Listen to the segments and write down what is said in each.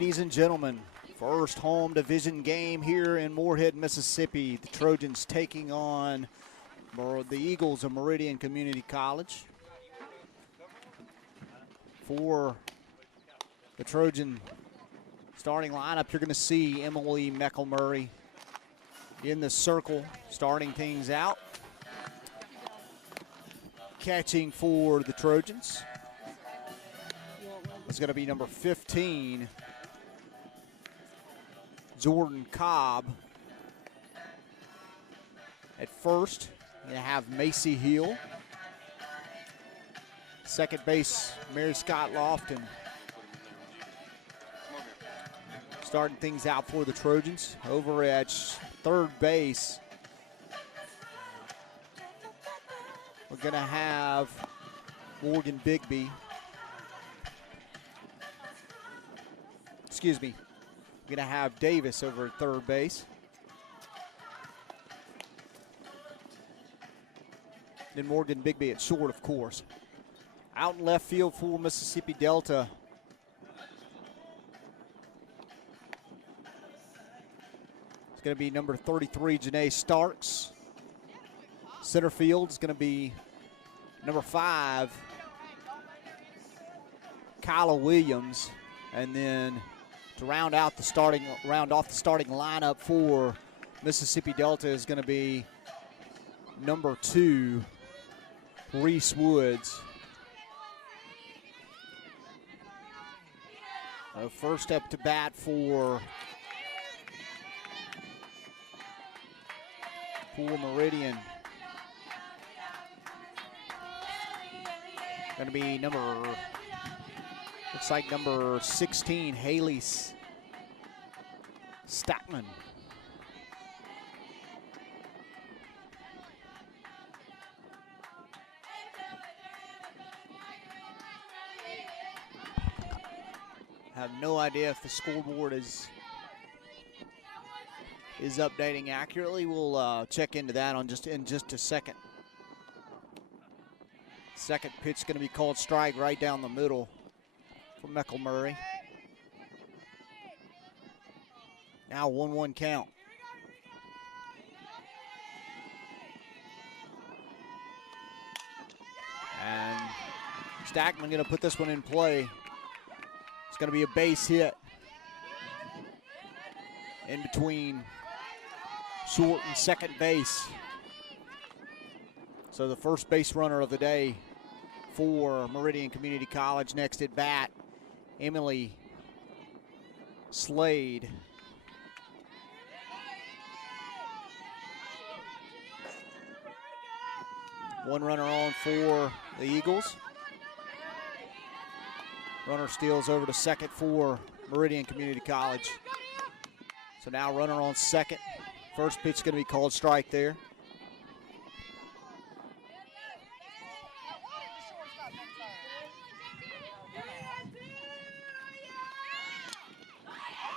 Ladies and gentlemen, first home division game here in Moorhead, Mississippi. The Trojans taking on the Eagles of Meridian Community College. For the Trojan starting lineup, you're going to see Emily McElmurray in the circle, starting things out. Catching for the Trojans is going to be number 15, Jordan Cobb. At first, you're going to have Macy Hill. Second base, Mary Scott Lofton. Starting things out for the Trojans. Over at third base, we're going to have Morgan Bigby. Excuse me. We're going to have Davis over at third base. Then Morgan Bigby at short, of course. Out in left field for Mississippi Delta, it's going to be number 33, Janae Starks. Center field is going to be number 5, Kyla Williams. And then to round off the starting lineup for Mississippi Delta is going to be number 2, Reese Woods. First up to bat for Meridian. Going to be looks like number 16, Haley Stackman. I have no idea if the scoreboard is updating accurately. We'll check into that in just a second. Second pitch going to be called strike right down the middle for McElmurray. Now 1-1 count. And Stackman going to put this one in play. It's going to be a base hit in between short and second base. So the first base runner of the day for Meridian Community College. Next at bat, Emily Slade. One runner on for the Eagles. Runner steals over to second for Meridian Community College. So now runner on second. First pitch is going to be called strike there.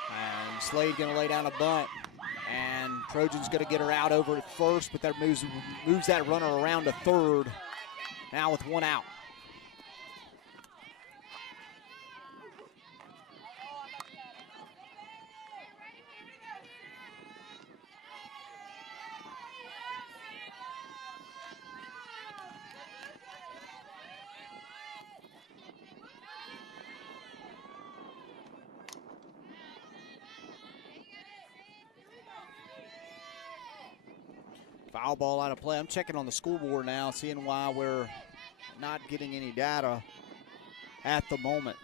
And Slade going to lay down a bunt. And Trojan's going to get her out over at first, but that moves that runner around to third. Now with one out. Foul ball out of play. I'm checking on the scoreboard now, seeing why we're not getting any data at the moment.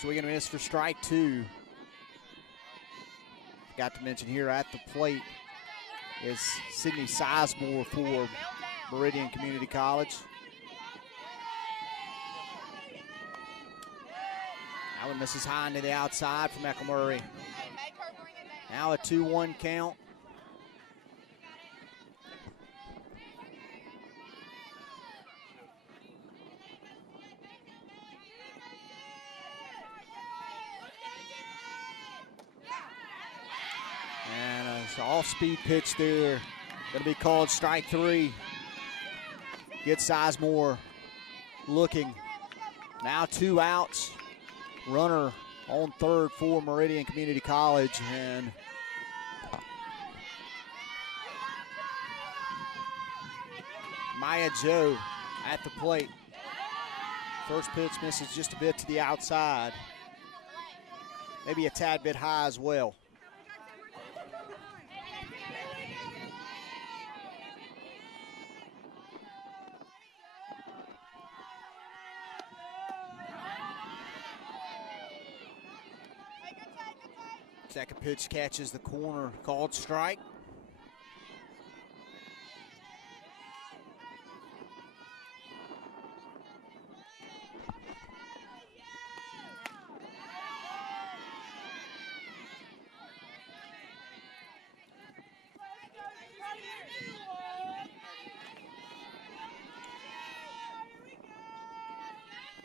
Swinging and miss for strike 2. Forgot to mention here at the plate is Sydney Sizemore for Meridian Community College. That one misses high into the outside for McElmurray. Now a 2-1 count. And an off-speed pitch there. Going to be called strike 3. get Sizemore looking. Now 2 outs. Runner on third for Meridian Community College, and Maya Joe at the plate. First pitch misses just a bit to the outside. Maybe a tad bit high as well. Second pitch catches the corner, called strike.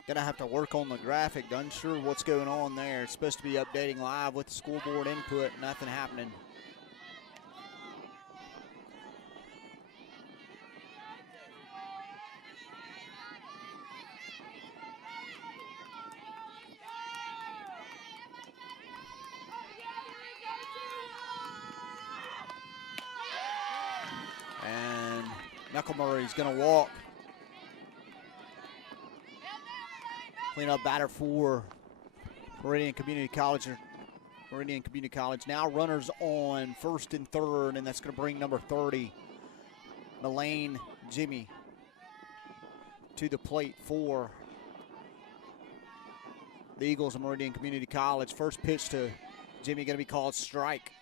Gonna have to work on the graphic. Unsure what's going on there. It's supposed to be updating live with the scoreboard input. Nothing happening. And McElmurray's gonna walk. Cleanup batter for Meridian Community College. Now runners on first and third, and that's going to bring number 30, Malane Jimmy, to the plate for the Eagles of Meridian Community College. First pitch to Jimmy going to be called strike.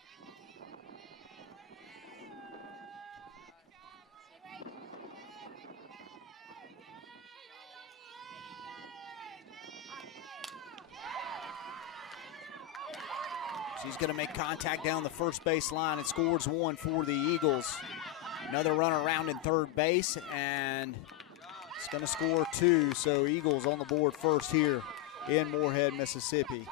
She's going to make contact down the first base line and scores one for the Eagles. Another runner around in third base, and it's going to score two. So Eagles on the board first here in Moorhead, Mississippi.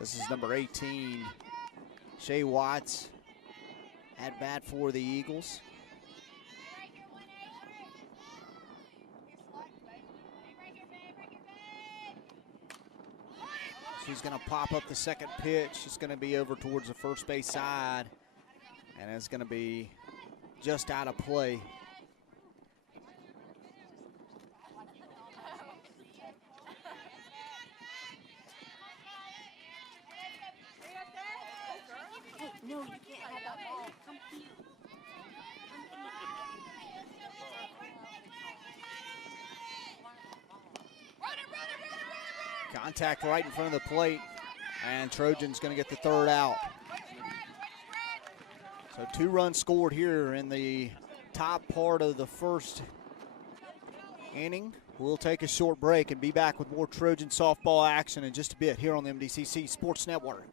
This is number 18, Shay Watts, at bat for the Eagles. She's going to pop up the second pitch. It's going to be over towards the first base side, and it's going to be just out of play. No, you can't have that ball. Come here. Contact right in front of the plate, and Trojan's going to get the third out. So 2 runs scored here in the top part of the first inning. We'll take a short break and be back with more Trojan softball action in just a bit here on the MDCC Sports Network.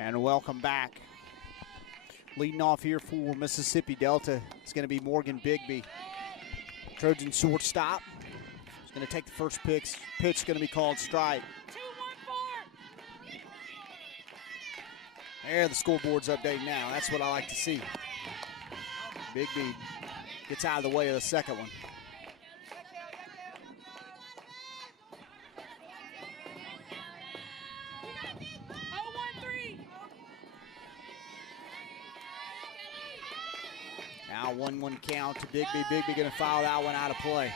And welcome back. Leading off here for Mississippi Delta is going to be Morgan Bigby. Trojan shortstop. He's going to take the first pitch. Pitch going to be called strike. There, the scoreboard's updating now. That's what I like to see. Bigby gets out of the way of the second one. Now 1-1 count to Bigby. Bigby going to foul that one out of play.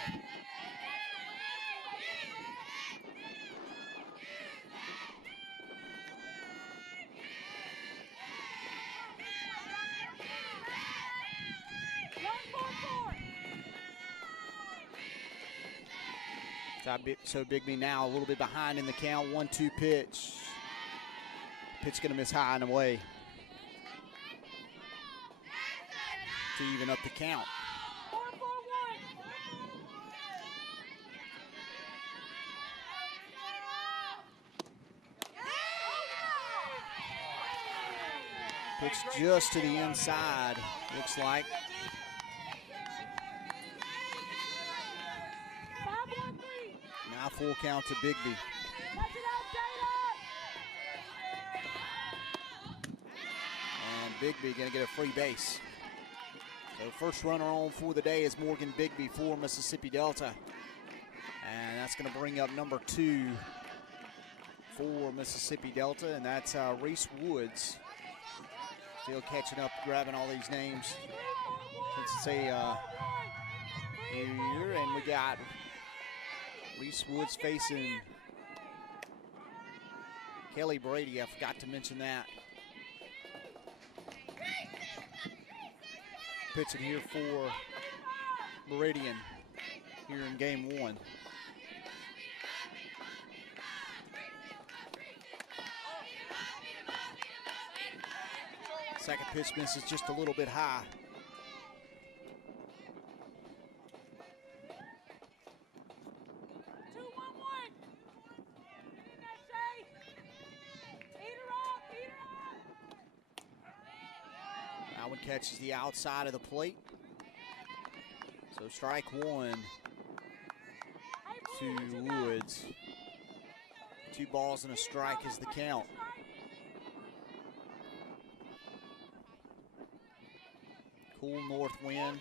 So Bigby now a little bit behind in the count. 1-2 pitch. Pitch going to miss high and away to even up the count. Pitch just to the inside, looks like. Now full count to Bigby. And Bigby going to get a free base. So first runner on for the day is Morgan Bigby for Mississippi Delta. And that's going to bring up number 2 for Mississippi Delta, and that's Reese Woods. Still catching up, grabbing all these names. Let's say here, and we got Reese Woods facing Kelly Brady. I forgot to mention that. Pitching here for Meridian here in game 1. Second pitch misses just a little bit high. That one catches the outside of the plate. So strike 1 to Woods. 2 balls and a strike is the count. Cool north wind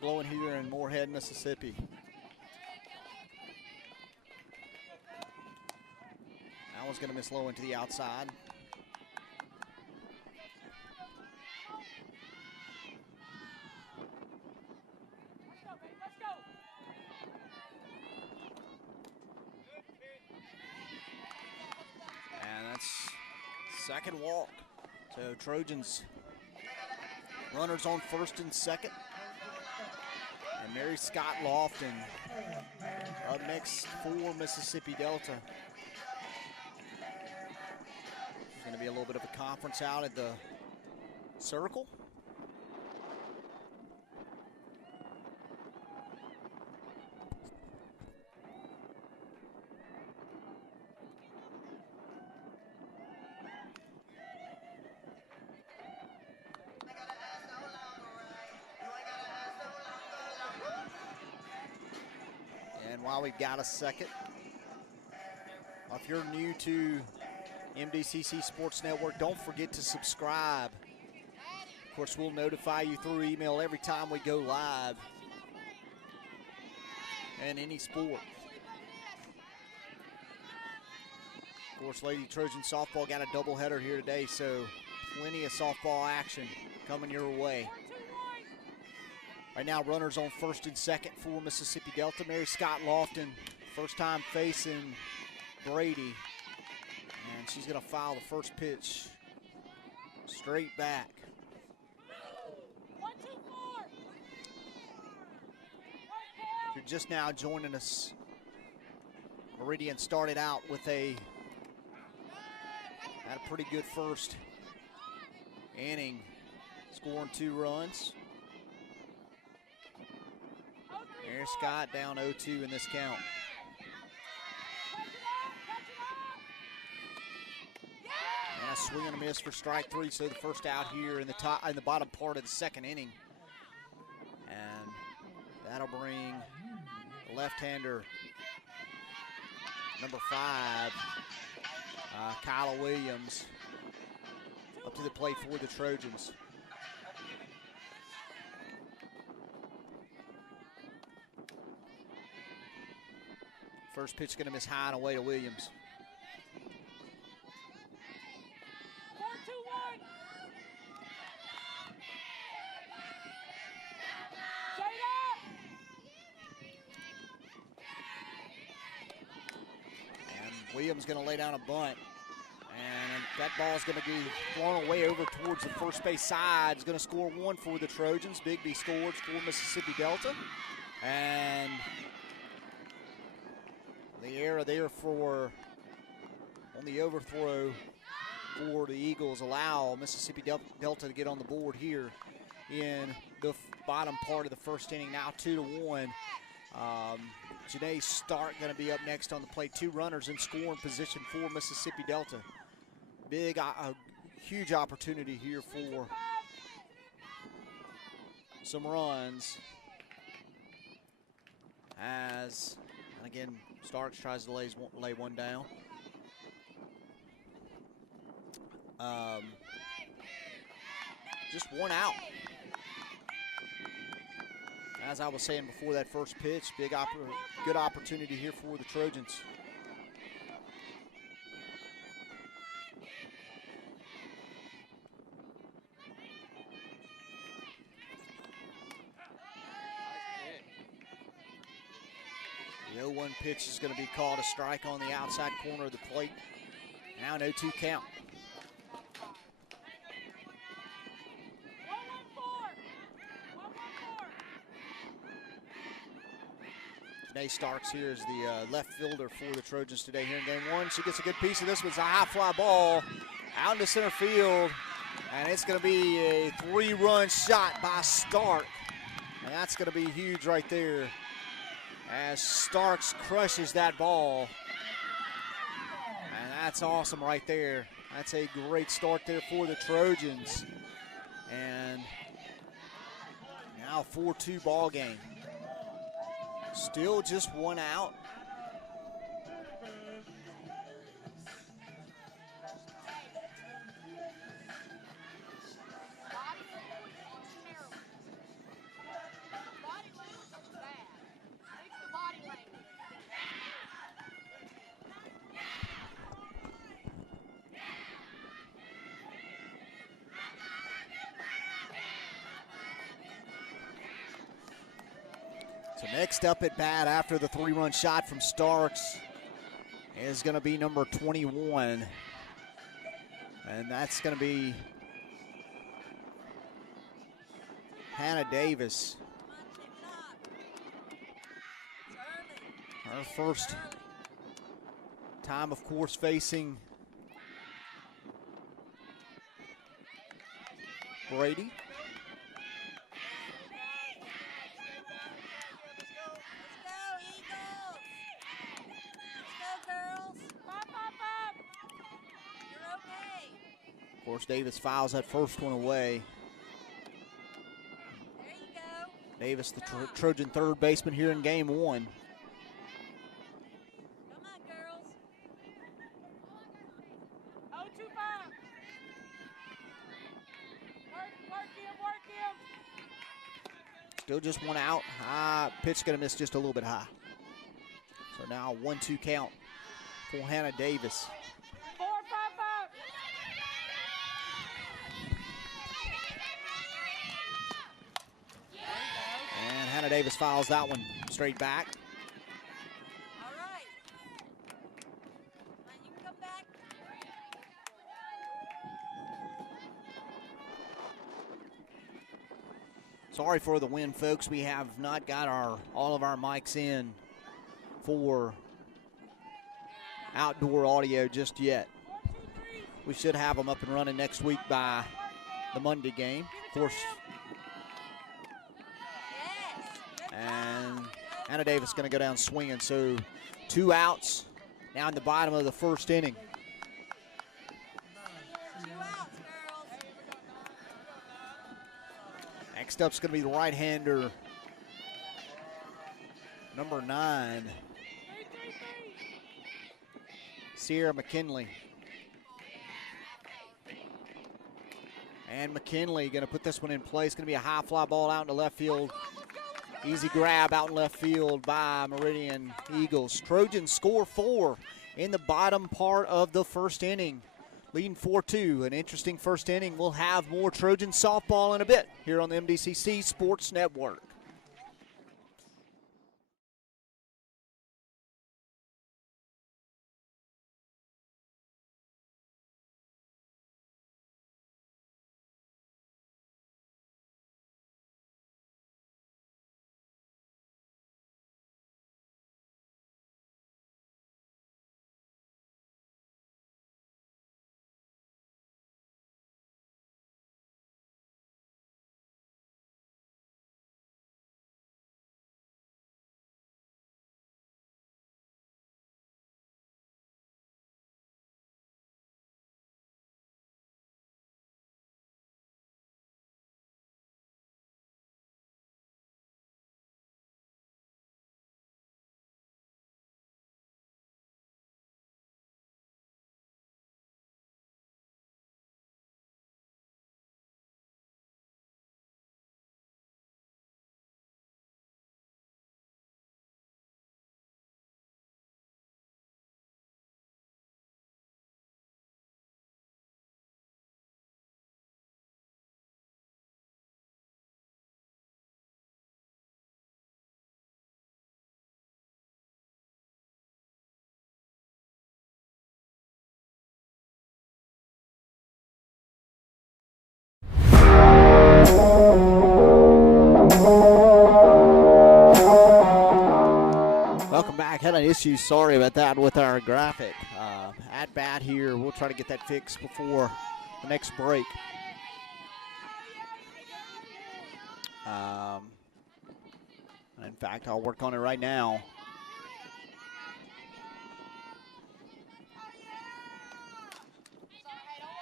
blowing here in Moorhead, Mississippi. That one's going to miss low into the outside. And that's second walk. So Trojans runners on first and second. And Mary Scott Lofton up next for Mississippi Delta. There's going to be a little bit of a conference out at the circle. And while we've got a second, if you're new to MDCC Sports Network, don't forget to subscribe. Of course, we'll notify you through email every time we go live in any sport. Of course, Lady Trojan softball got a doubleheader here today, so plenty of softball action coming your way. Right now, runners on first and second for Mississippi Delta. Mary Scott Lofton, first time facing Brady. And she's going to foul the first pitch straight back. If you're just now joining us, Meridian started out with had a pretty good first inning, scoring 2 runs. Mary Scott down 0-2 in this count. And a swing and a miss for strike 3, so the first out here in the bottom part of the second inning. And that'll bring the left-hander, number 5, Kyla Williams, up to the plate for the Trojans. First pitch going to miss high and away to Williams. 4-2-1. And Williams going to lay down a bunt. And that ball is going to be thrown away over towards the first base side. It's going to score 1 for the Trojans. Bigby scores for Mississippi Delta. And the error there on the overthrow for the Eagles allow Mississippi Delta to get on the board here in the bottom part of the first inning. Now 2-1. Janae Stark going to be up next on the plate. 2 runners in scoring position for Mississippi Delta. Huge opportunity here for some runs. And again, Starks tries to lay one down. Just 1 out. As I was saying before that first pitch, good opportunity here for the Trojans. The 0-1 pitch is going to be called a strike on the outside corner of the plate. Now an 0-2 count. Janae Starks here is the left fielder for the Trojans today here in game 1. She gets a good piece of this. It's a high fly ball out into center field. And it's going to be a 3-run shot by Stark. And that's going to be huge right there, as Starks crushes that ball. And that's awesome right there. That's a great start there for the Trojans. And now 4-2 ball game. Still just 1 out. So next up at bat after the 3-run shot from Starks is going to be number 21. And that's going to be Hannah Davis. Her first time, of course, facing Brady. Of course, Davis fouls that first one away. There you go. Davis, the Trojan third baseman here in game 1. Come on, girls. 0-2-5. Work him. Still just 1 out. Pitch going to miss just a little bit high. So now 1-2 count for Hannah Davis. 4-5-5. And Hannah Davis fouls that one straight back. All right. You can come back. Sorry for the wind, folks. We have not got all of our mics in for outdoor audio just yet. We should have them up and running next week by the Monday game. Of course. And Hannah Davis going to go down swinging. So 2 outs now in the bottom of the first inning. Next up's going to be the right-hander, number 9, Sierra McKinley. And McKinley going to put this one in play. It's going to be a high fly ball out into left field. Easy grab out in left field by Meridian Eagles. Trojans score 4 in the bottom part of the first inning, leading 4-2. An interesting first inning. We'll have more Trojan softball in a bit here on the MDCC Sports Network. Welcome back. Had an issue, sorry about that, with our graphic. At bat here, we'll try to get that fixed before the next break. In fact, I'll work on it right now.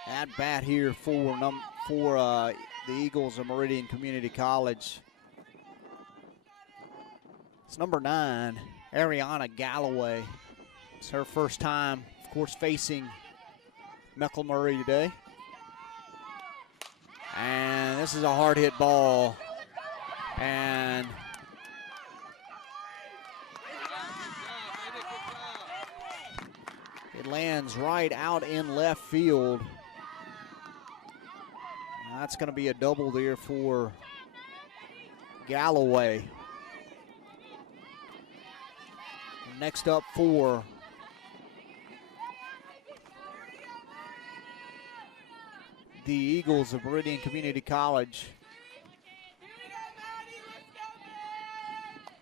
At bat here for the Eagles of Meridian Community College. It's number 9, Ariana Galloway. It's her first time, of course, facing McElmurray today. And this is a hard hit ball. And it lands right out in left field. And that's going to be a double there for Galloway. Next up for the Eagles of Meridian Community College.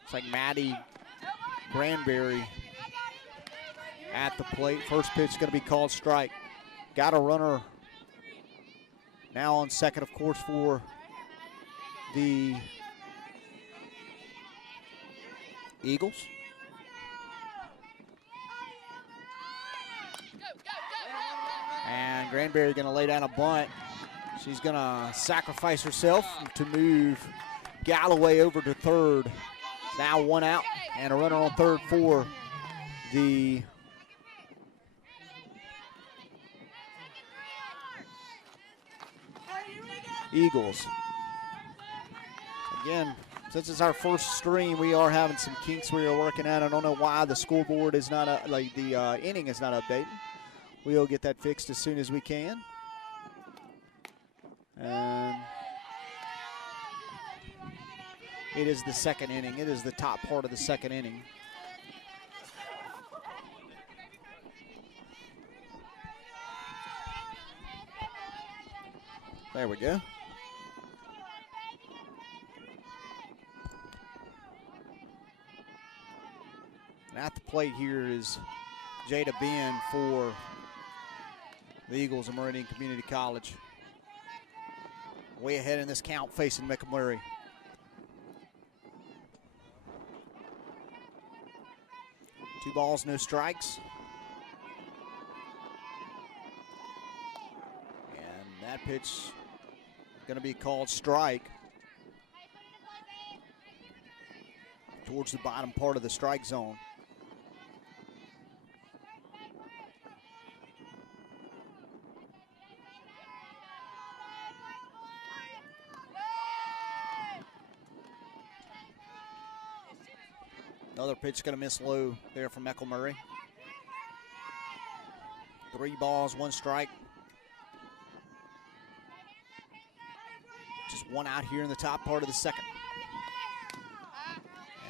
It's like Maddie Granberry at the plate. First pitch is going to be called strike. Got a runner now on second, of course, for the Eagles. And Granberry going to lay down a bunt. She's going to sacrifice herself to move Galloway over to third. Now one out and a runner on third for the Eagles. Again, since it's our first stream, we are having some kinks we are working at. I don't know why the scoreboard is not, the inning is not updating. We'll get that fixed as soon as we can. And it is the second inning. It is the top part of the second inning. There we go. And at the plate here is Jada Ben for the Eagles of Meridian Community College. Way ahead in this count facing McElmurray. Two balls, no strikes. And that pitch is going to be called strike. towards the bottom part of the strike zone. Another pitch going to miss low there from McElmurray. 3 balls, 1 strike. Just 1 out here in the top part of the second.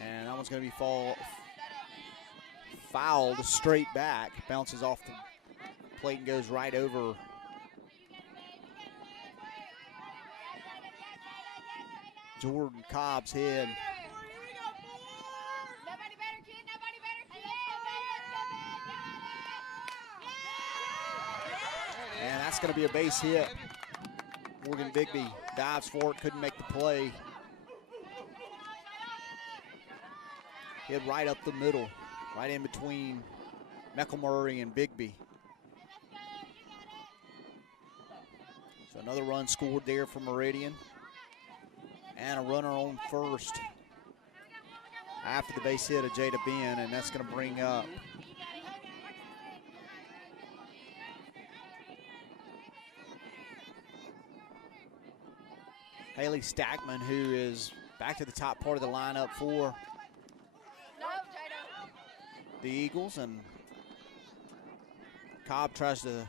And that one's going to be fouled straight back. Bounces off the plate and goes right over Jordan Cobb's head. And that's going to be a base hit. Morgan Bigby dives for it, couldn't make the play. Hit right up the middle, right in between McElmurray and Bigby. So another run scored there for Meridian. And a runner on first after the base hit of Jada Ben, and that's going to bring up Haley Stackman, who is back to the top part of the lineup for the Eagles. And Cobb tries to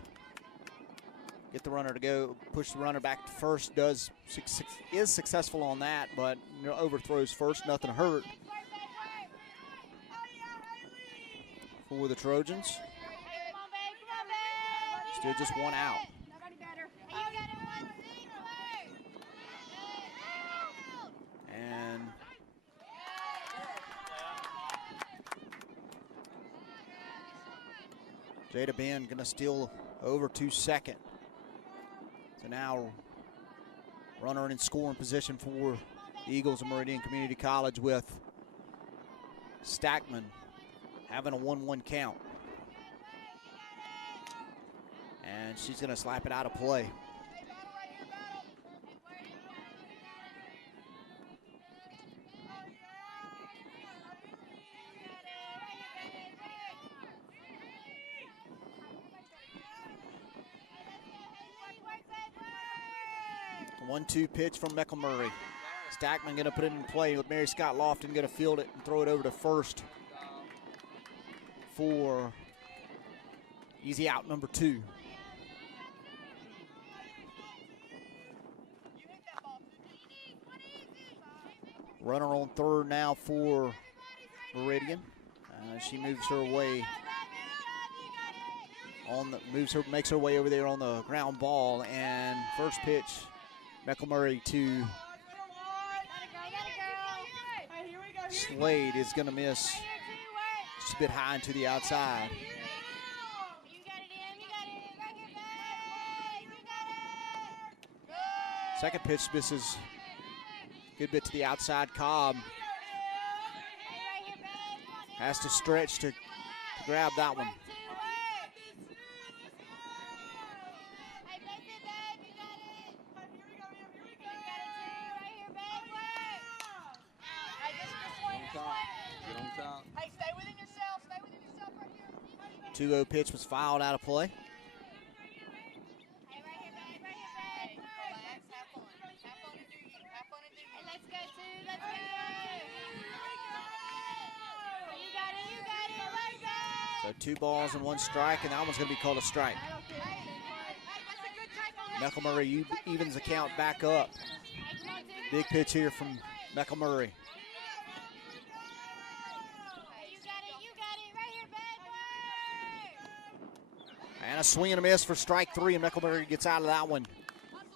get the runner to go, push the runner back to first, is successful on that, but overthrows first, nothing hurt for the Trojans. Still just 1 out. And Jada Ben gonna steal over to second. So now runner in scoring position for the Eagles of Meridian Community College, with Stackman having a 1-1 count. And she's gonna slap it out of play. The 1-2 pitch from McElmurray. Stackman going to put it in play with Mary Scott Lofton, going to field it and throw it over to first for easy out number 2. Runner on third now for Meridian. She moves her way on the makes her way over there on the ground ball, and first pitch McElmurray to Slade is going to miss just a bit high into the outside. Second pitch misses a good bit to the outside. Cobb has to stretch to grab that one. Hey, stay within yourself. Stay within yourself right here. 2-0 pitch was fouled out of play. Hey, right here, babe. Right here, babe. Relax. Have fun. Have fun and do you. Have fun and do you. Hey, let's go, Sue. Let's go. You got it. You got it. Let's go. So 2 balls and 1 strike, and that one's going to be called a strike. McElmurray evens the count back up. Big pitch here from McElmurray. And a swing and a miss for strike 3, and McElmurray gets out of that one.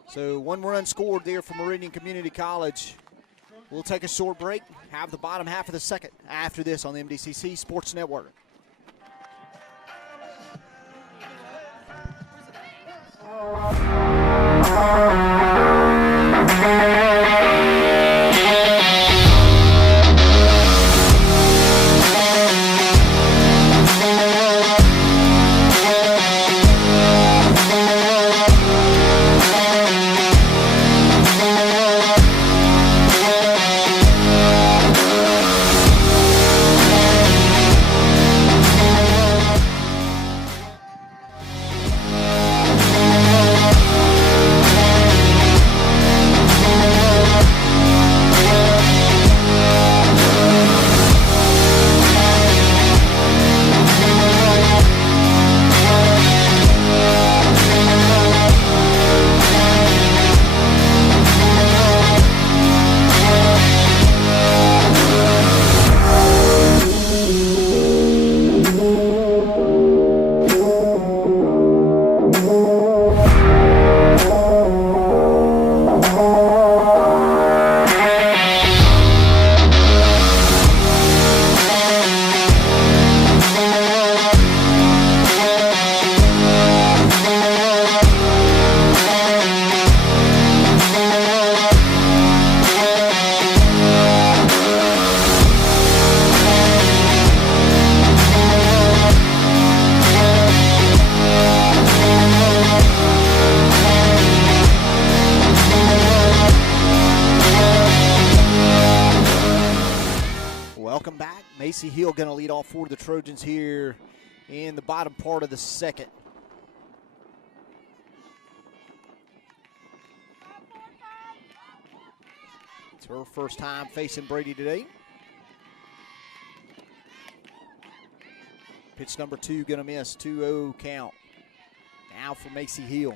So 1 run scored there for Meridian Community College. We'll take a short break, have the bottom half of the second after this on the Mdcc Sports Network. Macy Hill going to lead off for the Trojans here in the bottom part of the second. It's her first time facing Brady today. Pitch number 2 going to miss, 2-0 count. Now for Macy Hill.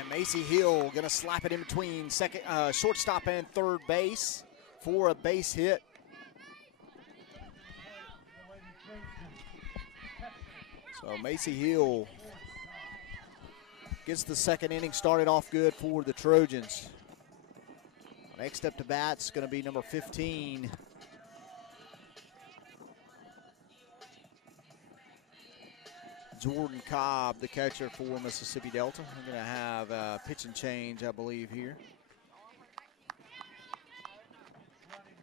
And Macy Hill going to slap it in between shortstop and third base for a base hit. So Macy Hill gets the second inning started off good for the Trojans. Next up to bat is going to be number 15. Jordan Cobb, the catcher for Mississippi Delta. We're going to have a pitch and change, I believe, here.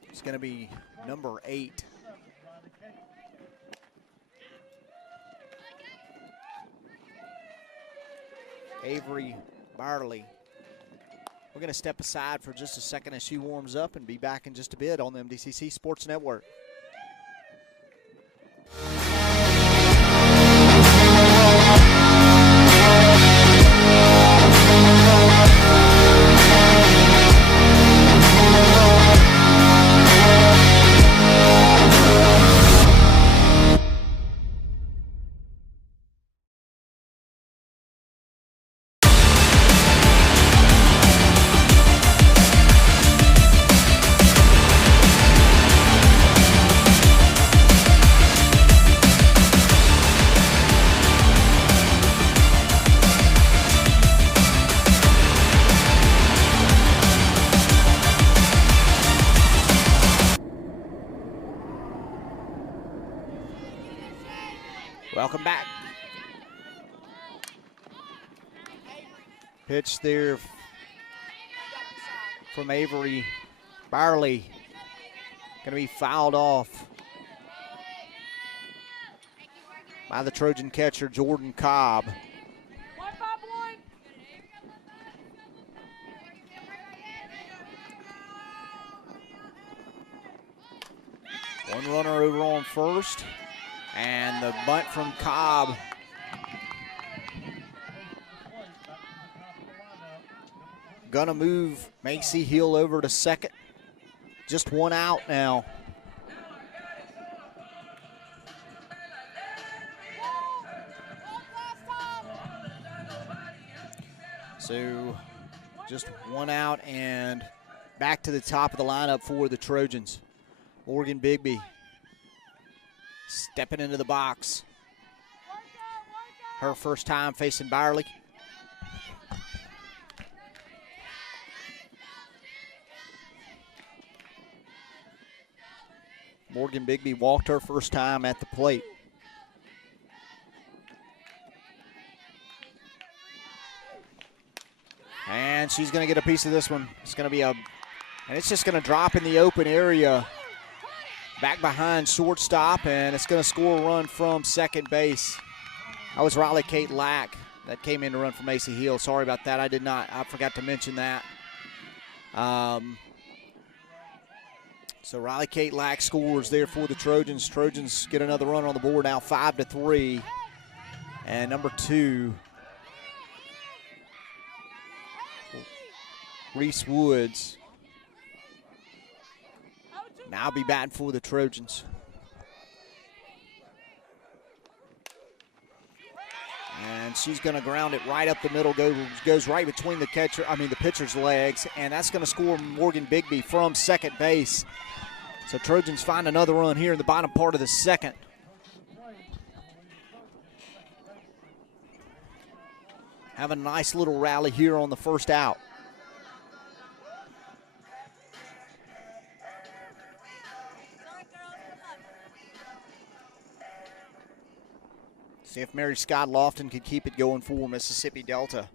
It's going to be number 8. Avery Barley. We're going to step aside for just a second as she warms up and be back in just a bit on the MDCC Sports Network. Welcome back. Pitch there from Avery Barley. Going to be fouled off by the Trojan catcher, Jordan Cobb. One runner over on first. And the bunt from Cobb. Gonna move Macy Hill over to second. Just one out now. So just one out and back to the top of the lineup for the Trojans. Morgan Bigby stepping into the box. Her first time facing Byerly. Morgan Bigby walked her first time at the plate. And she's going to get a piece of this one. It's going to be and it's just going to drop in the open area. Back behind shortstop, and it's going to score a run from second base. That was Riley Kate Lack that came in to run for Macy Hill. Sorry about that. I forgot to mention that. So Riley Kate Lack scores there for the Trojans. Trojans get another run on the board now, 5-3. And number 2, Reese Woods. Now be batting for the Trojans. And she's going to ground it right up the middle, goes right between the pitcher's legs, and that's going to score Morgan Bigby from second base. So Trojans find another run here in the bottom part of the second. Have a nice little rally here on the first out. See if Mary Scott Lofton could keep it going for Mississippi Delta.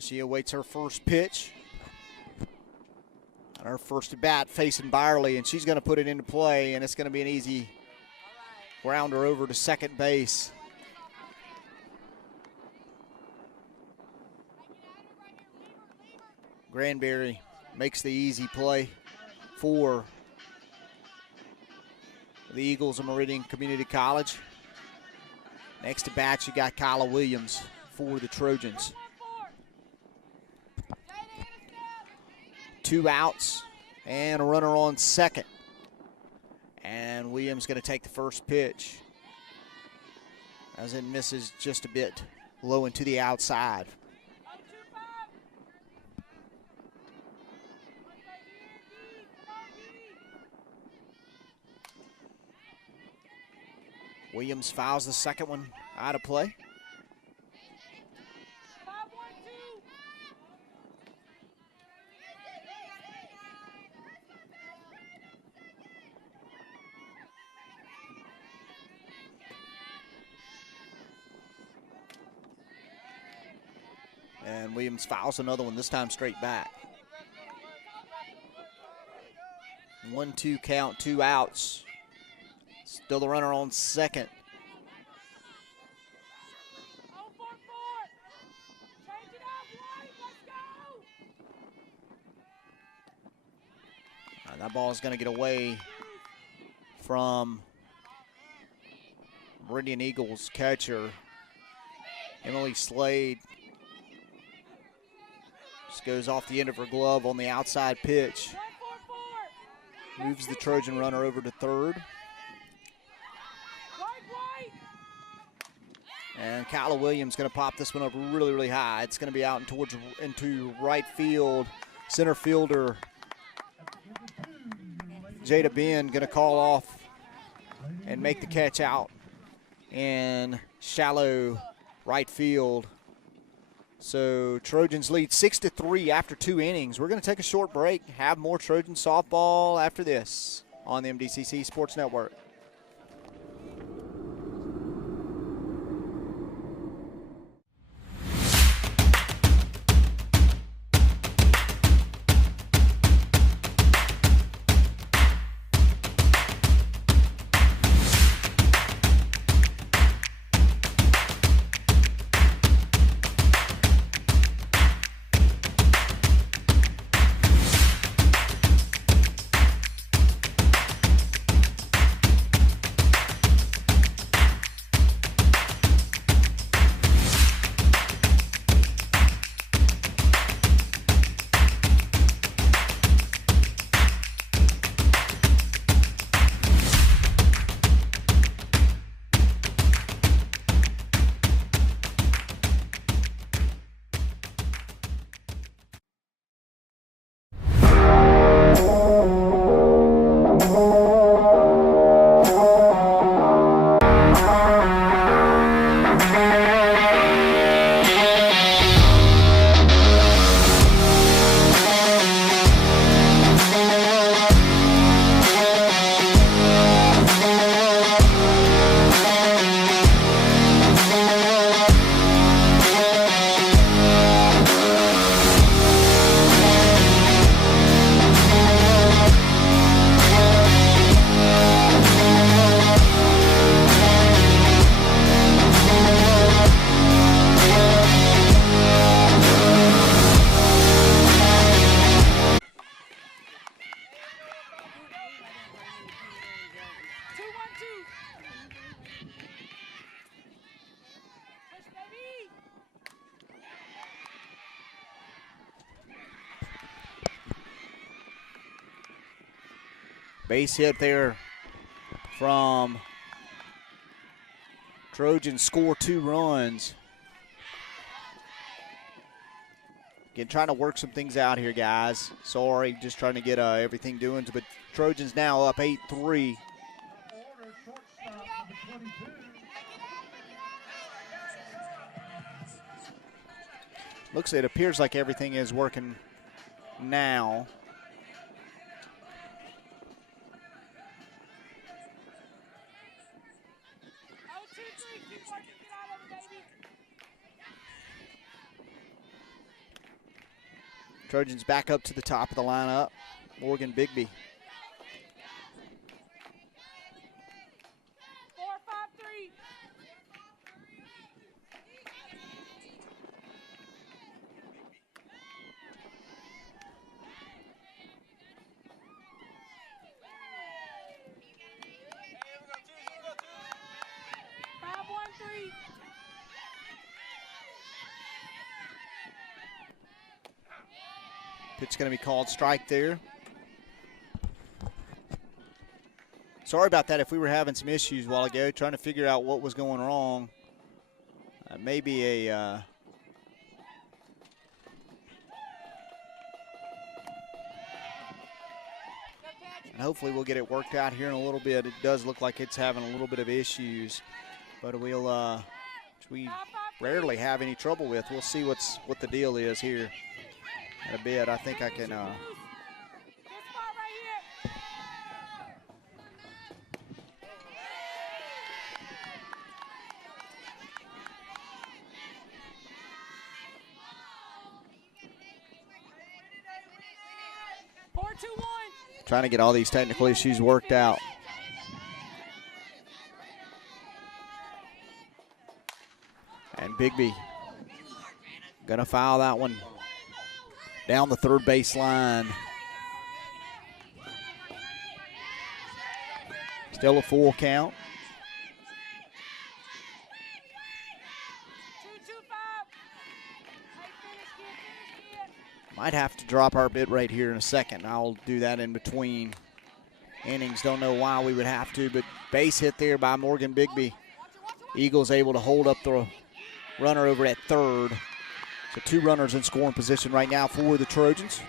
She awaits her first pitch. Her first at bat facing Byerly, and she's going to put it into play, and it's going to be an easy grounder over to second base. Granbury makes the easy play for the Eagles of Meridian Community College. Next to bat, you got Kyla Williams for the Trojans. 2 outs and a runner on second. And Williams going to take the first pitch as it misses just a bit low and to the outside. Williams fouls the second one out of play. And Williams fouls another one, this time straight back. 1-2 count, 2 outs. Still the runner on second. And that ball is going to get away from Meridian Eagles catcher Emily Slade. Just goes off the end of her glove on the outside pitch. Moves the Trojan runner over to third. And Kyla Williams going to pop this one up really, really high. It's going to be out into right field. Center fielder Jada Ben going to call off and make the catch out in shallow right field. So Trojans lead 6-3 after 2 innings. We're going to take a short break, have more Trojan softball after this on the MDCC Sports Network. Base hit there from Trojans, score 2 runs. Again, trying to work some things out here, guys. Sorry, just trying to get everything doing. But Trojans now up 8-3. It appears like everything is working now. Trojans back up to the top of the lineup. Morgan Bigby. 4-5-3. Pitch going to be called strike there. Sorry about that if we were having some issues a while ago, trying to figure out what was going wrong. Maybe a and hopefully we'll get it worked out here in a little bit. It does look like it's having a little bit of issues, but we rarely have any trouble with. We'll see what the deal is here in a bit. I think I can. Trying to get all these technical issues worked out. And Bigby gonna foul that one down the third base line. Still a full count. Might have to drop our bit rate here in a second. I'll do that in between innings. Don't know why we would have to, but base hit there by Morgan Bigby. Eagles able to hold up the runner over at third. So 2 runners in scoring position right now for the Trojans.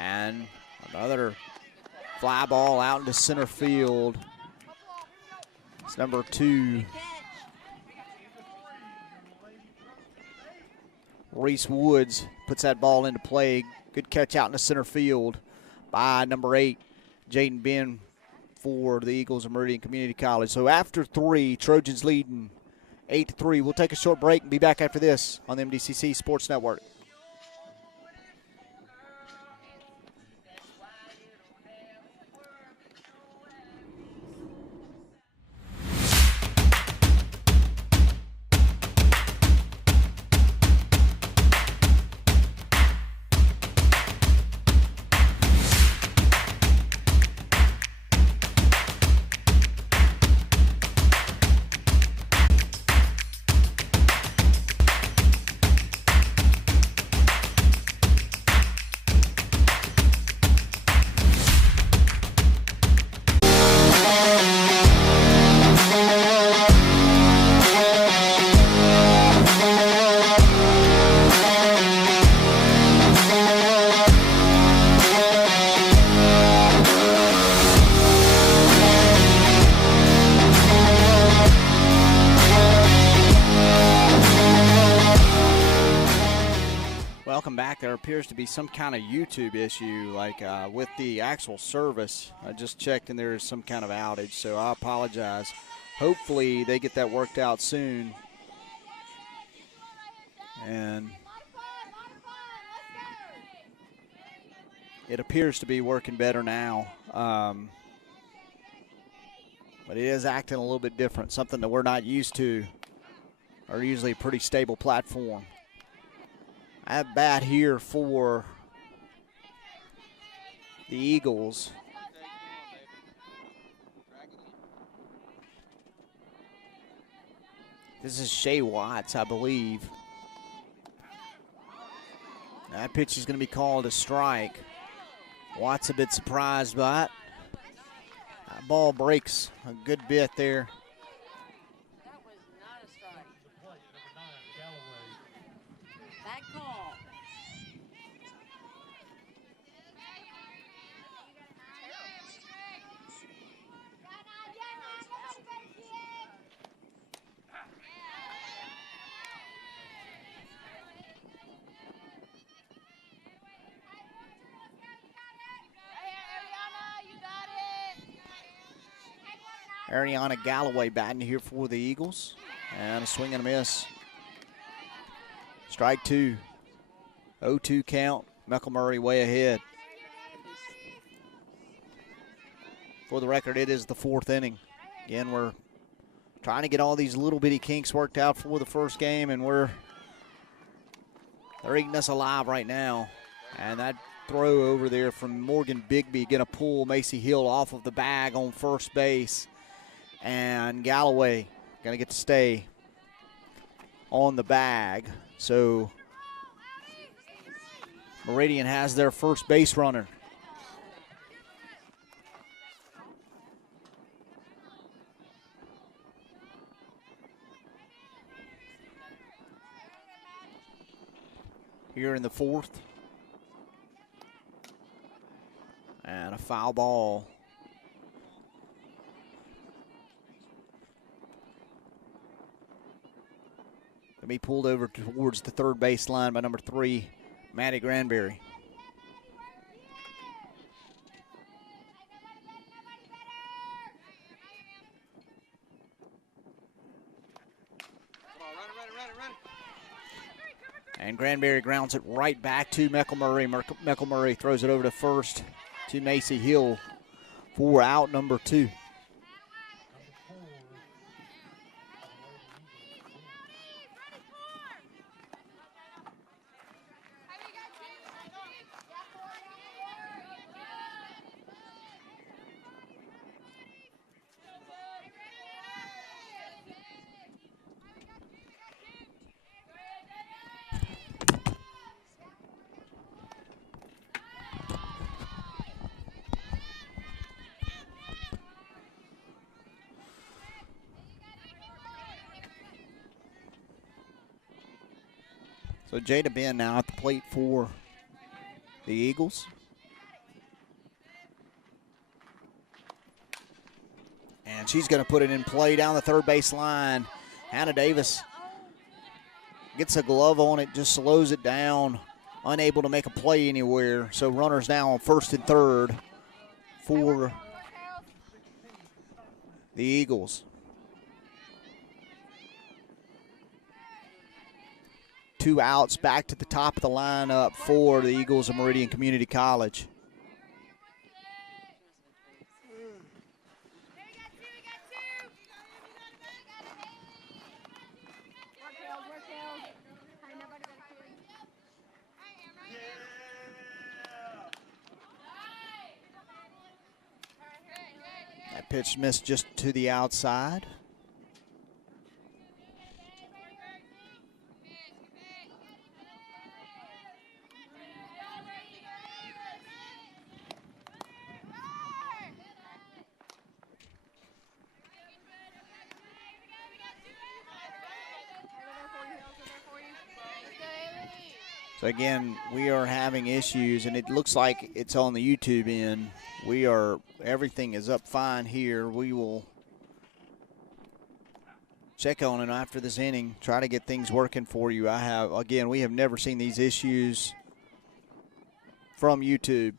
And another fly ball out into center field. It's number 2. Reese Woods puts that ball into play. Good catch out into center field by number 8, Jaden Ben for the Eagles of Meridian Community College. So after 3, Trojans leading 8-3. We'll take a short break and be back after this on the MDCC Sports Network. There appears to be some kind of YouTube issue, like with the actual service. I just checked and there is some kind of outage, so I apologize. Hopefully they get that worked out soon. And it appears to be working better now. But it is acting a little bit different, something that we're not used to. Are usually a pretty stable platform. At bat here for the Eagles. This is Shea Watts, I believe. That pitch is going to be called a strike. Watts a bit surprised by it. That ball breaks a good bit there. Ariana Galloway batting here for the Eagles. And a swing and a miss. Strike 2. 0-2 count. McElmurray way ahead. For the record, it is the 4th inning. Again, we're trying to get all these little bitty kinks worked out for the first game, and they're eating us alive right now. And that throw over there from Morgan Bigby going to pull Macy Hill off of the bag on first base. And Galloway going to get to stay on the bag. So Meridian has their first base runner. Here in the 4th. And a foul ball. Going to be pulled over towards the third base line by number 3, Maddie Granberry. And Granberry grounds it right back to McElmurray. McElmurray throws it over to first to Macy Hill for out number 2. So Jada Ben now at the plate for the Eagles. And she's going to put it in play down the third base line. Hannah Davis gets a glove on it, just slows it down, unable to make a play anywhere. So runners now on first and third for the Eagles. 2 outs, back to the top of the lineup for the Eagles of Meridian Community College. That pitch missed just to the outside. So again, we are having issues, and it looks like it's on the YouTube end. Everything is up fine here. We will check on it after this inning, try to get things working for you. We have never seen these issues from YouTube.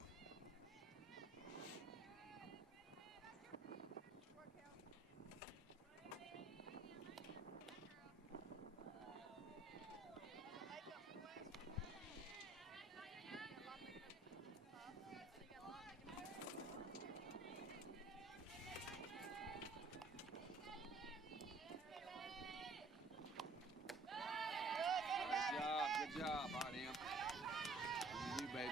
Good job, RDM. You, baby.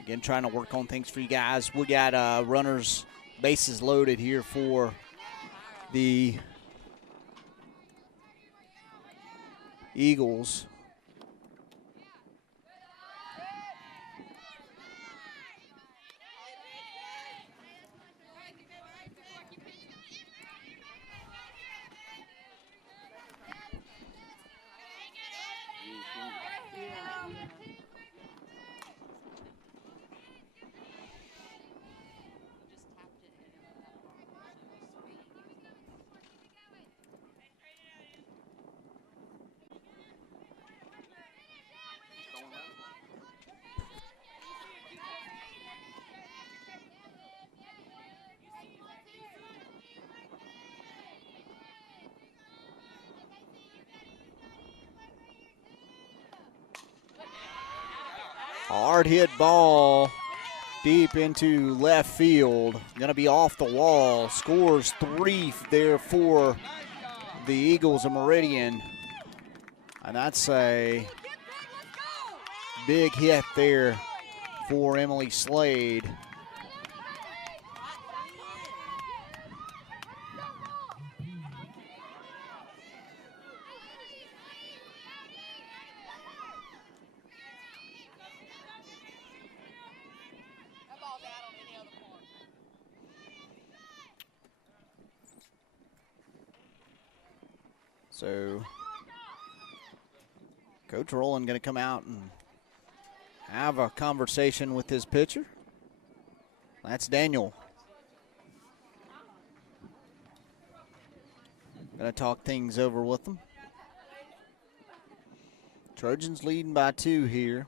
Again, trying to work on things for you guys. We got runners, bases loaded here for the Eagles. Hard hit ball deep into left field. Going to be off the wall. Scores 3 there for the Eagles of Meridian. And that's a big hit there for Emily Slade. So Coach Rowland going to come out and have a conversation with his pitcher. That's Daniel. Going to talk things over with them. Trojans leading by 2 here.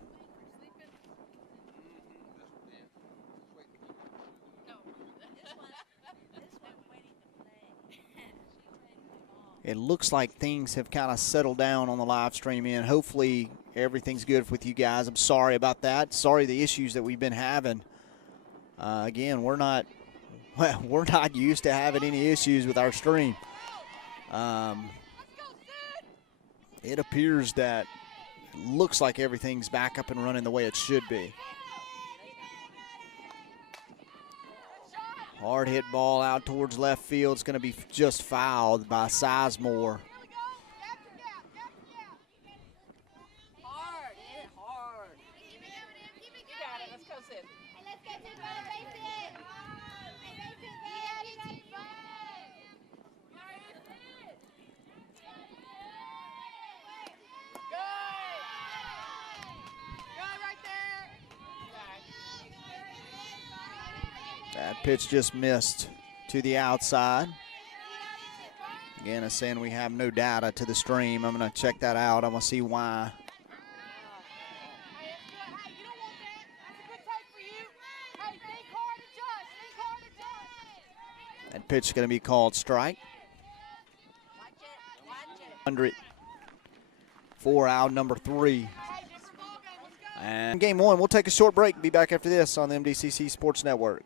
It looks like things have kind of settled down on the live stream end. Hopefully everything's good with you guys. I'm sorry about that. Sorry the issues that we've been having. Again, we're not used to having any issues with our stream. It appears that it looks like everything's back up and running the way it should be. Hard hit ball out towards left field. It's going to be just fouled by Sizemore. Hard, hit it hard. You got it. Let's go, sis. Hey, let's go to the bases. Good right there. That pitch just missed to the outside. Again, it's saying we have no data to the stream. I'm going to check that out. I'm going to see why. That pitch is going to be called strike. 100 for out number 3. And game 1, we'll take a short break. Be back after this on the MDCC Sports Network.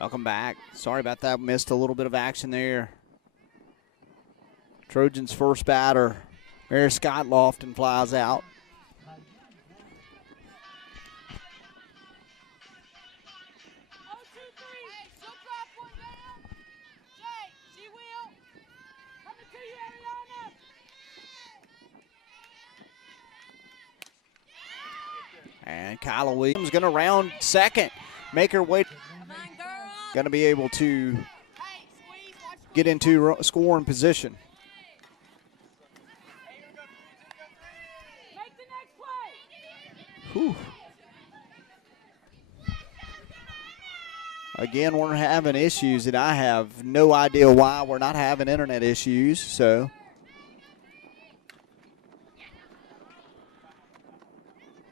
Welcome back. Sorry about that. Missed a little bit of action there. Trojans' first batter, Mary Scott Lofton, flies out. And Kyla Williams going to round second, make her way. Going to be able to get into scoring position. Whew. Again, we're having issues, and I have no idea why we're not having internet issues. So,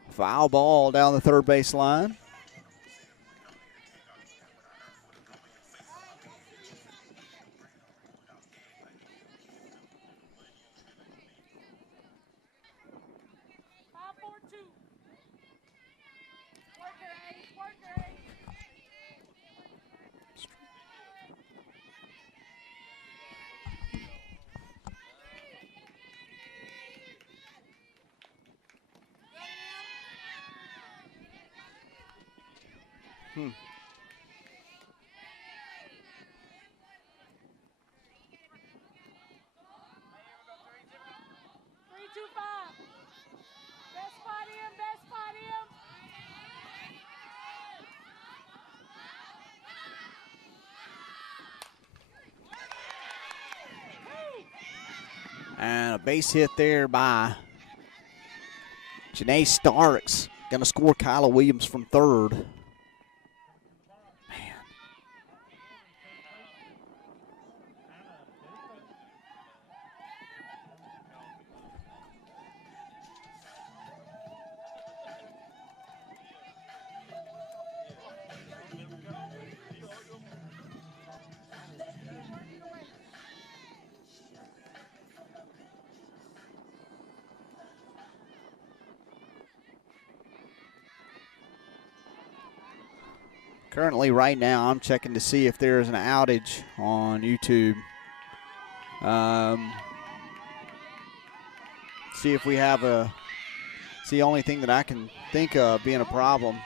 foul ball down the third base line. Hmm. And a base hit there by Janae Starks. Going to score Kyla Williams from third. Man. Currently, right now, I'm checking to see if there's an outage on YouTube. See if we have a. It's the only thing that I can think of being a problem.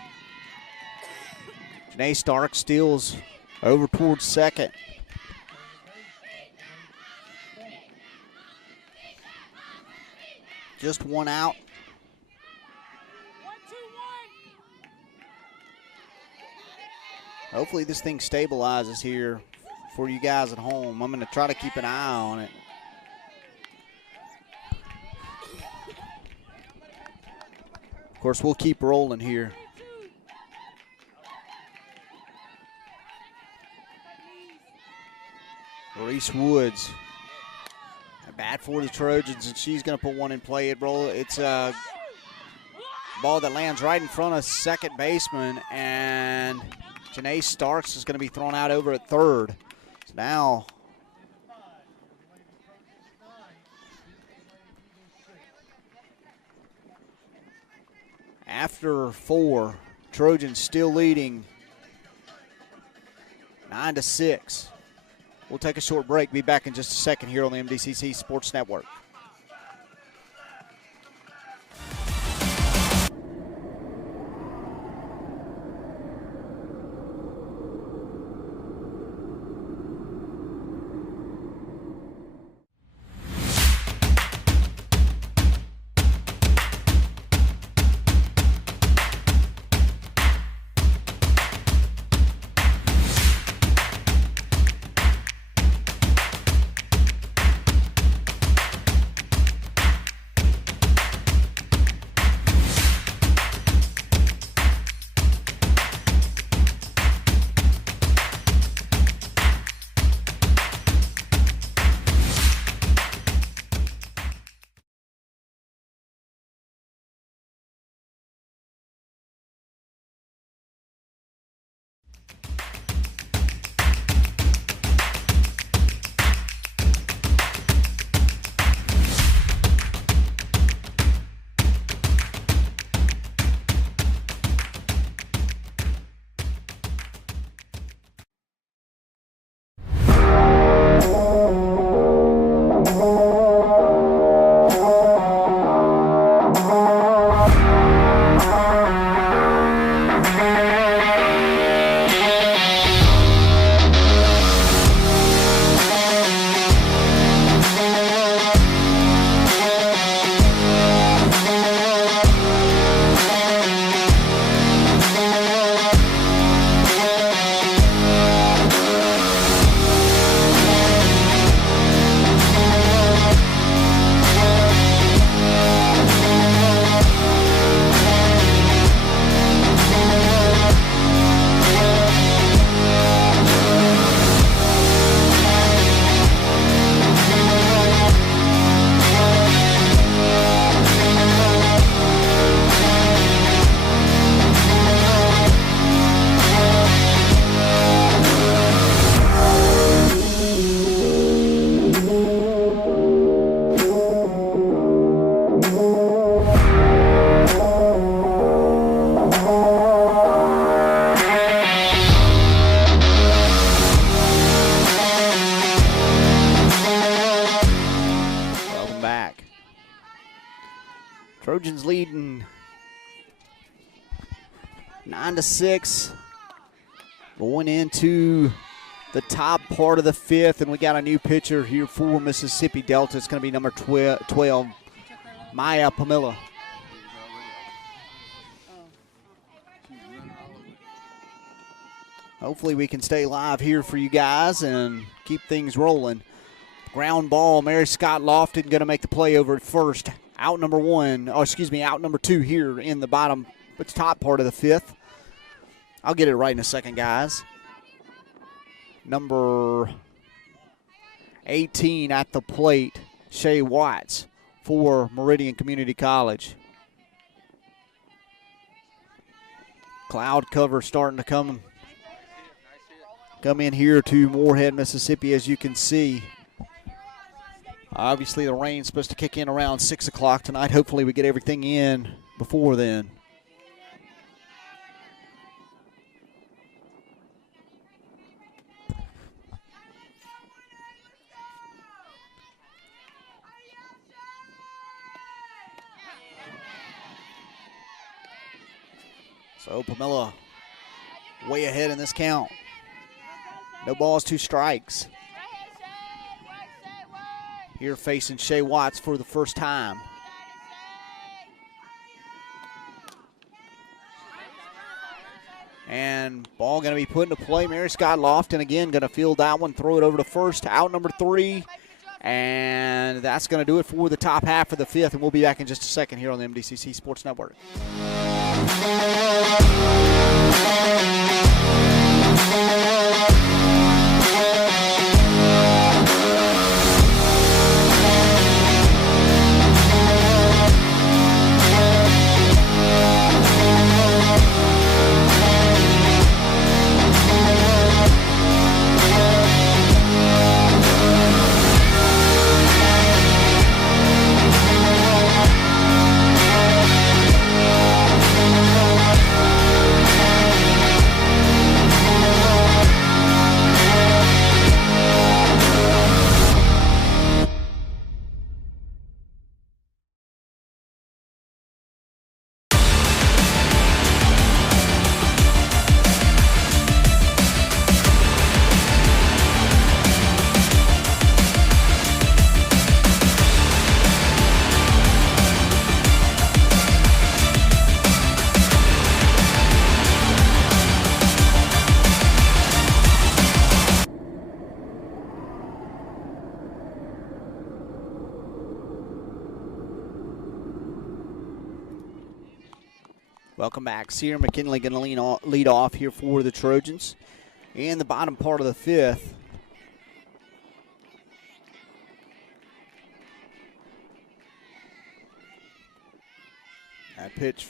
Janae Stark steals over towards second. Just one out. Hopefully this thing stabilizes here for you guys at home. I'm going to try to keep an eye on it. Of course, we'll keep rolling here. Reese Woods. A bat for the Trojans, and she's going to put one in play. It's a ball that lands right in front of second baseman, and Janae Starks is going to be thrown out over at third. So now, after 4, Trojans still leading 9-6. We'll take a short break. Be back in just a second here on the MDCC Sports Network. Trojans leading 9-6. Going into the top part of the fifth, and we got a new pitcher here for Mississippi Delta. It's going to be number 12, Maya Pamela. Hopefully we can stay live here for you guys and keep things rolling. Ground ball, Mary Scott Lofton going to make the play over at first. Out number two here in the top part of the fifth. I'll get it right in a second, guys. Number 18 at the plate, Shay Watts for Meridian Community College. Cloud cover starting to come in here to Moorhead, Mississippi, as you can see. Obviously, the rain's supposed to kick in around 6 o'clock tonight. Hopefully, we get everything in before then. So, Pamela way ahead in this count. No balls, 2 strikes. Here facing Shay Watts for the first time. And ball going to be put into play. Mary Scott Lofton again going to field that one, throw it over to first. Out number 3. And that's going to do it for the top half of the fifth. And we'll be back in just a second here on the MDCC Sports Network. Welcome back. Sierra McKinley going to lead off here for the Trojans. In the bottom part of the fifth. That pitch.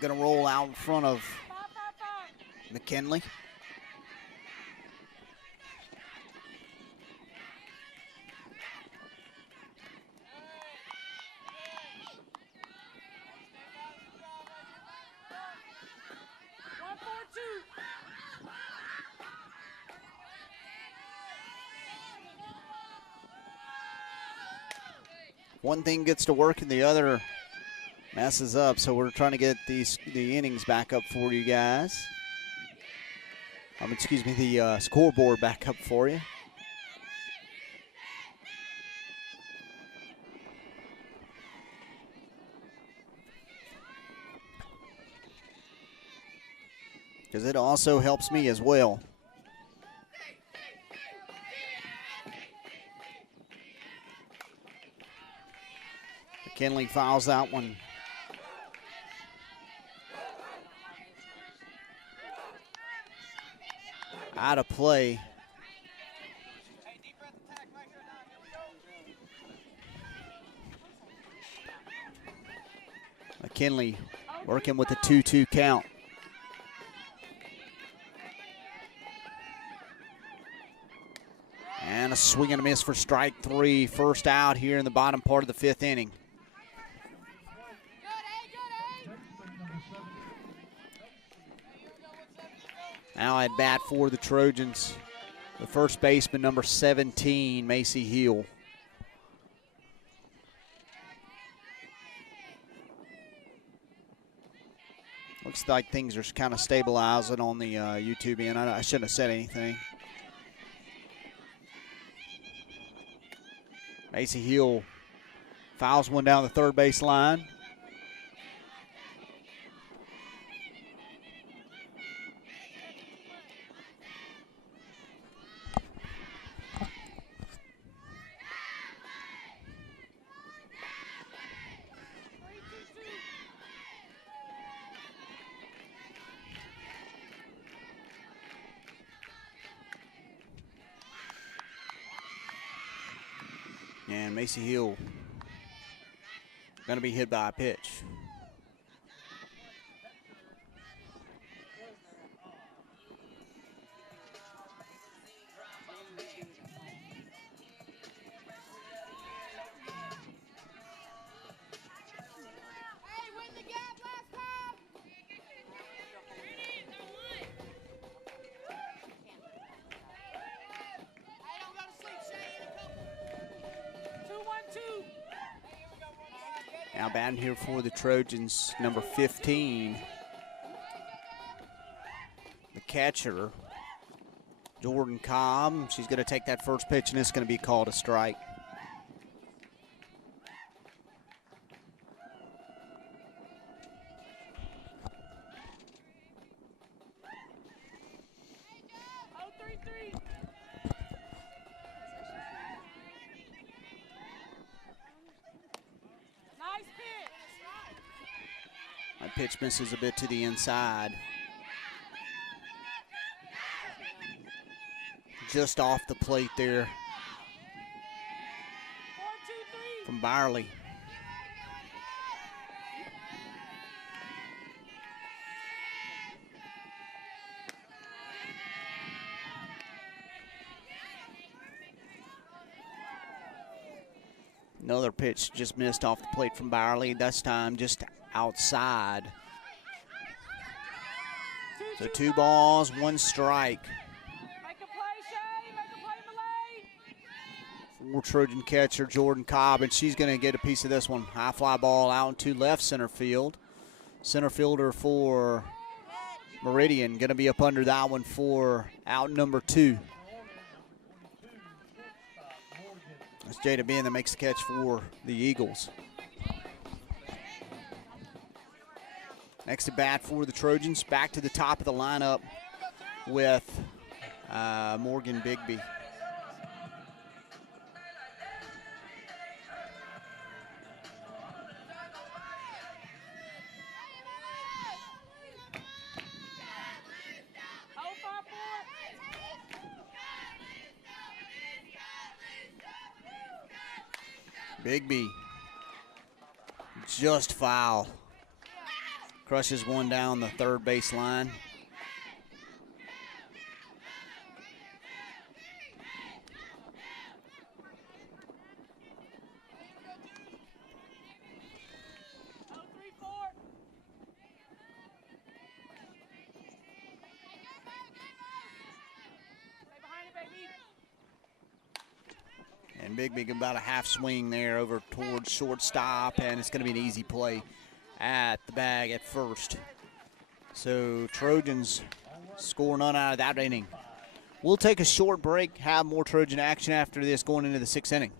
Going to roll out in front of McKinley. One thing gets to work and the other messes up, so we're trying to get the innings back up for you guys. The scoreboard back up for you. Because it also helps me as well. McKinley fouls that one. Out of play. McKinley working with the 2-2 count. And a swing and a miss for strike 3. First out here in the bottom part of the fifth inning. Now at bat for the Trojans the first baseman, number 17, Macy Hill. Looks like things are kind of stabilizing on the YouTube end. I shouldn't have said anything. Macy Hill fouls one down the third base line. And Macy Hill going to be hit by a pitch. Now batting here for the Trojans, number 15. The catcher, Jordan Cobb. She's going to take that first pitch, and it's going to be called a strike. That pitch misses a bit to the inside. Just off the plate there from Byerly. Another pitch just missed off the plate from Byerly. This time just outside. So 2 balls, 1 strike. For Trojan catcher Jordan Cobb, and she's going to get a piece of this one. High fly ball out to left center field. Center fielder for Meridian going to be up under that one for out number 2. That's Jada Bean that makes the catch for the Eagles. Next at bat for the Trojans, back to the top of the lineup with Morgan Bigby. Bigby just foul. Crushes one down the third base line. And Bigby about a half swing there over towards shortstop, and it's going to be an easy play at the bag at first. So Trojans score none out of that inning. We'll take a short break, have more Trojan action after this going into the 6th inning.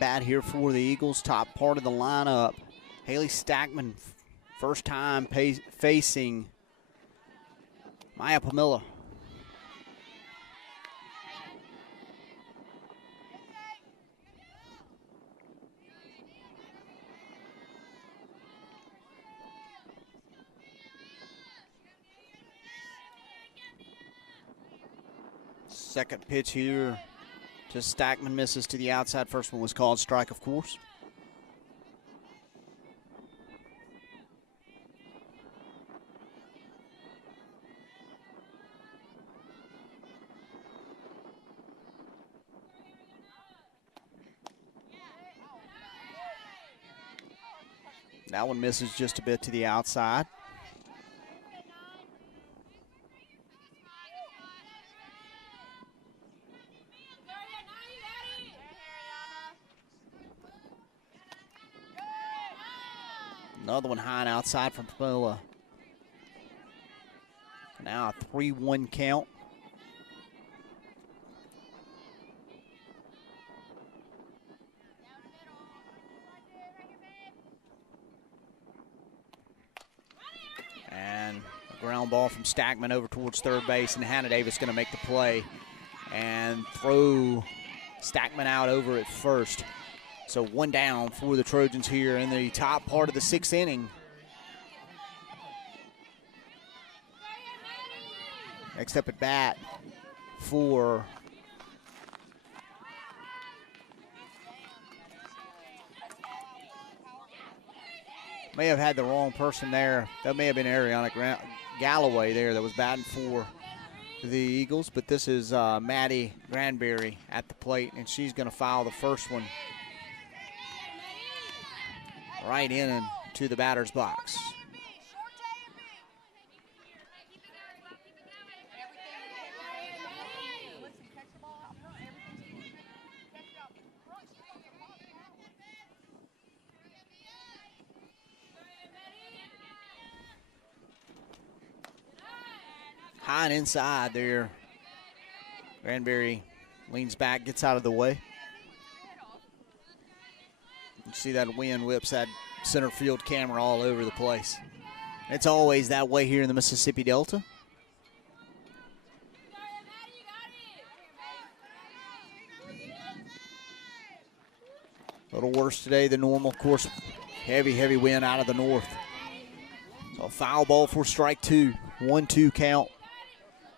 bat here for the Eagles. Top part of the lineup. Haley Stackman, first time facing Maya Pamela. Second pitch here to Stackman, misses to the outside. First one was called strike, of course. That one misses just a bit to the outside. Another one high and outside from Pamela. Now a 3-1 count. And a ground ball from Stackman over towards third base, and Hannah Davis going to make the play and throw Stackman out over at first. So one down for the Trojans here in the top part of the 6th inning. Next up at bat for may have had the wrong person there. That may have been Ariana Galloway there that was batting for the Eagles, but this is Maddie Granberry at the plate, and she's going to foul the first one right into the batter's box. High and inside there. Granberry leans back, gets out of the way. You see that wind whips that center field camera all over the place. It's always that way here in the Mississippi Delta. A little worse today than normal. Of course, heavy wind out of the north. So a foul ball for strike two. 1-2 count.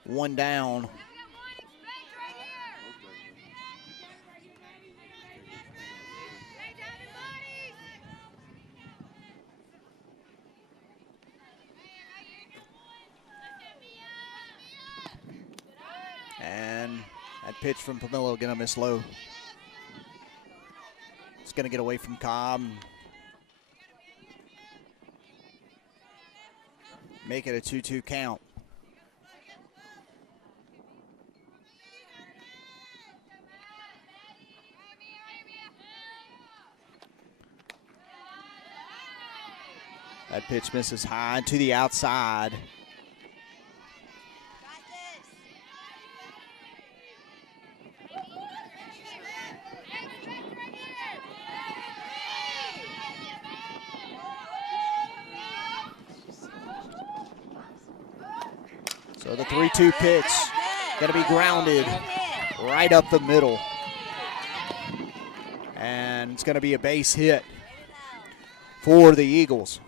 One down. And that pitch from Pamela going to miss low. It's going to get away from Cobb. Make it a 2-2 count. That pitch misses high to the outside. So the 3-2 pitch going to be grounded right up the middle. And it's going to be a base hit for the Eagles.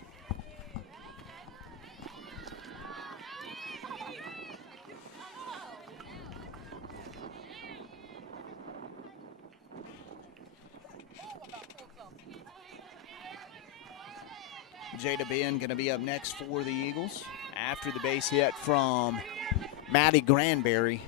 Jada Ben going to be up next for the Eagles after the base hit from Maddie Granberry.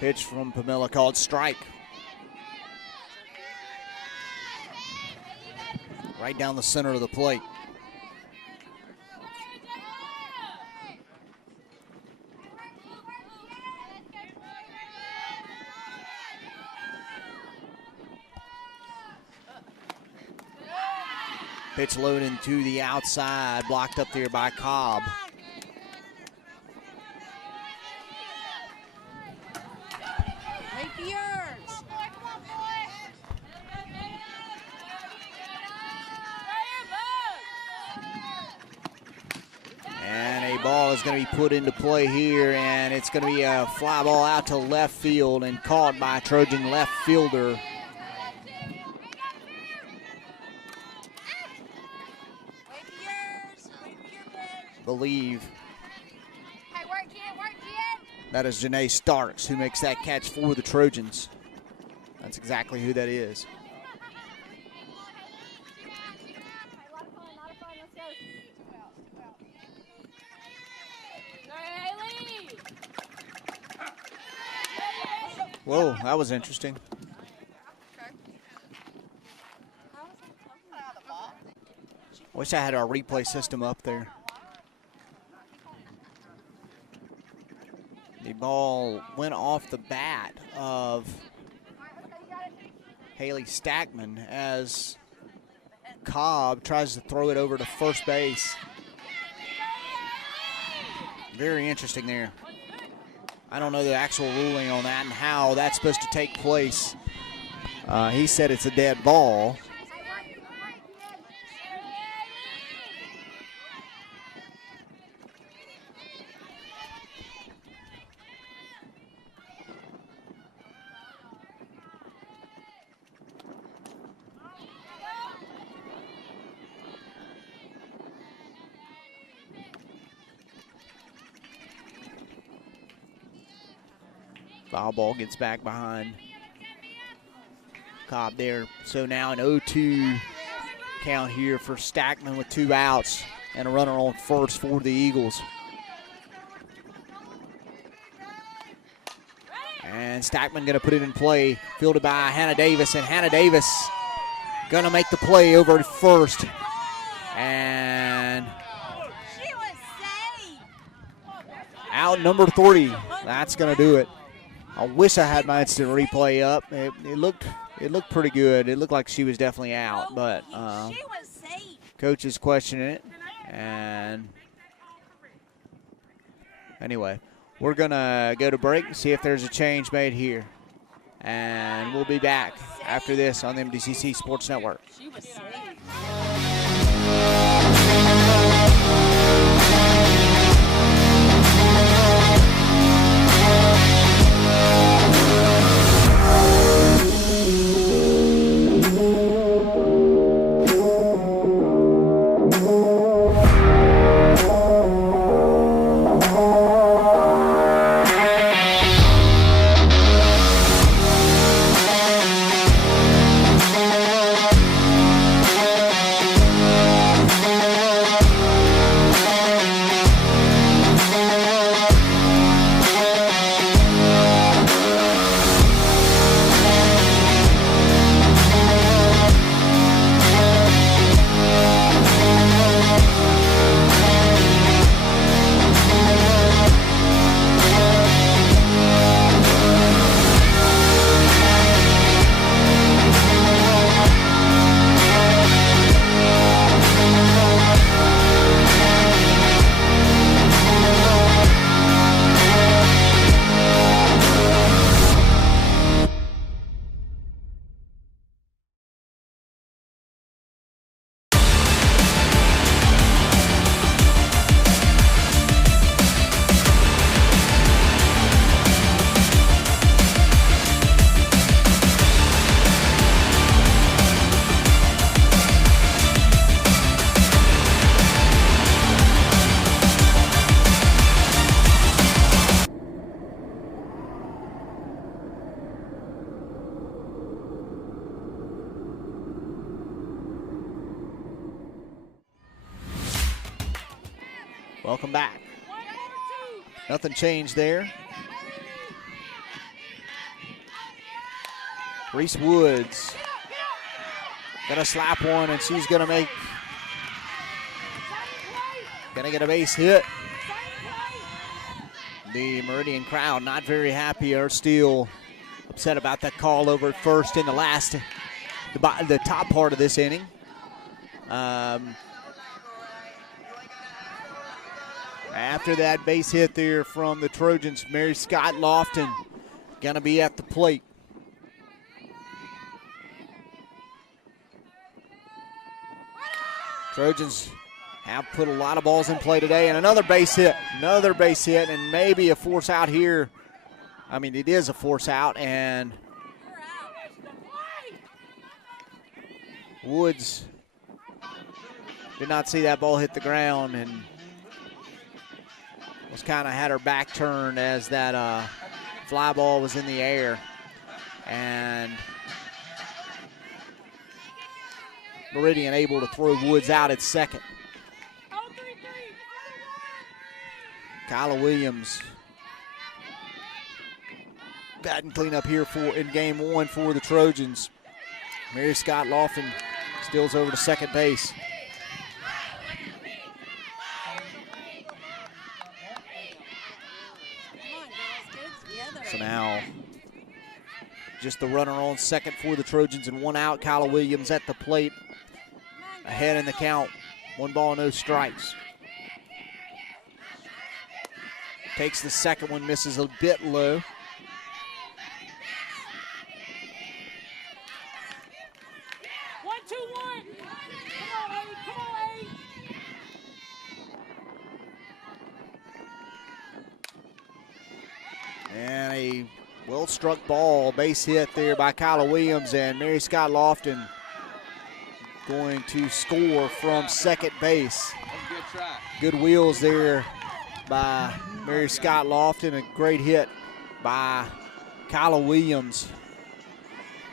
Pitch from Pamela called strike. Right down the center of the plate. Pitch loading to the outside, blocked up there by Cobb. Make yours. And a ball is going to be put into play here, and it's going to be a fly ball out to left field and caught by a Trojan left fielder. Believe Hey, work, kid. that is Janae Starks who makes that catch for the Trojans. That's exactly who that is. Whoa, that was interesting. Wish I had our replay system up there. The ball went off the bat of Haley Stackman as Cobb tries to throw it over to first base. Very interesting there. I don't know the actual ruling on that and how that's supposed to take place. He said it's a dead ball. Foul ball gets back behind Cobb there. So now an 0-2 count here for Stackman with 2 outs and a runner on first for the Eagles. And Stackman gonna put it in play, fielded by Hannah Davis, and Hannah Davis gonna make the play over at first. And out number 3, that's gonna do it. I wish I had my instant replay up. It looked pretty good. It looked like she was definitely out, but coach is questioning it. And anyway, we're gonna go to break and see if there's a change made here, and we'll be back after this on the MDCC Sports Network. Welcome back. Nothing changed there. Reese Woods gonna slap one, and she's gonna get a base hit. The Meridian crowd not very happy, are still upset about that call over at first in the top part of this inning. After that base hit there from the Trojans, Mary Scott Lofton gonna be at the plate. Trojans have put a lot of balls in play today, and another base hit, and maybe a force out here. I mean, it is a force out, and Woods did not see that ball hit the ground and was kind of had her back turned as that fly ball was in the air. And Meridian able to throw Woods out at second. Kyla Williams batting cleanup here in game one for the Trojans. Mary Scott Lofton steals over to second base. So now just the runner on second for the Trojans and one out. Kyla Williams at the plate, ahead in the count. 1 ball, no strikes. Takes the second one, misses a bit low. And a well-struck ball, base hit there by Kyla Williams, and Mary Scott Lofton going to score from second base. Good wheels there by Mary Scott Lofton, a great hit by Kyla Williams.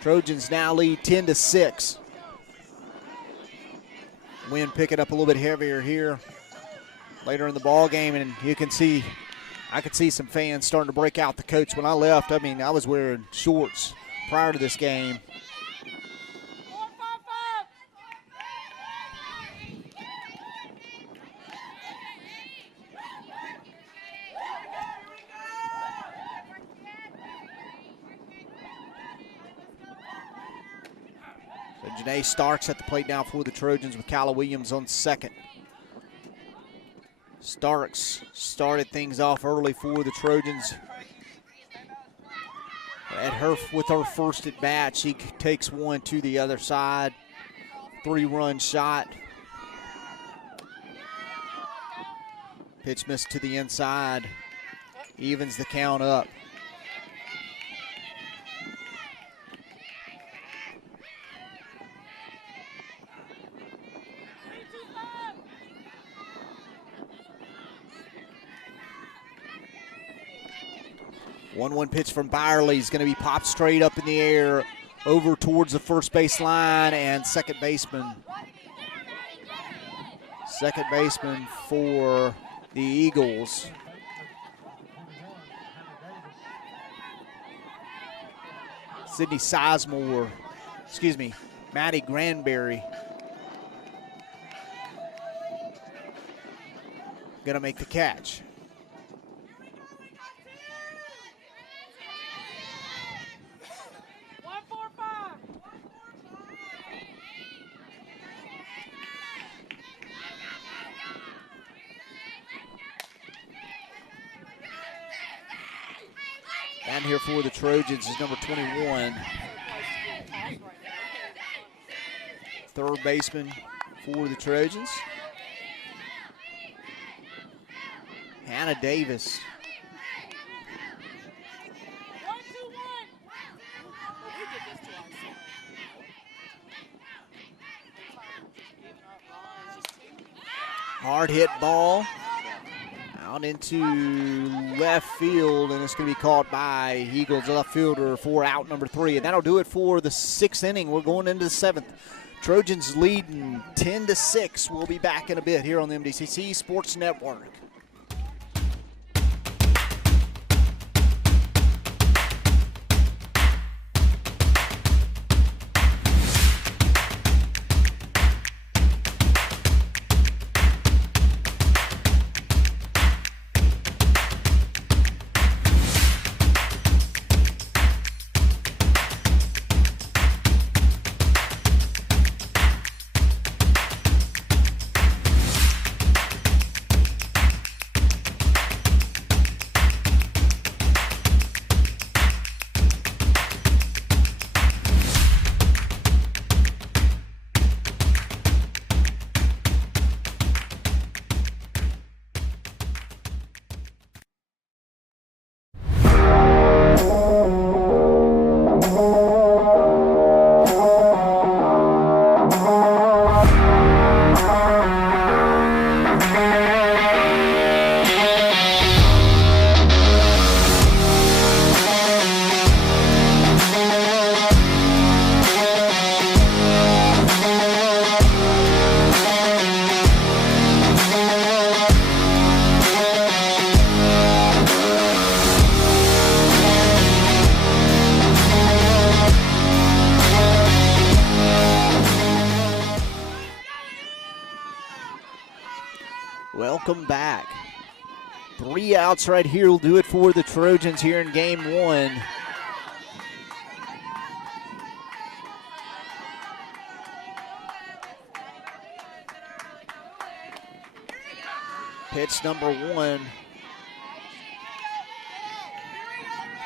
Trojans now lead 10-6. Wind picking up a little bit heavier here later in the ball game, and you can see, I could see some fans starting to break out the coats. When I left, I mean, I was wearing shorts prior to this game. So Janae Starks at the plate now for the Trojans with Kyla Williams on second. Starks started things off early for the Trojans. With her first at bat, she takes one to the other side. 3-run shot. Pitch missed to the inside. Evens the count up. One pitch from Byerly is going to be popped straight up in the air over towards the first base line, and second baseman for the Eagles. Sydney Sizemore, Maddie Granberry going to make the catch. And here for the Trojans is number 21. Third baseman for the Trojans, Hannah Davis. Hard hit ball out into left field, and it's going to be caught by Eagles left fielder for out number 3. And that'll do it for the 6th inning. We're going into the 7th. Trojans leading 10-6. We'll be back in a bit here on the Mdcc Sports Network. welcome back. 3 outs right here will do it for the Trojans here in game 1. Pitch number 1.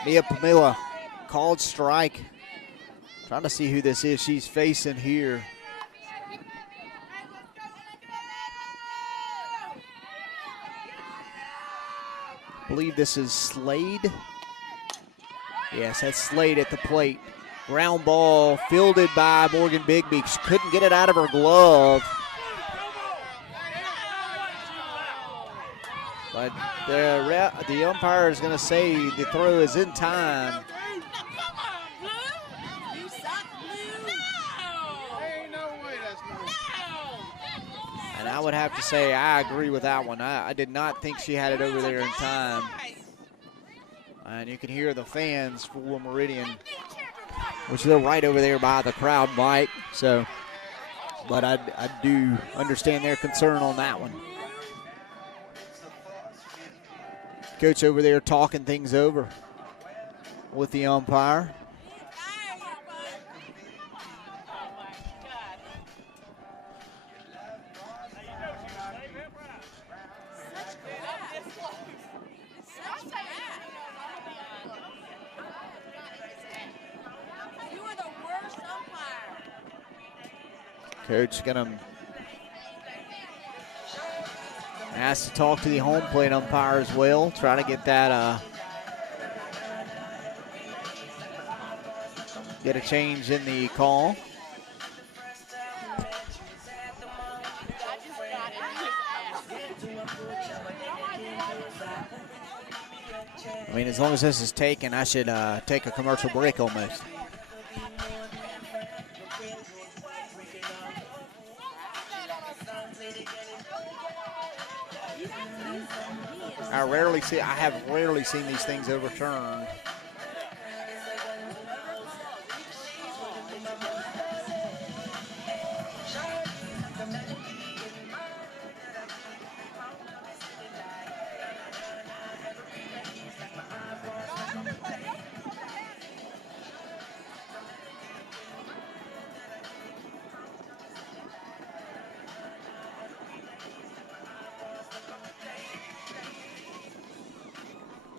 Mia Pamela called strike. Trying to see who this is she's facing here. I believe this is Slade. Yes, that's Slade at the plate. Ground ball fielded by Morgan Bigby. She couldn't get it out of her glove. But the umpire is going to say the throw is in time. And I would have to say I agree with that one. I did not think she had it over there in time. And you can hear the fans for Meridian, which they're right over there by the crowd mic. So, but I do understand their concern on that one. Coach over there talking things over with the umpire. Coach gonna ask to talk to the home plate umpire as well. Try to get that, get a change in the call. I mean, as long as this is taken, I should take a commercial break almost. I have rarely seen these things overturned.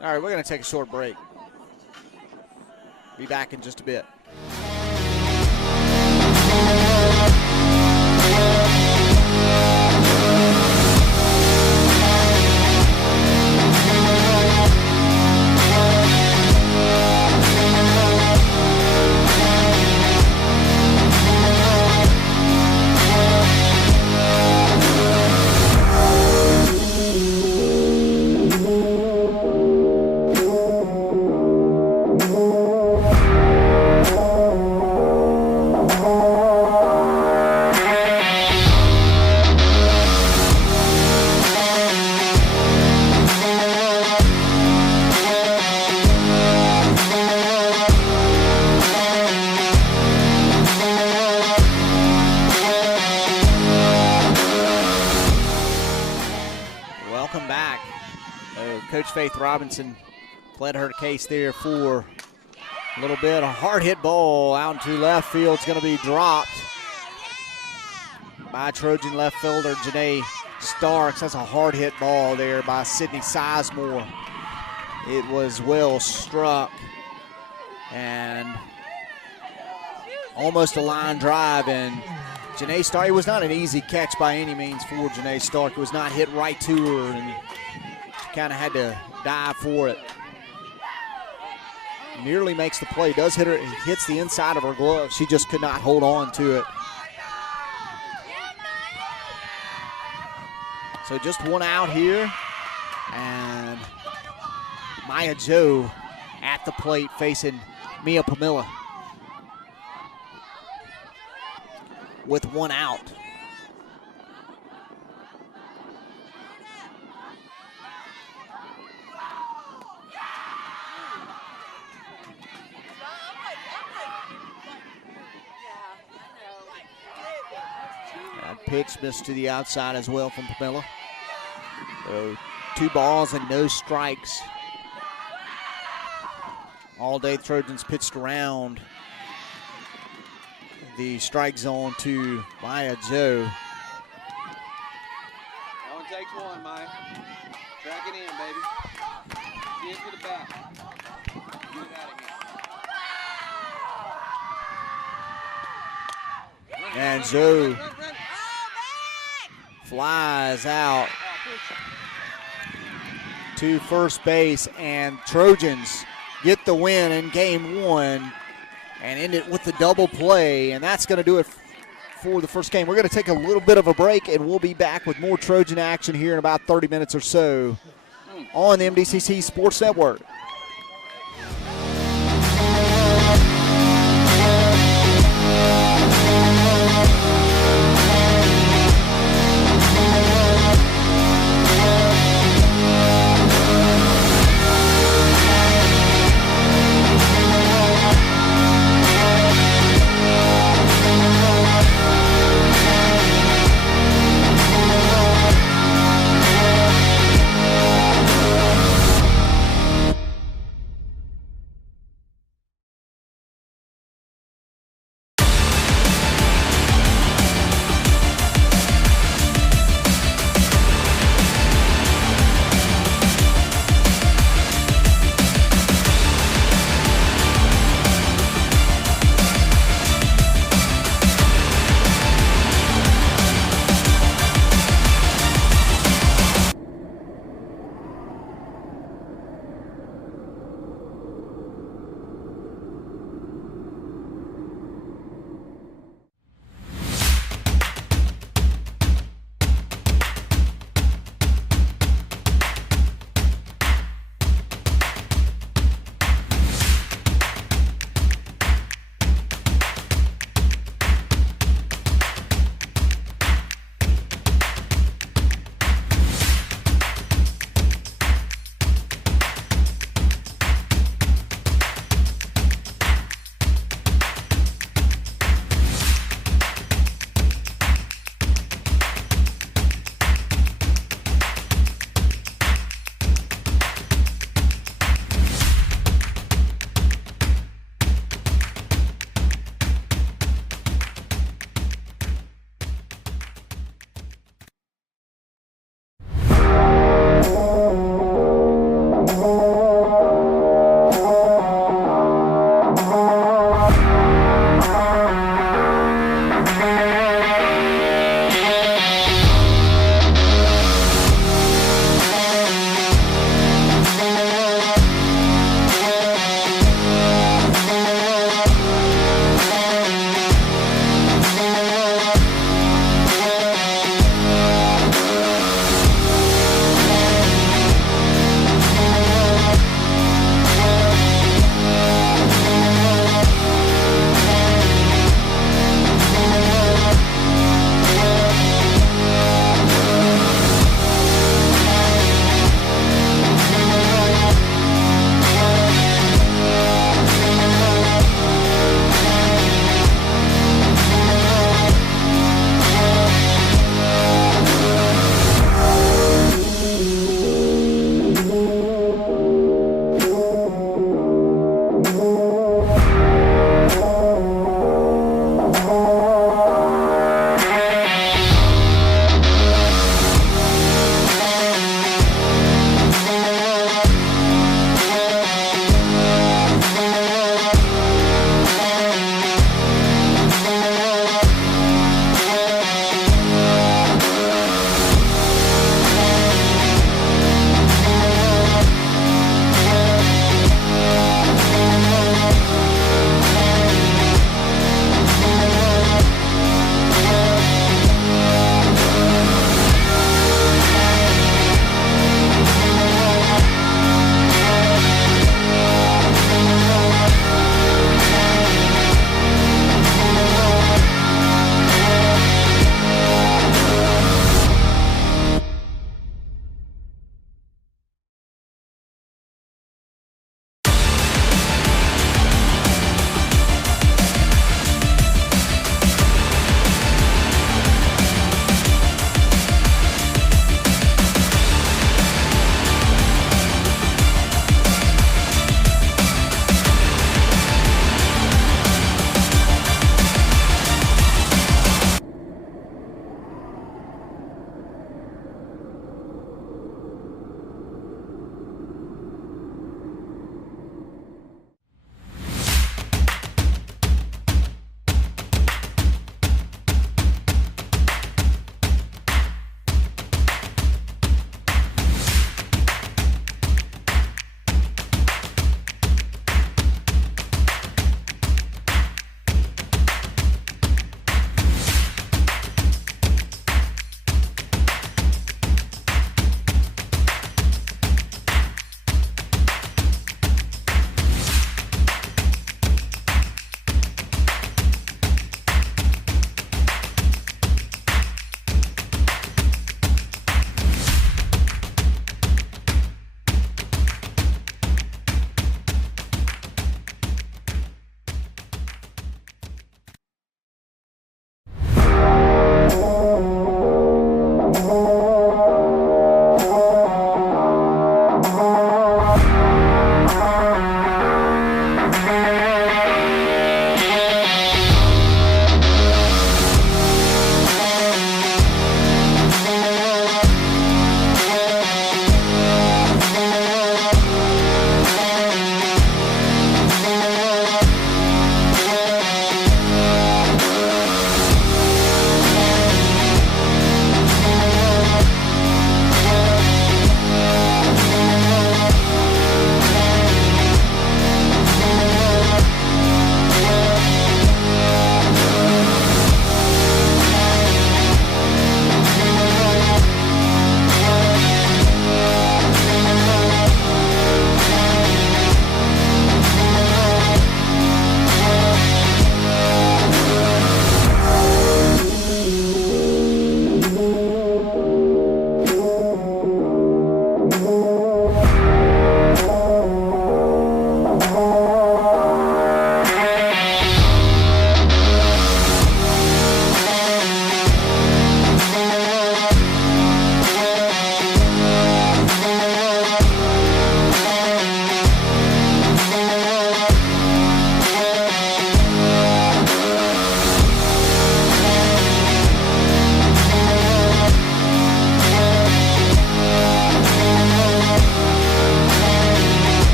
All right, we're going to take a short break. Be back in just a bit. Faith Robinson pled her case there for a little bit. A hard hit ball out into left field. It's going to be dropped by Trojan left fielder Janae Starks. That's a hard hit ball there by Sydney Sizemore. It was well struck and almost a line drive. And Janae Stark, it was not an easy catch by any means for Janae Stark. It was not hit right to her, and kind of had to dive for it. Nearly makes the play. Does hit her. It hits the inside of her glove. She just could not hold on to it. So just one out here. And Maya Joe at the plate facing Mia Pamela with one out. Pitch missed to the outside as well from Pamela. So 2 balls and no strikes. All day the Trojans pitched around the strike zone to Maya Joe. Only takes one, Mike. Track it in, baby. Get it with the bat. Get it out of here. And Joe Run. flies out to first base, and Trojans get the win in game 1 and end it with the double play, and that's going to do it for the first game. We're going to take a little bit of a break, and we'll be back with more Trojan action here in about 30 minutes or so on the MDCC Sports Network.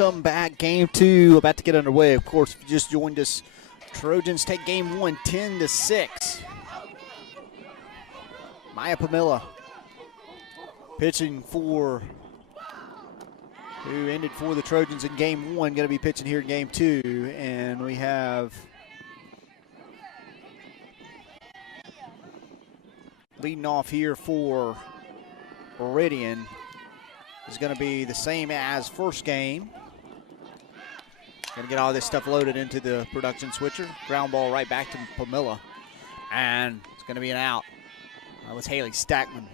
Welcome back. Game 2 about to get underway. Of course, if you just joined us, Trojans take game 1, 10-6. Maya Pamela pitching for, who ended for the Trojans in game 1, going to be pitching here in game 2. And we have leading off here for Meridian is going to be the same as first game. Going to get all this stuff loaded into the production switcher. Ground ball right back to Pamela. And it's going to be an out. That was Haley Stackman.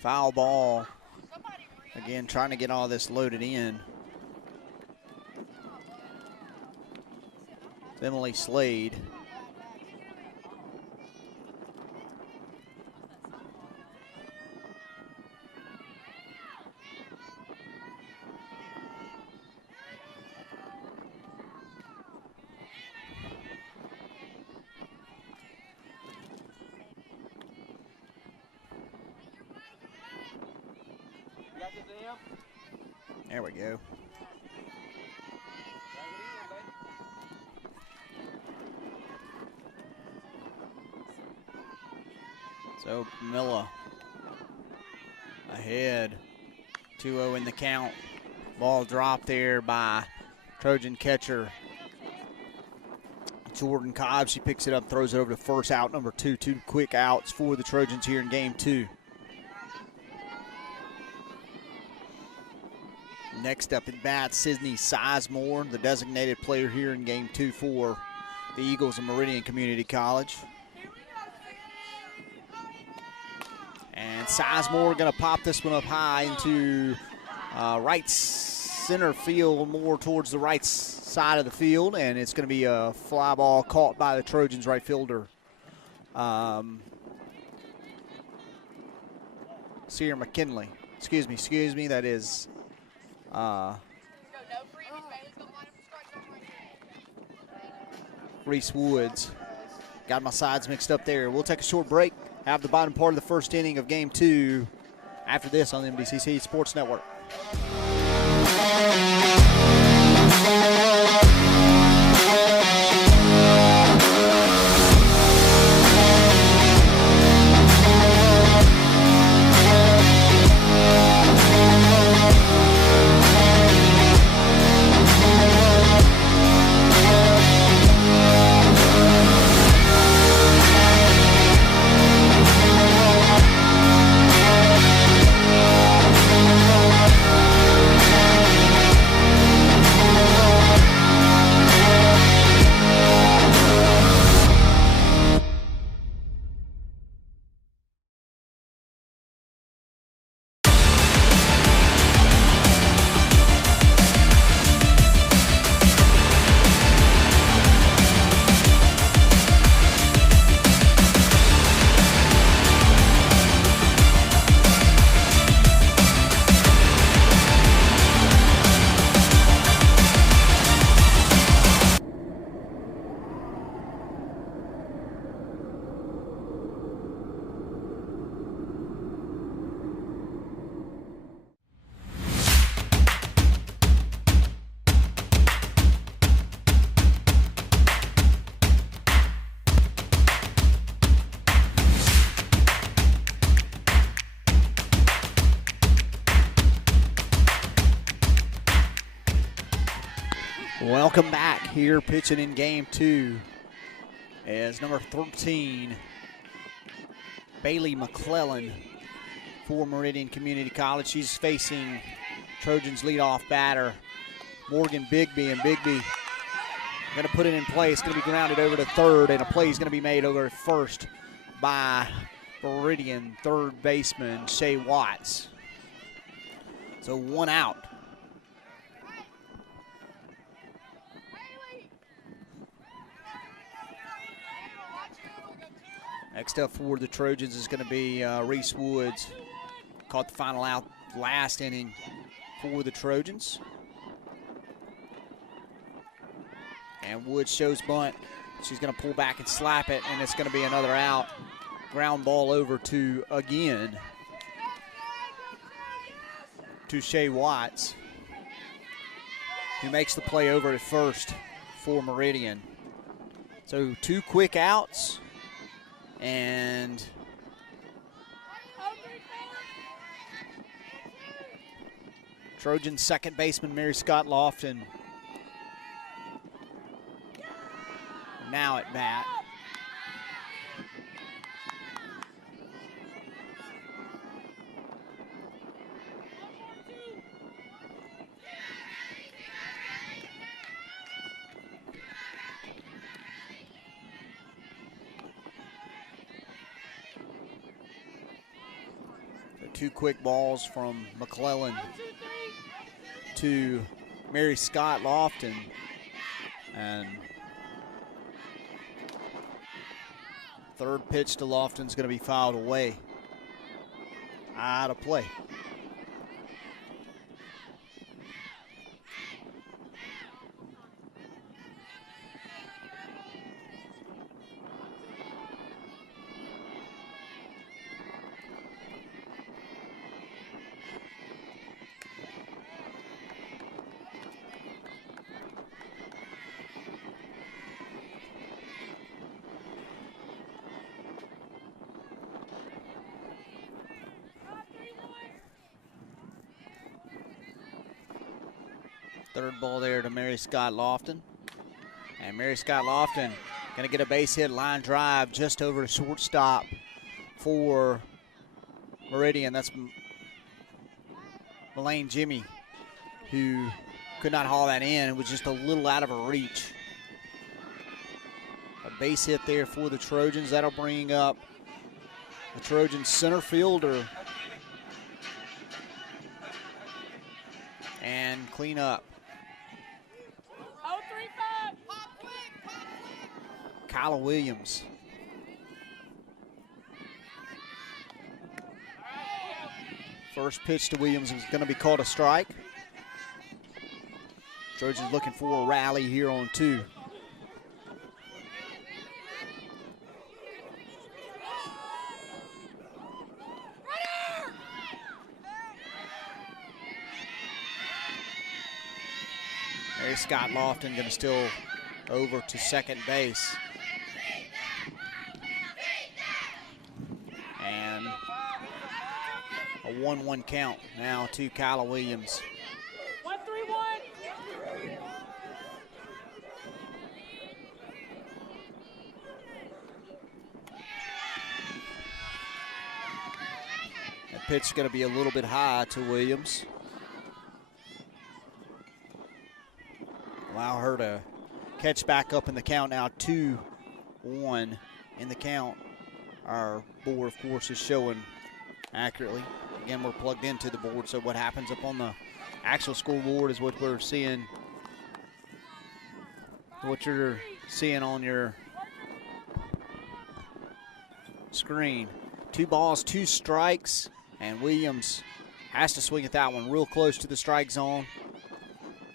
Foul ball. Again, trying to get all this loaded in. It's Emily Slade. There we go. So Milla ahead, 2-0 in the count. Ball dropped there by Trojan catcher Jordan Cobb. She picks it up, throws it over to first, out number 2. 2 quick outs for the Trojans here in game 2. Next up at bat, Sydney Sizemore, the designated player here in game 2 for the Eagles of Meridian Community College. And Sizemore going to pop this one up high into right center field, more towards the right side of the field, and it's going to be a fly ball caught by the Trojans right fielder. Sierra McKinley. Excuse me, that is Reese Woods. Got my sides mixed up there. We'll take a short break, have the bottom part of the first inning of game 2 after this on the Mdcc Sports Network. Welcome back here, pitching in game 2 as number 13, Bailey McClellan for Meridian Community College. She's facing Trojans leadoff batter, Morgan Bigby, and Bigby going to put it in play. It's going to be grounded over to third, and a play is going to be made over at first by Meridian third baseman Shay Watts. So 1 out. Next up for the Trojans is going to be Reese Woods. Caught the final out last inning for the Trojans. And Woods shows bunt. She's going to pull back and slap it, and it's going to be another out. Ground ball over to, again, to Shay Watts, who makes the play over at first for Meridian. So 2 quick outs, and Trojan second baseman Mary Scott Lofton now at bat. So 2 quick balls from McClellan to Mary Scott Lofton, and third pitch to Lofton's going to be fouled away. Out of play. Third ball there to Mary Scott Lofton. And Mary Scott Lofton going to get a base hit line drive just over the shortstop for Meridian. That's Mullane Jimmy, who could not haul that in. It was just a little out of her reach. A base hit there for the Trojans. That'll bring up the Trojans center fielder and clean up. Kyla Williams. First pitch to Williams is going to be called a strike. Trojans looking for a rally here on 2. Mary Scott Lofton going to still over to second base. And a 1-1 count now to Kyla Williams. 1-3-1. That pitch is going to be a little bit high to Williams. Allow her to catch back up in the count now. 2-1 in the count. Our board, of course, is showing accurately. Again, we're plugged into the board, so what happens up on the actual scoreboard is what we're seeing, what you're seeing on your screen. 2 balls, 2 strikes, and Williams has to swing at that one real close to the strike zone,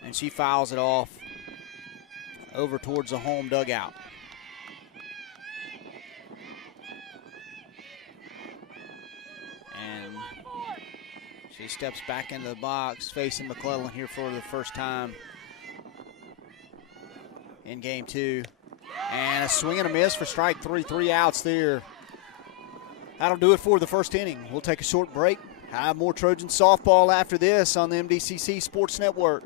and she fouls it off over towards the home dugout. And she steps back into the box facing McClellan here for the first time in game 2. And a swing and a miss for strike 3. 3 outs there. That'll do it for the first inning. We'll take a short break. Have more Trojan softball after this on the MDCC Sports Network.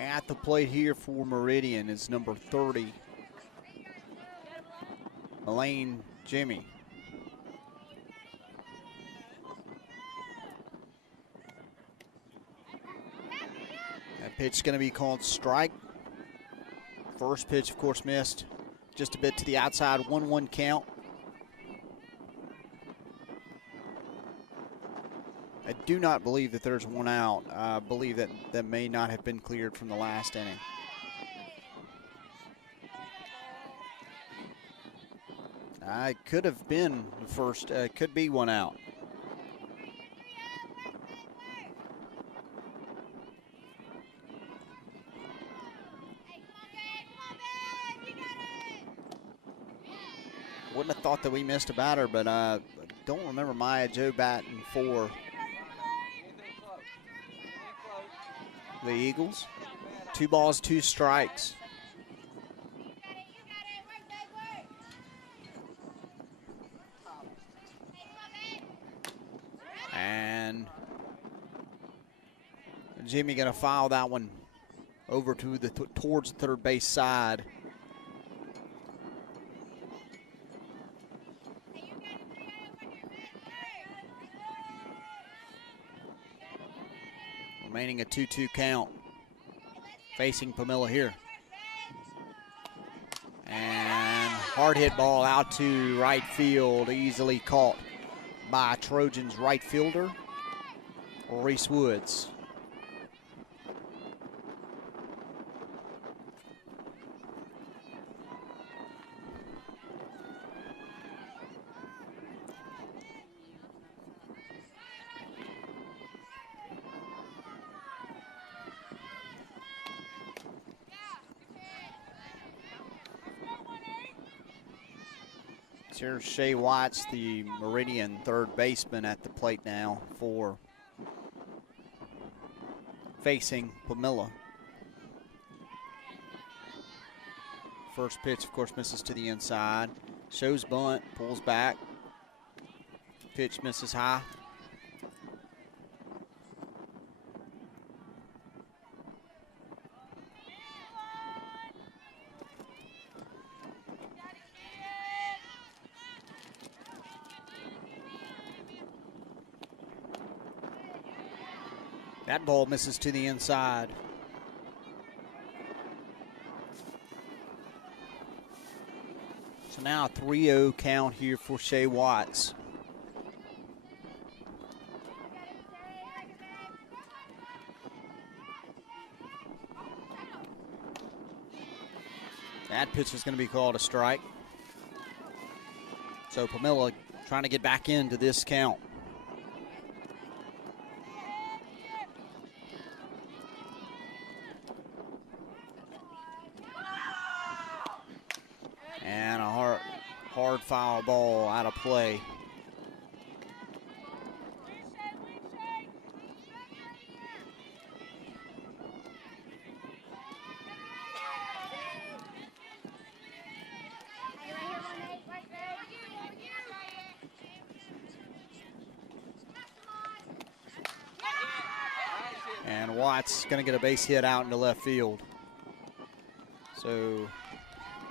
At the plate here for Meridian is number 30, Elaine Jimmy. That pitch is going to be called strike. First pitch, of course, missed just a bit to the outside, 1-1 count. I do not believe that there's one out. I believe that that may not have been cleared from the last inning. It could have been the first, could be one out. Wouldn't have thought that we missed a batter, but I don't remember Maya Joe batting for the Eagles. 2 balls, 2 strikes. And Jimmy gonna foul that one over to the towards the third base side. Remaining a 2-2 count. Facing Pamela here. And hard hit ball out to right field, easily caught by Trojans right fielder, Reese Woods. Here's Shea Watts, the Meridian third baseman, at the plate now for facing Pamela. First pitch, of course, misses to the inside. Shows bunt, pulls back. Pitch misses high. That ball misses to the inside. So now a 3-0 count here for Shea Watts. That pitch is going to be called a strike. So Pamela trying to get back into this count. third foul ball out of play. And Watts going to get a base hit out into left field. So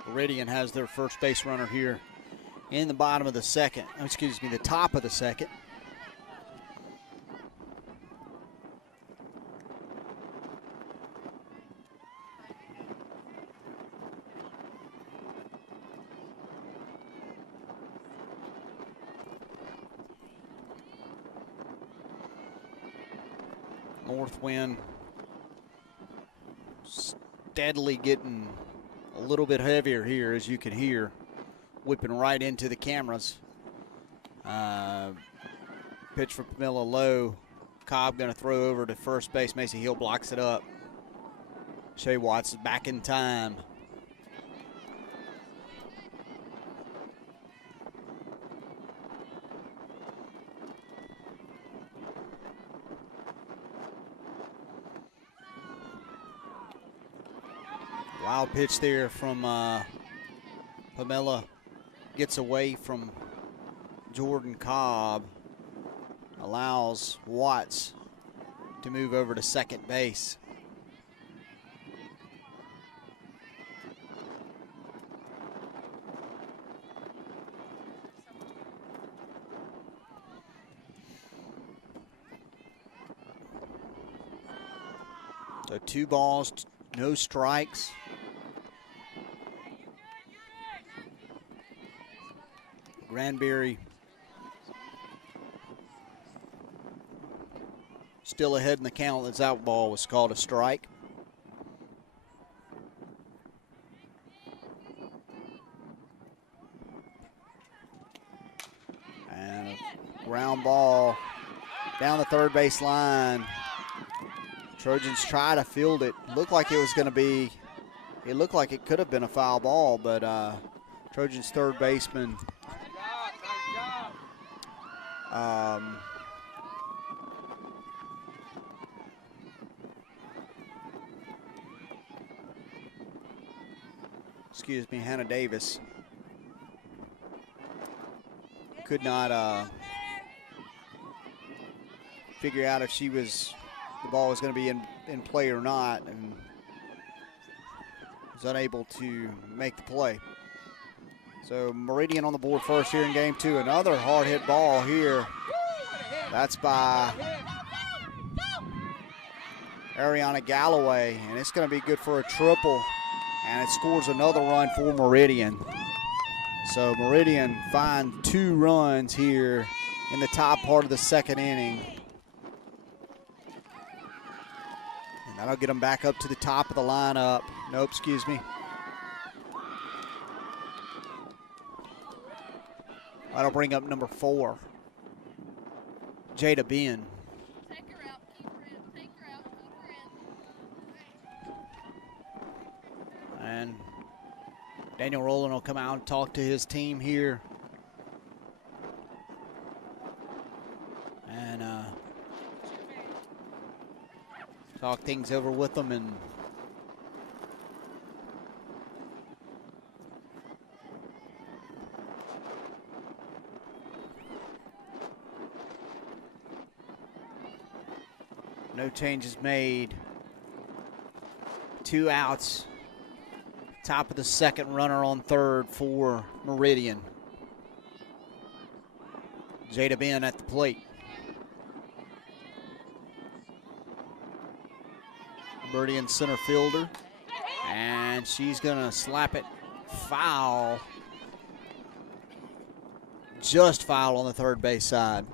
Meridian has their first base runner here in the bottom of the second. Excuse me, the top of the second. North wind steadily getting a little bit heavier here, as you can hear, whipping right into the cameras. Pitch for Pamela low. Cobb going to throw over to first base. Macy Hill blocks it up. Shea Watts is back in time. Wild pitch there from Pamela. Gets away from Jordan Cobb. Allows Watts to move over to second base. So 2 balls, no strikes. Granberry still ahead in the count. That's out ball was called a strike. And a ground ball down the third base line. Trojans try to field it. Looked like it was going to be, it looked like it could have been a foul ball, but Trojans third baseman excuse me, Hannah Davis could not figure out if the ball was going to be in play or not, and was unable to make the play. So Meridian on the board first here in game 2. Another hard hit ball here. That's by Ariana Galloway, and it's going to be good for a triple, and it scores another run for Meridian. So Meridian find 2 runs here in the top part of the second inning. And that'll get them back up to the top of the lineup. Nope, excuse me. That'll bring up number 4, Jada Ben. Take her out, keep her in. Take her out, keep her in. And Daniel Rowland will come out and talk to his team here. And talk things over with them, and no changes made. 2 outs. Top of the second, runner on third for Meridian. Jada Ben at the plate. Meridian center fielder. And she's going to slap it foul. Just foul on the third base side.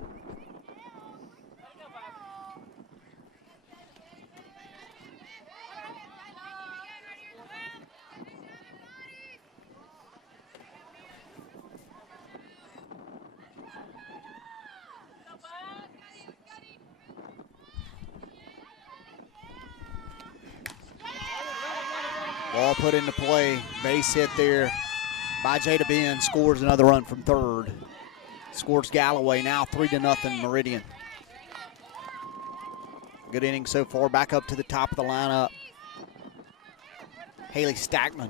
Ball put into play, base hit there by Jada Ben, scores another run from third. Scores Galloway, now 3-0 Meridian. Good inning so far, back up to the top of the lineup. Haley Stackman.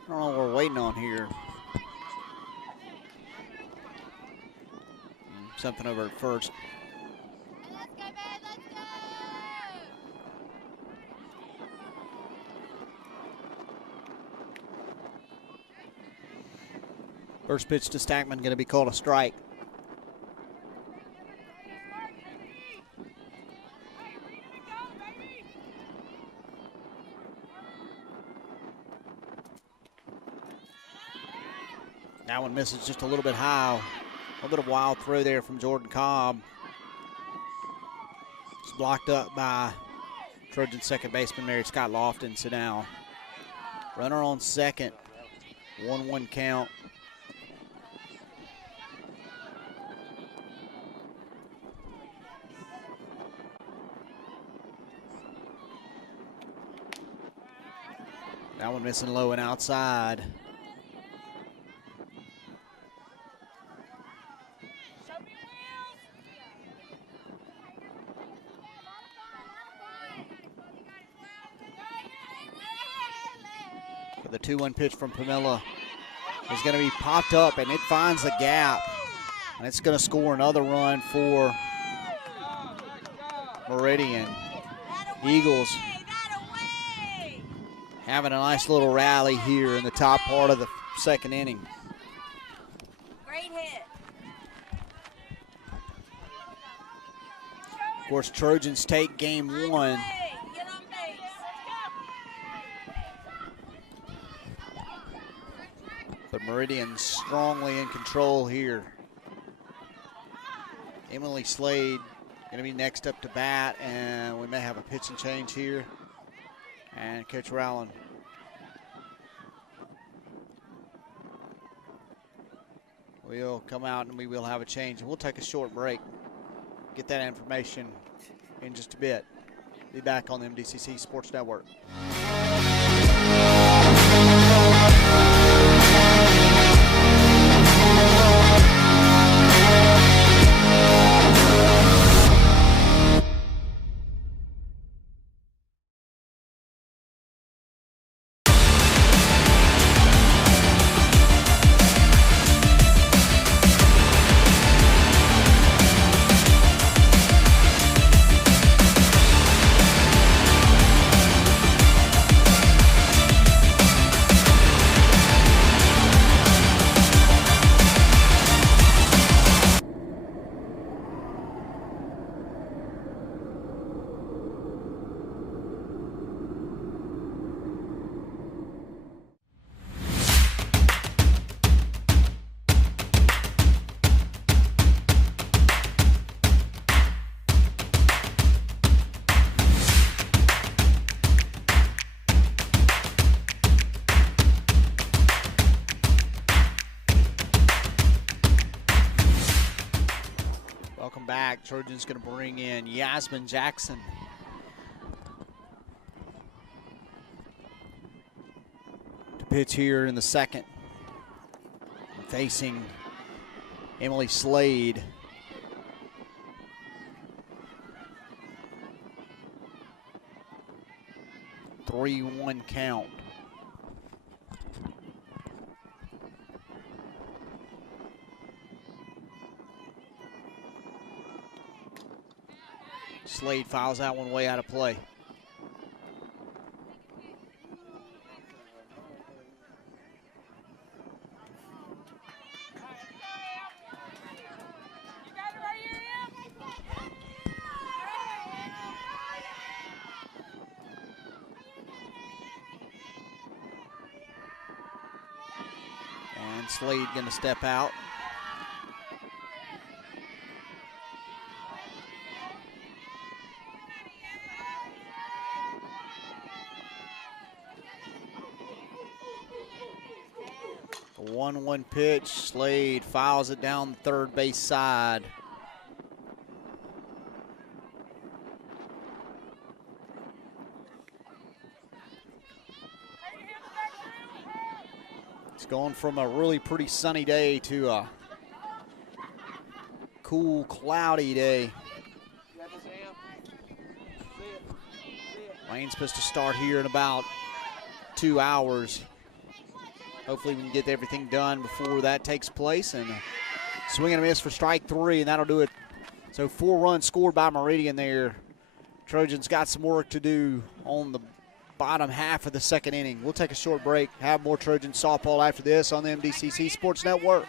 I don't know what we're waiting on here. Something over at first. Let's go, man, let's go! First pitch to Stackman going to be called a strike. That one misses just a little bit high. A little bit of wild throw there from Jordan Cobb. It's blocked up by Trojan second baseman Mary Scott Lofton. So now runner on second. 1-1 count. That one missing low and outside. The 2-1 pitch from Pamela is going to be popped up, and it finds the gap. And it's going to score another run for Meridian. Eagles having a nice little rally here in the top part of the second inning. Great hit. Of course, Trojans take game one. Get on base. But Meridian's strongly in control here. Emily Slade going to be next up to bat, and we may have a pitch and change here. And Coach Rowland will come out and we will have a change. And we'll take a short break. Get that information in just a bit. Be back on the MDCC Sports Network. Welcome back. Trojans going to bring in Yasmin Jackson. To pitch here in the second. Facing Emily Slade. A 3-1 count. Slade fouls that one way out of play. And And Slade going to step out. A 1-1 pitch. Slade fouls it down the third base side. It's going from a really pretty sunny day to a cool, cloudy day. Rain's supposed to start here in about 2 hours. Hopefully we can get everything done before that takes place. And swing and a miss for strike 3, and that'll do it. So 4 runs scored by Meridian there. Trojans got some work to do on the bottom half of the second inning. We'll take a short break, have more Trojan softball after this on the MDCC Sports Network.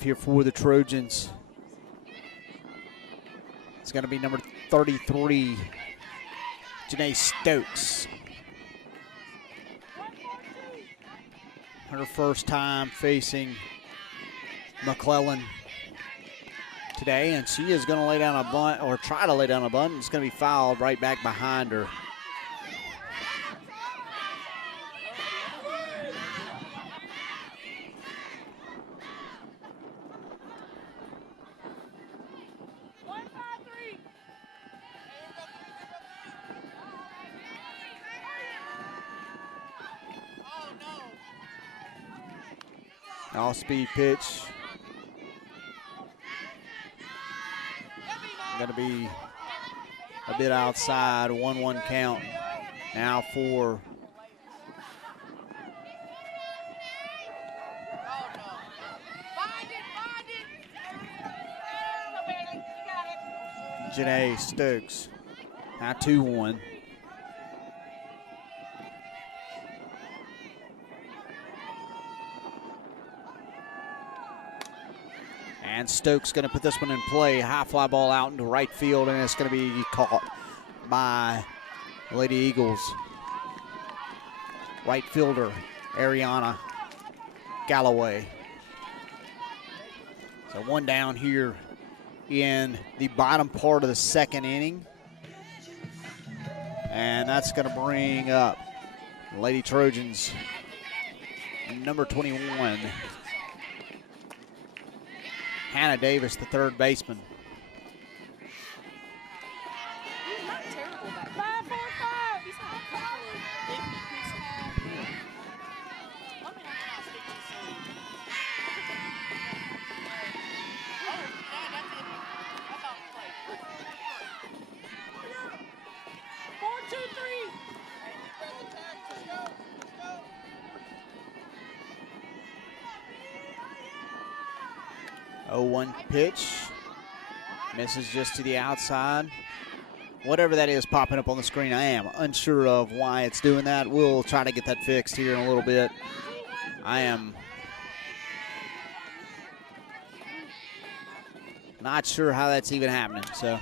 Here for the Trojans. It's going to be number 33, Janae Stokes. Her first time facing McClellan today, and she is going to lay down a bunt, or try to lay down a bunt. It's going to be fouled right back behind her. Off-speed pitch. Going to be a bit outside. 1-1 count. Now for Janae Stokes. Now 2-1. And Stokes going to put this one in play. High fly ball out into right field, and it's going to be caught by Lady Eagles. Right fielder, Ariana Galloway. So one down here in the bottom part of the second inning. And that's going to bring up Lady Trojans, number 21. Hannah Davis, the third baseman. He's not terrible back there. 5-4-5. He's not a couple of big pieces. Let me know when I speak to you. Oh, yeah, that's it. That's all the play. 4-2-3. 0-1 pitch. Misses just to the outside. whatever that is popping up on the screen, I am unsure of why it's doing that. We'll try to get that fixed here in a little bit. I am not sure how that's even happening. So,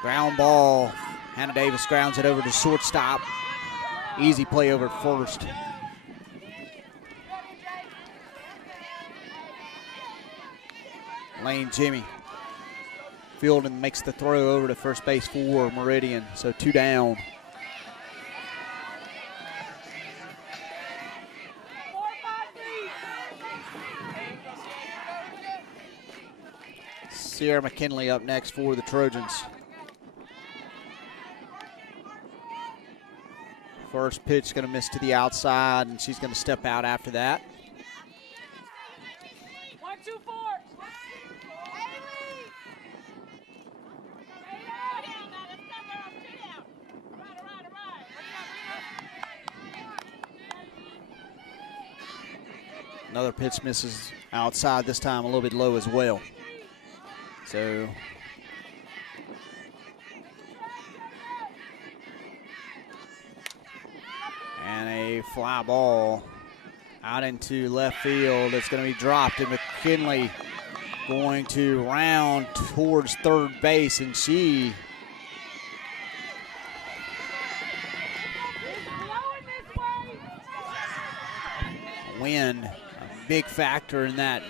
ground ball. Hannah Davis grounds it over to shortstop. Easy play over at first. Lane Jimmy. Fielding makes the throw over to first base for Meridian. So 2 down. Sierra McKinley up next for the Trojans. First pitch going to miss to the outside, and she's going to step out after that. 1-2-4. Another pitch misses outside, this time a little bit low as well. So and a fly ball out into left field. It's going to be dropped, and McKinley going to round towards third base, and she wind, a big factor in that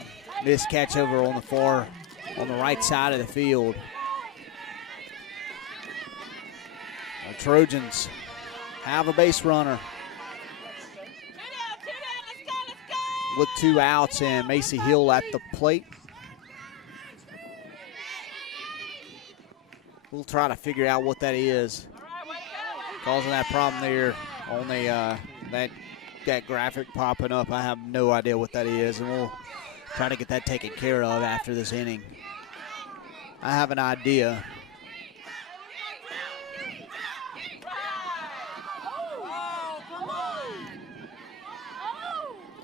missed catch over on the right side of the field. The Trojans have a base runner with 2 outs, and Macy Hill at the plate. We'll try to figure out what that is causing that problem there on the that graphic popping up. I have no idea what that is, and we'll try to get that taken care of after this inning. I have an idea.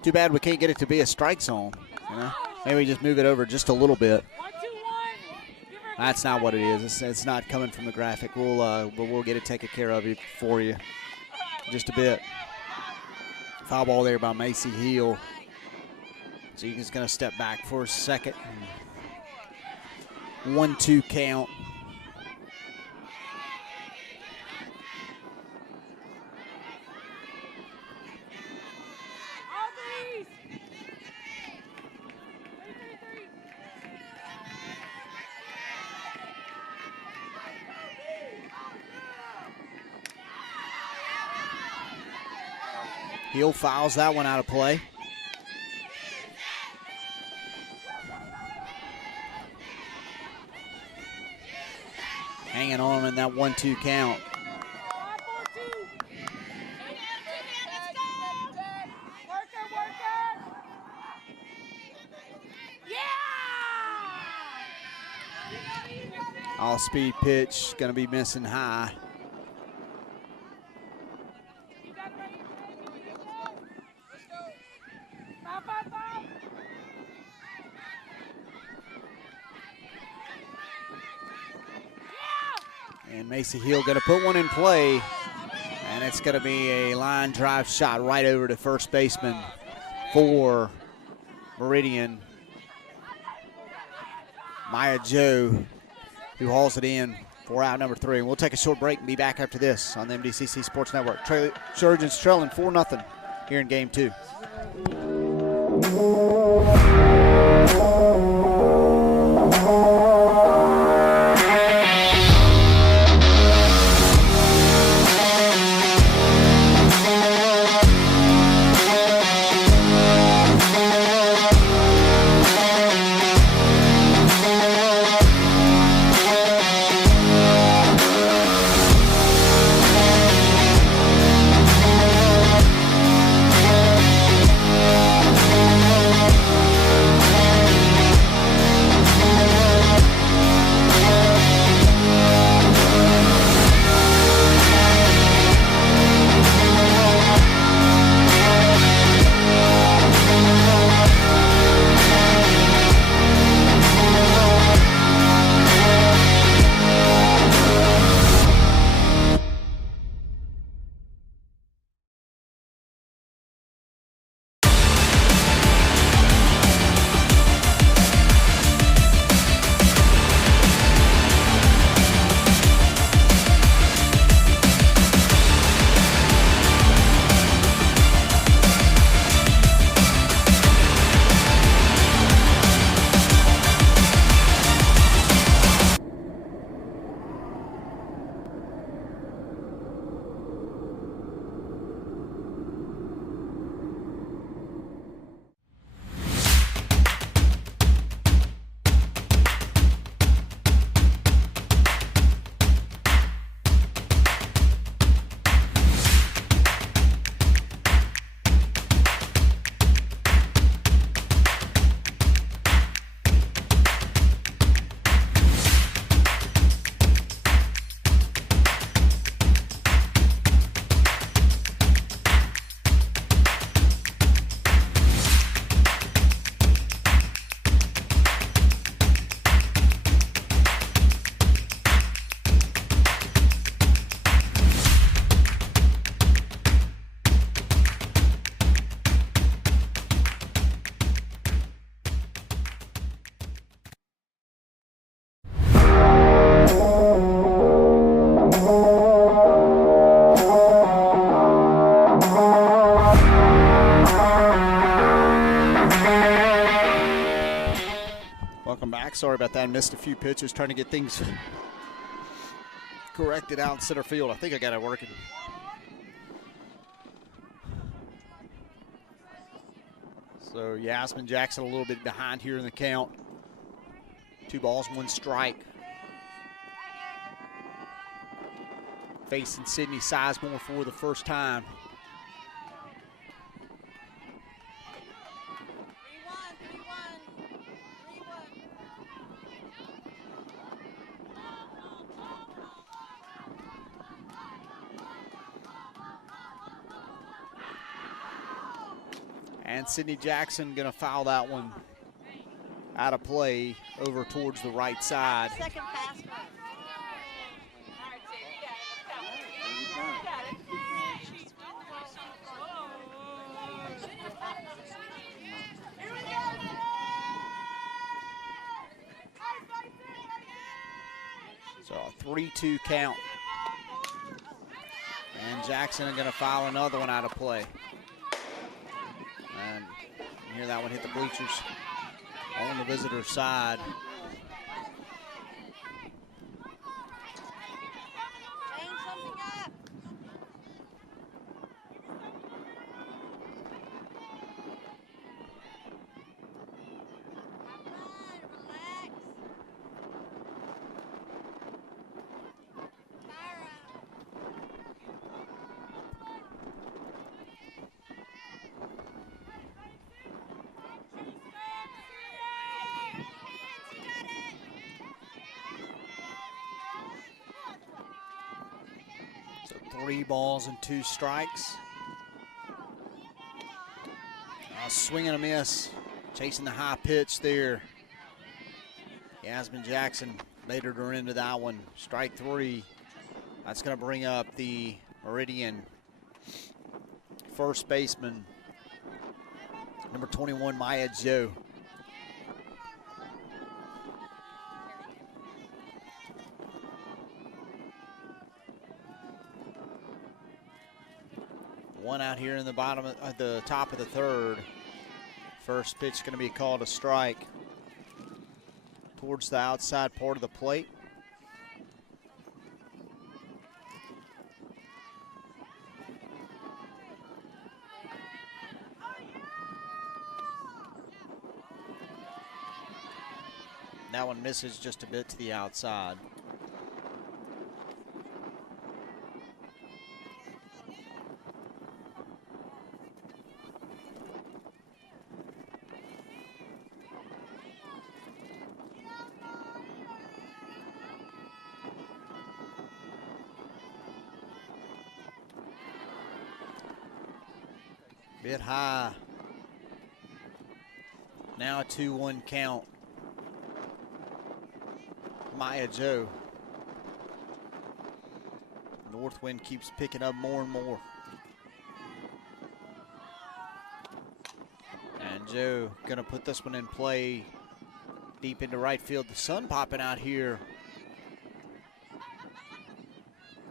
Too bad we can't get it to be a strike zone. You know? Maybe just move it over just a little bit. That's not what it is. It's not coming from the graphic. We'll get it taken care of for you just a bit. Foul ball there by Macy Hill. Jenkins going to step back for a second. 1-2 count. Hill fouls that one out of play. Hanging on in that 1-2 count. All speed pitch, going to be missing high. And Macy Hill going to put one in play, and it's going to be a line drive shot right over to first baseman for Meridian. Maya Joe, who hauls it in for out number 3. And we'll take a short break and be back after this on the MDCC Sports Network. Trojans trailing 4-0 here in Game 2. Brian missed a few pitches trying to get things corrected out in center field. I think I got it working. So Yasmin Jackson a little bit behind here in the count. 2 balls, 1 strike. Facing Sydney Sizemore for the first time. And Sydney Jackson gonna foul that one out of play over towards the right side. Second pass. So a 3-2 count. And Jackson is gonna foul another one out of play. And you hear that one hit the bleachers on the visitor side. Change something up. Relax. So 3 balls and 2 strikes. A swing and a miss. Chasing the high pitch there. Yasmin Jackson later her into that one. Strike 3. That's going to bring up the Meridian first baseman, number 21, Maya Joe. One out here in the bottom of the top of the third. First pitch going to be called a strike towards the outside part of the plate. That one misses just a bit to the outside. Bit high. Now a 2-1 count. Maya Joe. North wind keeps picking up more and more. And Joe gonna put this one in play deep into right field. The sun popping out here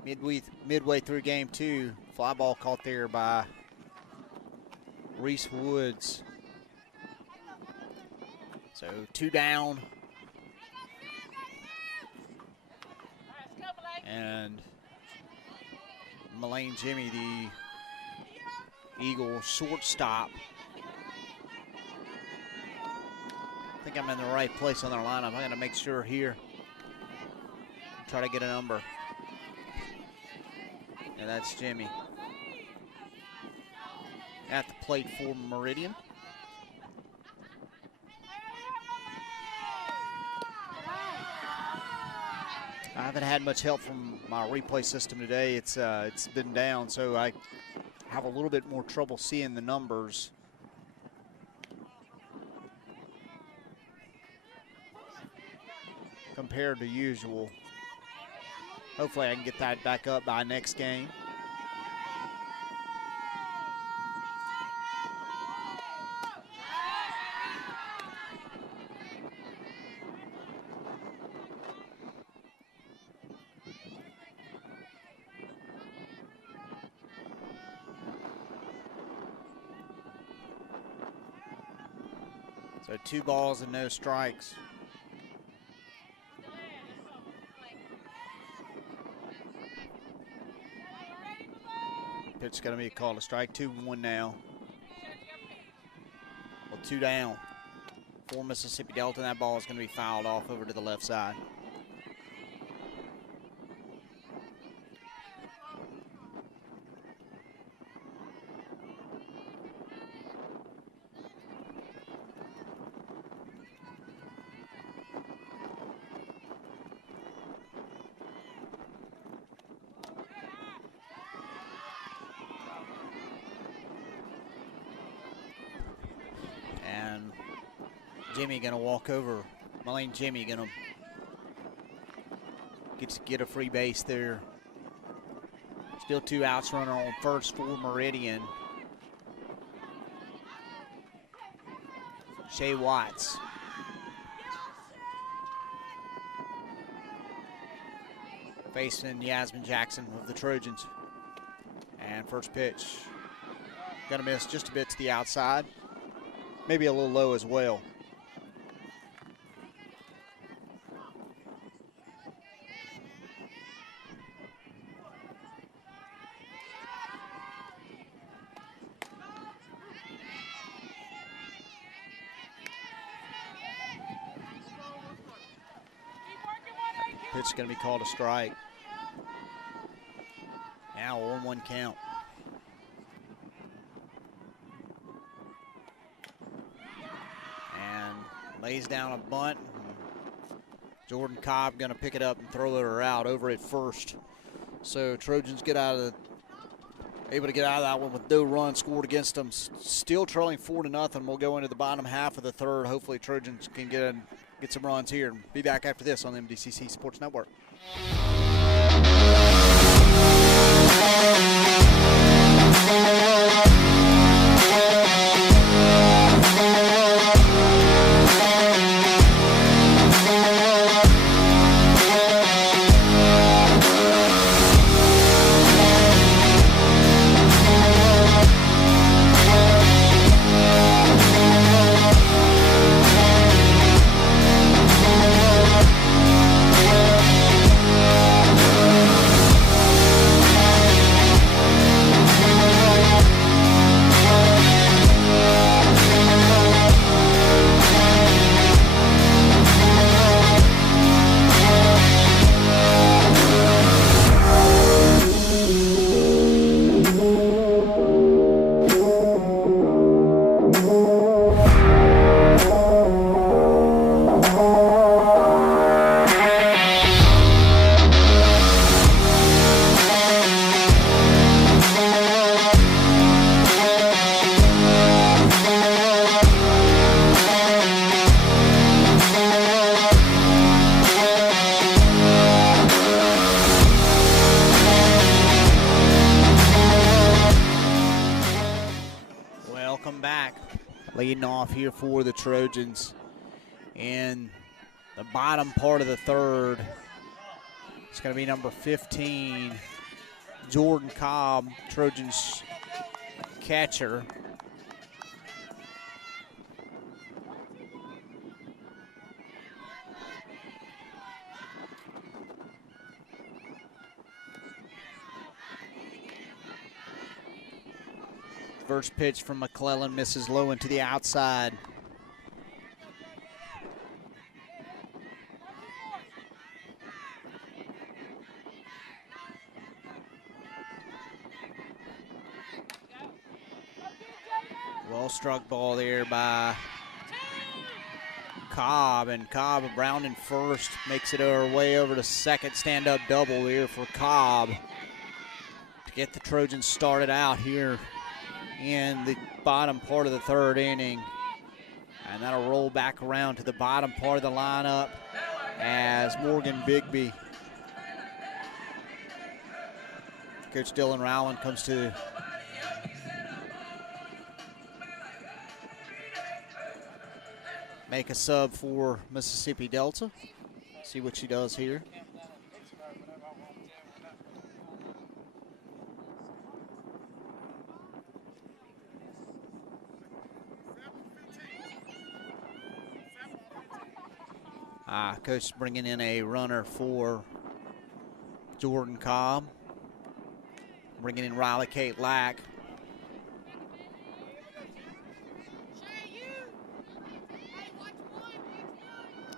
midway through game 2. Fly ball caught there by Reese Woods. So 2 down. And Mullane Jimmy, the Eagle shortstop. I think I'm in the right place on their lineup. I gotta make sure here. Try to get a number. And that's Jimmy. At the plate for Meridian. I haven't had much help from my replay system today. It's been down, so I have a little bit more trouble seeing the numbers. Compared to usual. Hopefully I can get that back up by next game. So 2 balls and no strikes. Pitch is going to be called a strike. 2-1 now. Well, 2 down for Mississippi Delta. That ball is going to be fouled off over to the left side. Jimmy gonna walk over. Mullane Jimmy gonna get a free base there. Still 2 outs, runner on first for Meridian. Shea Watts. Facing Yasmin Jackson of the Trojans. And first pitch. Gonna miss just a bit to the outside. Maybe a little low as well. Pitch is going to be called a strike. Now 1-1 count. And lays down a bunt. Jordan Cobb going to pick it up and throw it out over at first. So Trojans able to get out of that one with no run scored against them. Still trailing 4-0. We'll go into the bottom half of the third. Hopefully Trojans can get some runs here. Be back after this on the MDCC Sports Network. Leading off here for the Trojans in the bottom part of the third. It's going to be number 15, Jordan Cobb, Trojans catcher. First pitch from McClellan misses low into the outside. Well struck ball there by Cobb, and Cobb rounding first makes it our way over to second. Stand-up double there for Cobb to get the Trojans started out here in the bottom part of the third inning. And that'll roll back around to the bottom part of the lineup as Morgan Bigby, Coach Dylan Rowland, comes to make a sub for Mississippi Delta. See what she does here. Coach bringing in a runner for Jordan Cobb. Bringing in Riley Kate Lack.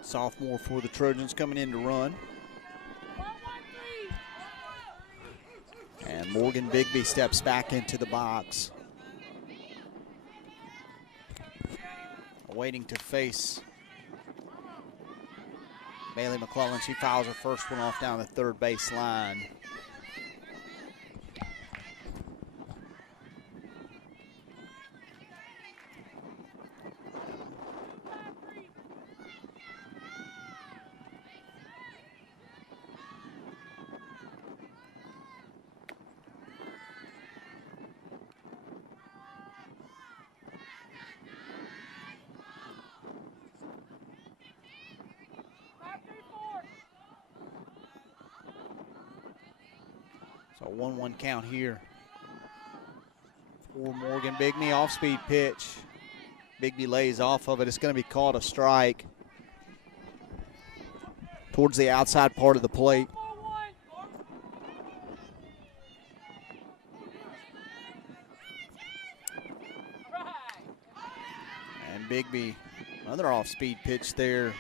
Sophomore for the Trojans coming in to run. And Morgan Bigby steps back into the box. Waiting to face Bailey McClellan. She fouls her first one off down the third base line. So 1-1 count here for Morgan Bigby. Off-speed pitch. Bigby lays off of it. It's going to be called a strike towards the outside part of the plate. And Bigby, another off-speed pitch there.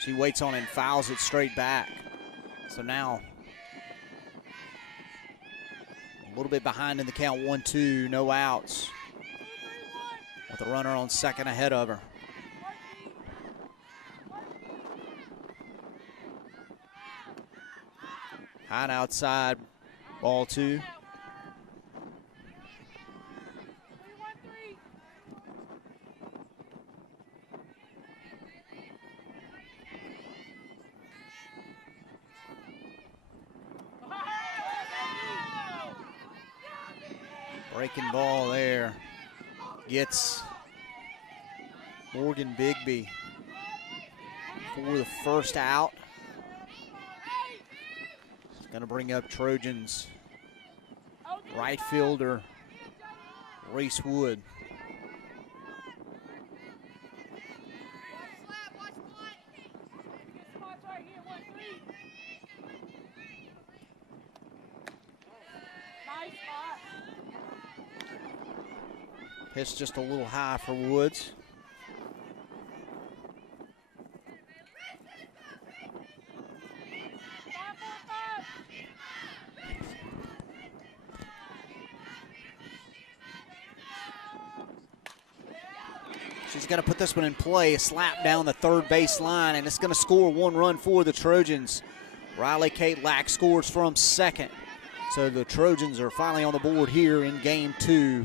She waits on it and fouls it straight back. So now a little bit behind in the count, 1-2, no outs. With a runner on second ahead of her. High and outside, ball 2. Breaking ball there. Gets Morgan Bigby for the first out. It's going to bring up Trojans right fielder Reese Wood. Pitch just a little high for Woods. She's going to put this one in play, a slap down the third base line, and it's going to score 1 run for the Trojans. Riley Kate Lack scores from second. So the Trojans are finally on the board here in game 2.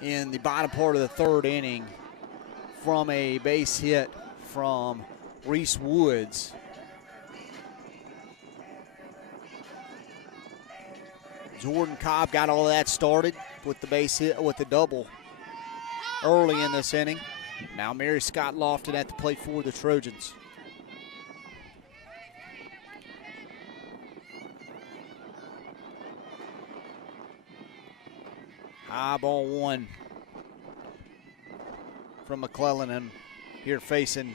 In the bottom part of the third inning from a base hit from Reese Woods. Jordan Cobb got all of that started with the base hit, with the double early in this inning. Now Mary Scott Lofton at the plate for the Trojans. High ball 1 from McClellan, and here facing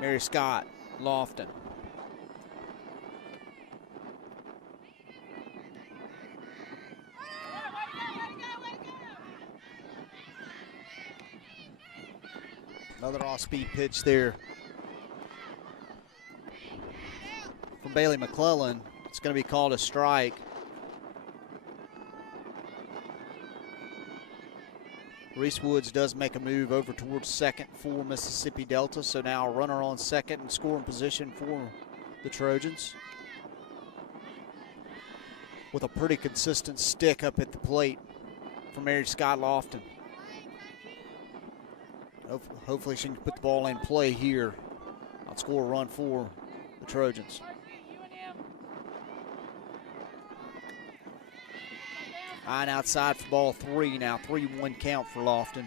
Mary Scott Lofton. Another off-speed pitch there from Bailey McClellan. It's going to be called a strike. Reese Woods does make a move over towards second for Mississippi Delta. So now a runner on second and scoring position for the Trojans. With a pretty consistent stick up at the plate for Mary Scott Lofton. Hopefully she can put the ball in play here. I'll score a run for the Trojans. High and outside for ball 3 now. 3-1 count for Lofton.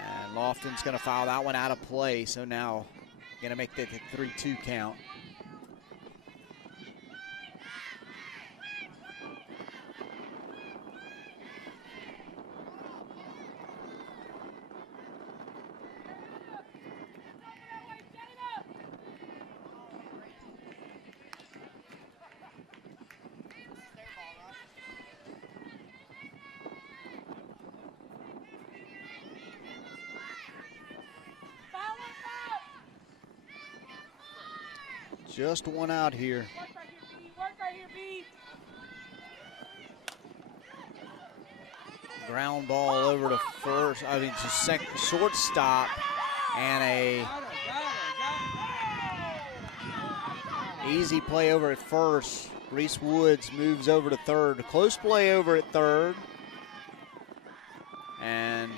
And Lofton's going to foul that one out of play. So now going to make that a 3-2 count. Just one out here. Work right here, B. Work right here, B. Ground ball over to first. I mean, to second, shortstop, and a easy play over at first. Reese Woods moves over to third. Close play over at third. And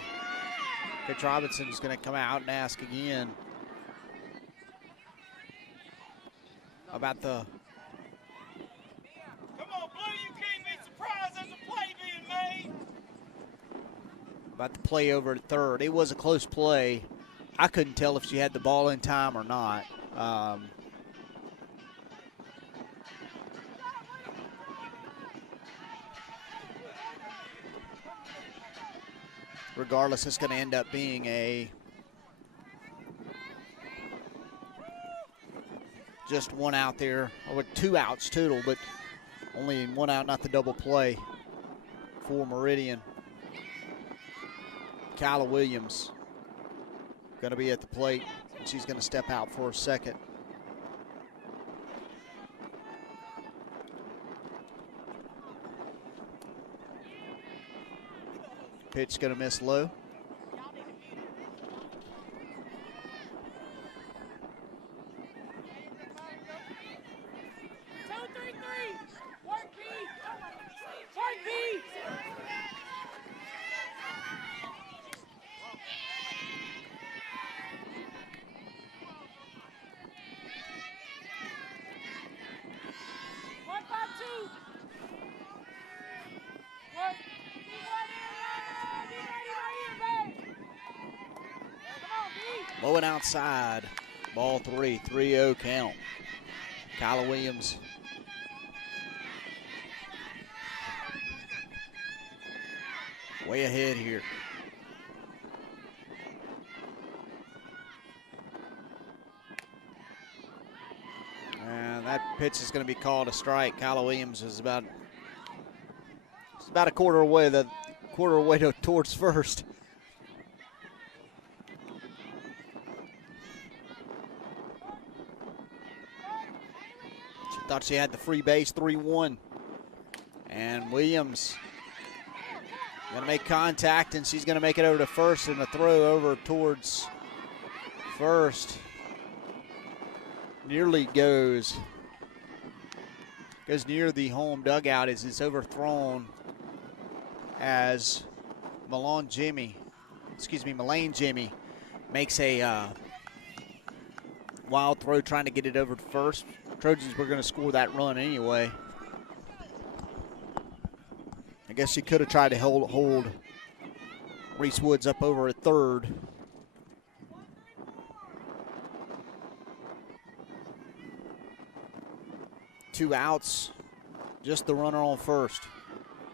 Pitch Robinson's going to come out and ask again about the. Come on, Blue, you can't be surprised there's a play being made. About the play over at third. It was a close play. I couldn't tell if she had the ball in time or not. Regardless, it's going to end up being a just one out there, or 2 outs total, but only 1 out, not the double play for Meridian. Kyla Williams going to be at the plate, and she's going to step out for a second. Pitch going to miss low. 2-3-3. Work B. Work B. Work by 2. Work. Be ready right here, babe. Come on, B. Low and outside. Ball 3, 3-0 count. Kyla Williams. Way ahead here. And that pitch is going to be called a strike. Kyla Williams is about a quarter away towards first. She thought she had the free base, 3-1. And Williams going to make contact, and she's going to make it over to first, and a throw over towards first. Nearly goes near the home dugout as it's overthrown as Malane Jimmy makes a wild throw trying to get it over to first. Trojans were going to score that run anyway. I guess she could have tried to hold Reese Woods up over at third. Two outs, just the runner on first.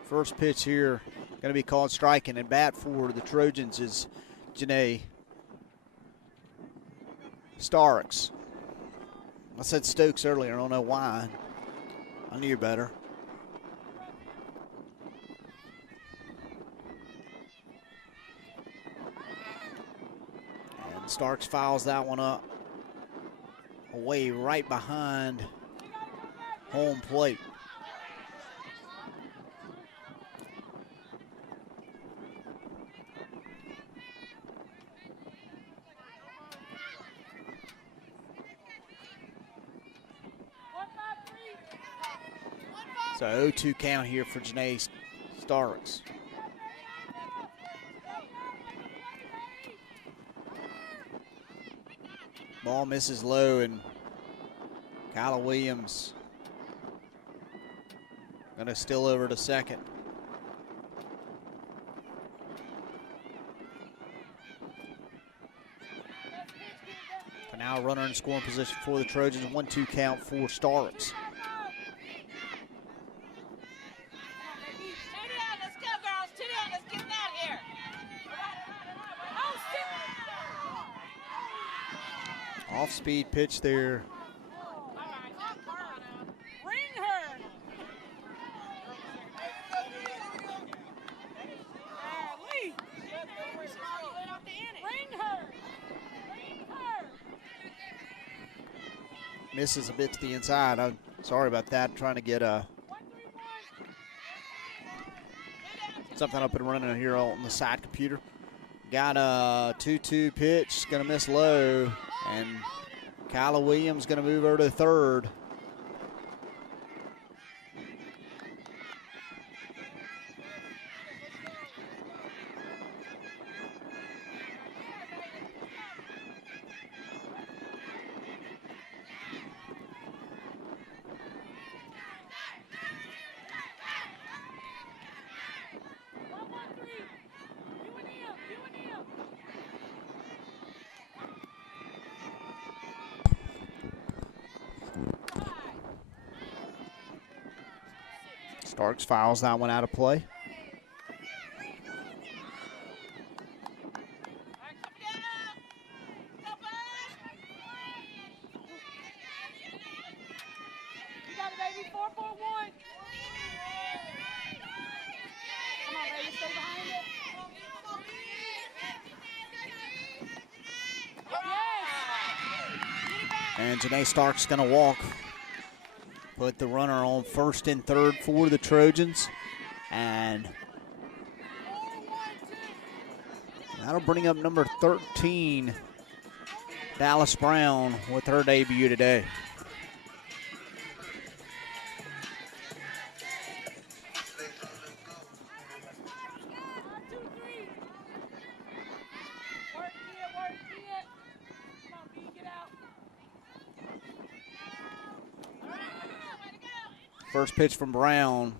First pitch here going to be called striking, and bat for the Trojans is Janae Starks. I said Stokes earlier, I don't know why. I knew better. And Starks fouls that one up away right behind home plate. So 0-2 count here for Janae Starks. Ball misses low, and Kyla Williams going to steal over to second. For now, runner in scoring position for the Trojans. 1-2 count for Starks. Off-speed pitch there. misses a bit to the inside. I'm sorry about that. Trying to get something up and running here on the side computer. Got a 2-2 pitch, gonna miss low, and Kyla Williams gonna move over to third. Starks fouls that one out of play. You got it, baby. 4-4-1. Come on, baby. Stay behind it. And Janae Stark's gonna walk. Put the runner on first and third for the Trojans. And that'll bring up number 13, Dallas Brown, with her debut today. First pitch from Brown.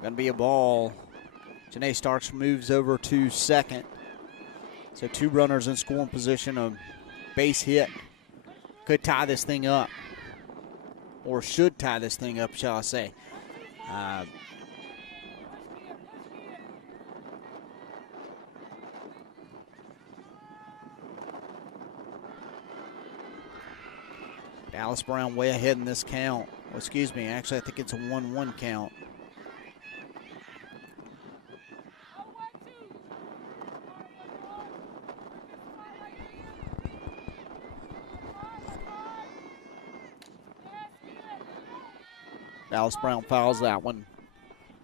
Gonna be a ball. Janae Starks moves over to second. So 2 runners in scoring position. A base hit could tie this thing up, or should tie this thing up, shall I say. Dallas Brown way ahead in this count. Well, excuse me, actually I think it's a 1-1 count. Dallas Brown fouls that one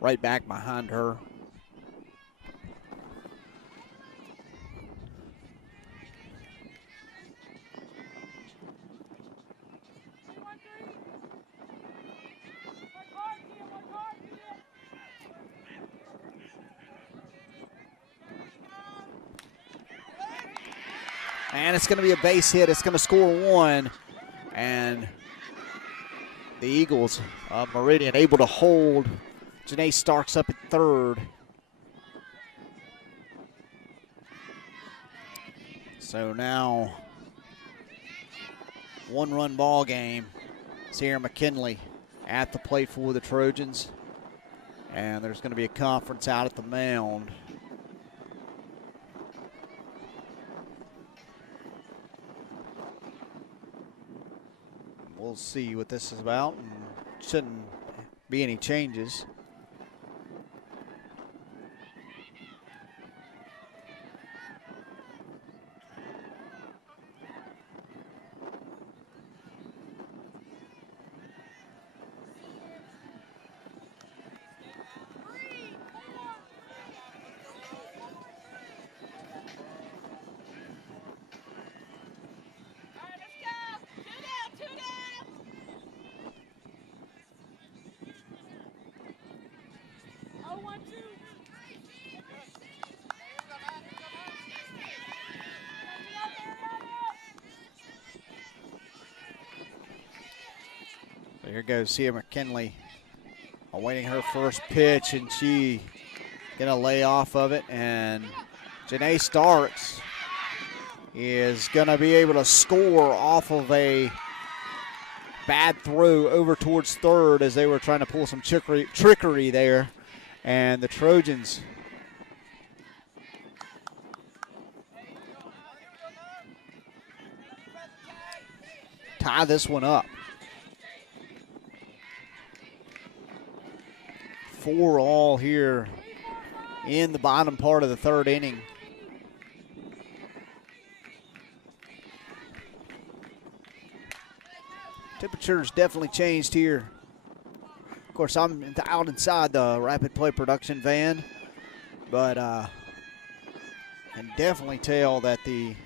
right back behind her. And it's going to be a base hit. It's going to score 1. And the Eagles of Meridian able to hold Janae Starks up at third. So now 1-run ball game. Sierra McKinley at the plate for the Trojans. And there's going to be a conference out at the mound. We'll see what this is about, and shouldn't be any changes. Here goes Sierra McKinley, awaiting her first pitch, and she gonna lay off of it. And Janae Starks is gonna be able to score off of a bad throw over towards third as they were trying to pull some trickery there. And the Trojans tie this one up. 4-all here in the bottom part of the third inning. Temperature's definitely changed here. Of course, I'm out inside the Rapid Play Production van, but can definitely tell that the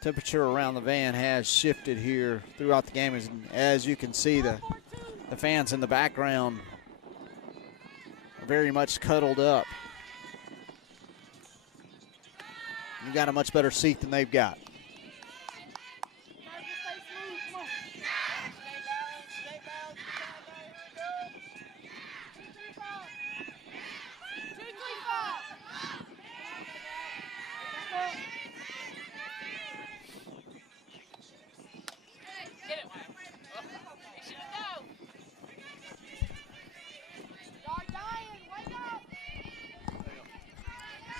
temperature around the van has shifted here throughout the game. As you can see, the fans in the background are very much cuddled up. You got a much better seat than they've got.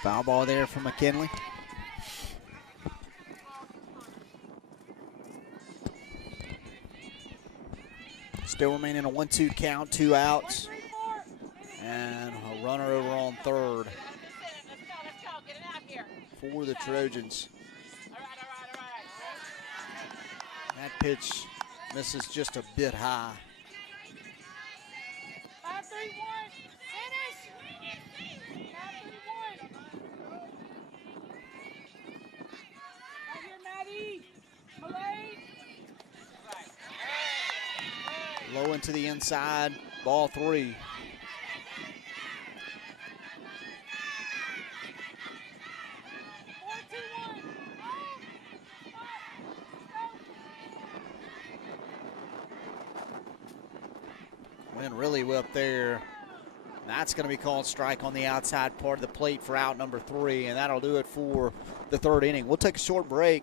Foul ball there from McKinley. Still remaining a 1-2 count, 2 outs. And a runner over on third for the Trojans. That pitch misses just a bit high. 5-3-1, finish! 5-3-1. Right here, Maddie. Malay. Low into the inside, ball 3. Went really up there. That's going to be called strike on the outside part of the plate for out number 3, and that'll do it for the 3rd inning. We'll take a short break.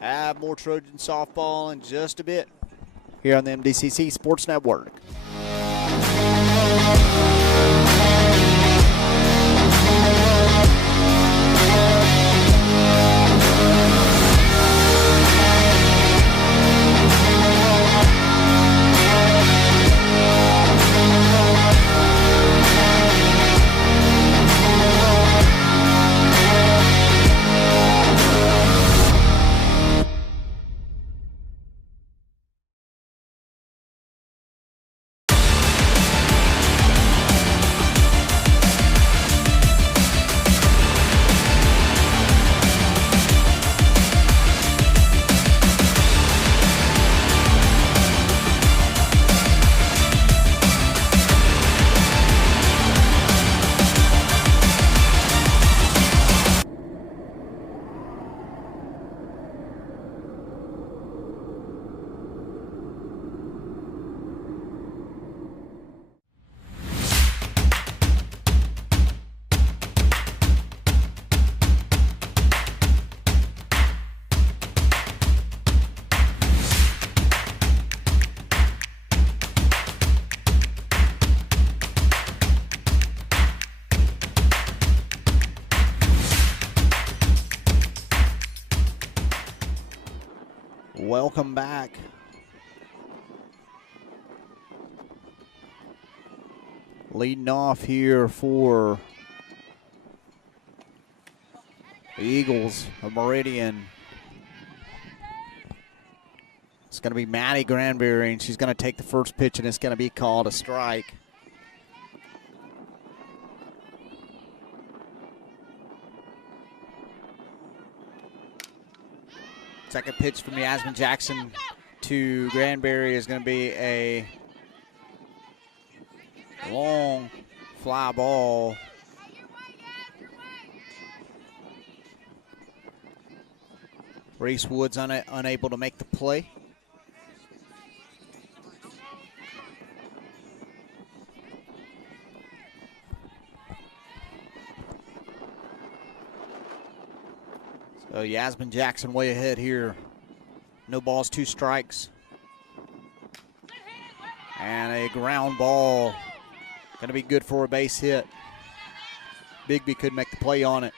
Have more Trojan softball in just a bit here on the MDCC Sports Network. Welcome back. Leading off here for the Eagles of Meridian. It's going to be Maddie Granberry, and she's going to take the first pitch, and it's going to be called a strike. Second pitch from Yasmin Jackson to Granberry is going to be a long fly ball. Reese Woods unable to make the play. So Yasmin Jackson way ahead here. No balls, 2 strikes. And a ground ball. Going to be good for a base hit. Bigby could make the play on it.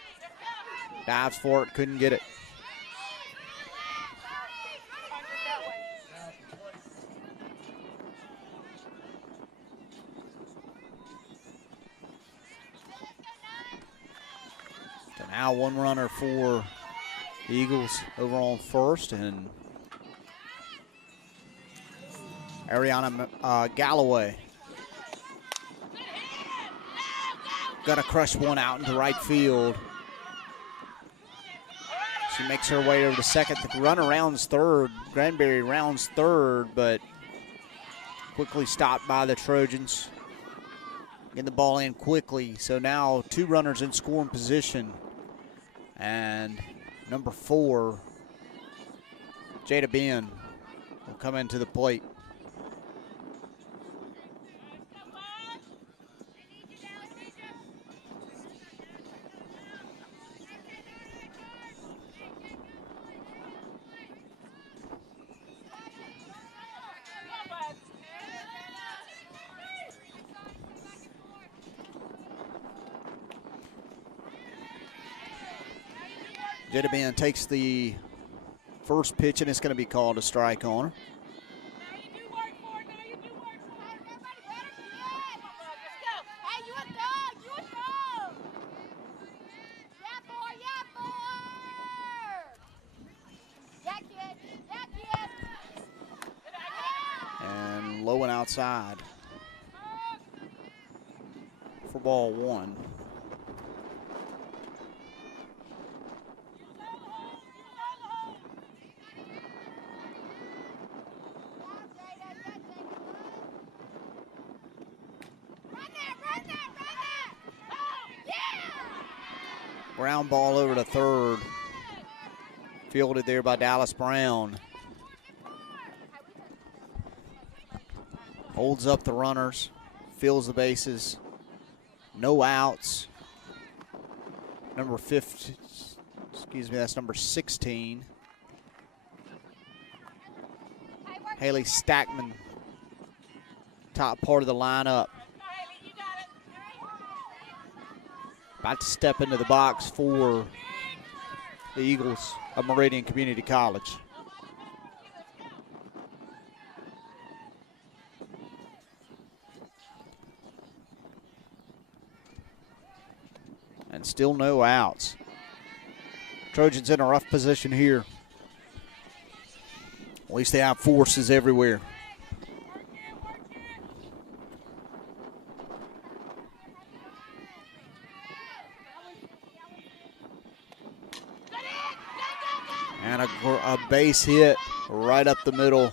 Dives for it, couldn't get it. So now 1 runner for the Eagles over on first, and Ariana Galloway. Gonna crush one out into right field. She makes her way over to second. The runner rounds third. Granbury rounds third, but quickly stopped by the Trojans. Getting the ball in quickly. So now 2 runners in scoring position. And number 4, Jada Ben, will come into the plate. Jada Ben takes the first pitch, and it's going to be called a strike on her. And low and outside for ball 1. Ground ball over to third. Fielded there by Dallas Brown. Holds up the runners. Fills the bases. No outs. Number 15, excuse me, that's number 16. Haley Stackman, top part of the lineup. About to step into the box for the Eagles of Meridian Community College. And still no outs. Trojans in a rough position here. At least they have forces everywhere. And a base hit right up the middle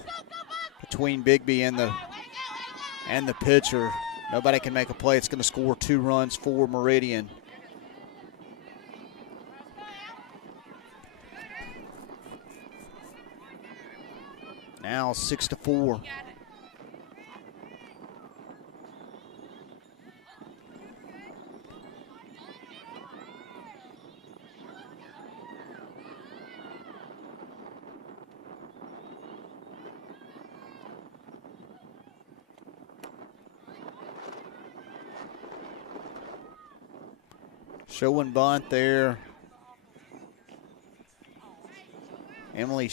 between Bigby and the pitcher. Nobody can make a play. It's going to score 2 runs for Meridian. Now 6-4. Show and bunt there. Emily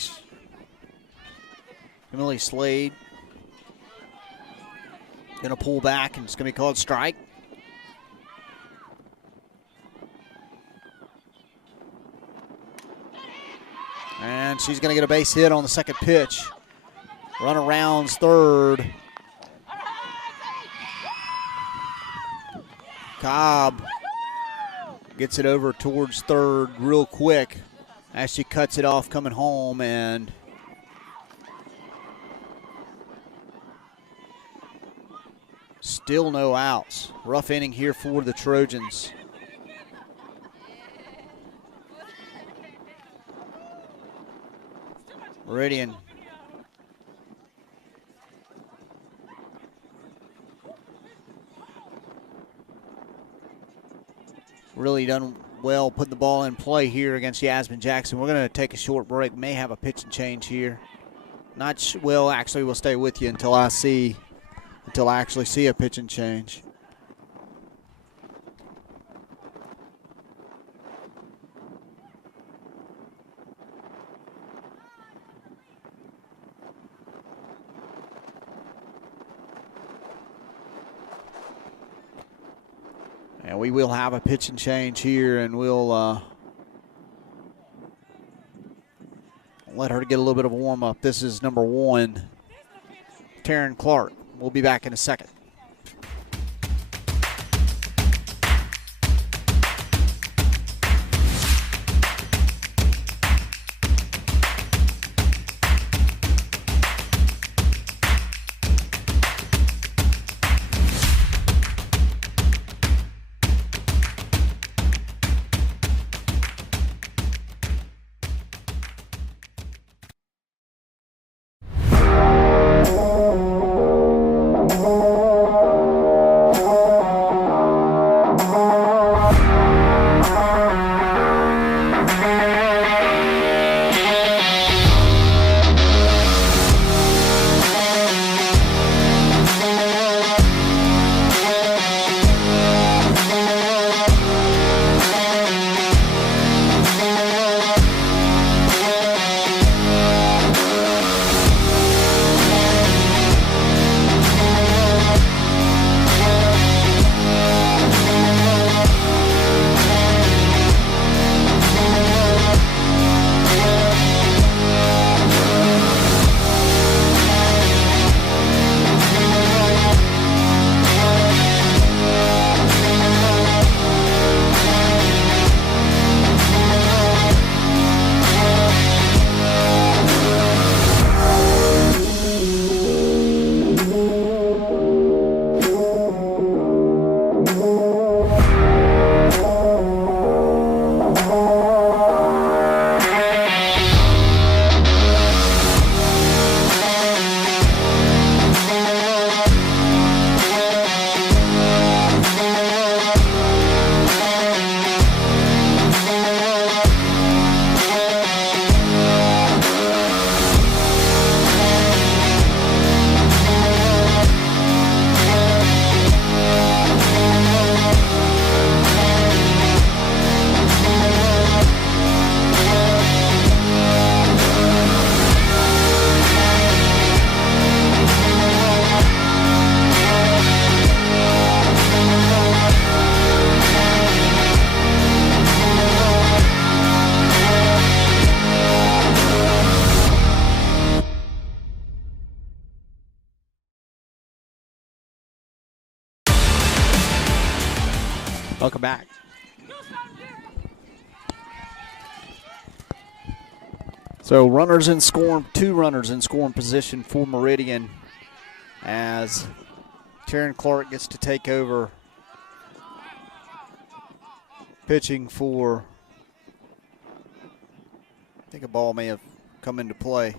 Slade gonna pull back, and it's gonna be called strike. And she's gonna get a base hit on the second pitch. Runner rounds third. Cobb gets it over towards third real quick as she cuts it off coming home, and still no outs. Rough inning here for the Trojans. Meridian really done well putting the ball in play here against Yasmin Jackson. We're going to take a short break. May have a pitch and change here. Well, actually, we'll stay with you until I actually see a pitch and change. And we will have a pitch and change here, and we'll let her get a little bit of a warm-up. This is number 1 Taryn Clark. We'll be back in a second. Welcome back. So runners in scoring, 2 runners in scoring position for Meridian as Taryn Clark gets to take over pitching for, I think a ball may have come into play.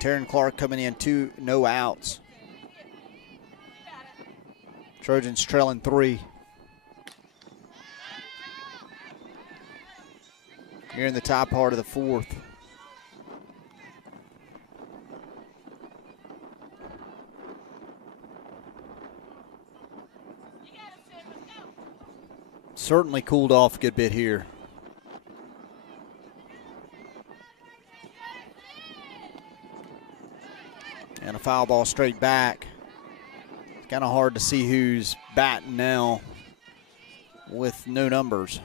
Taryn Clark coming in, 2 no outs. Trojans trailing 3. Here in the top part of the 4th. Certainly cooled off a good bit here. And a foul ball straight back. It's kind of hard to see who's batting now with no numbers.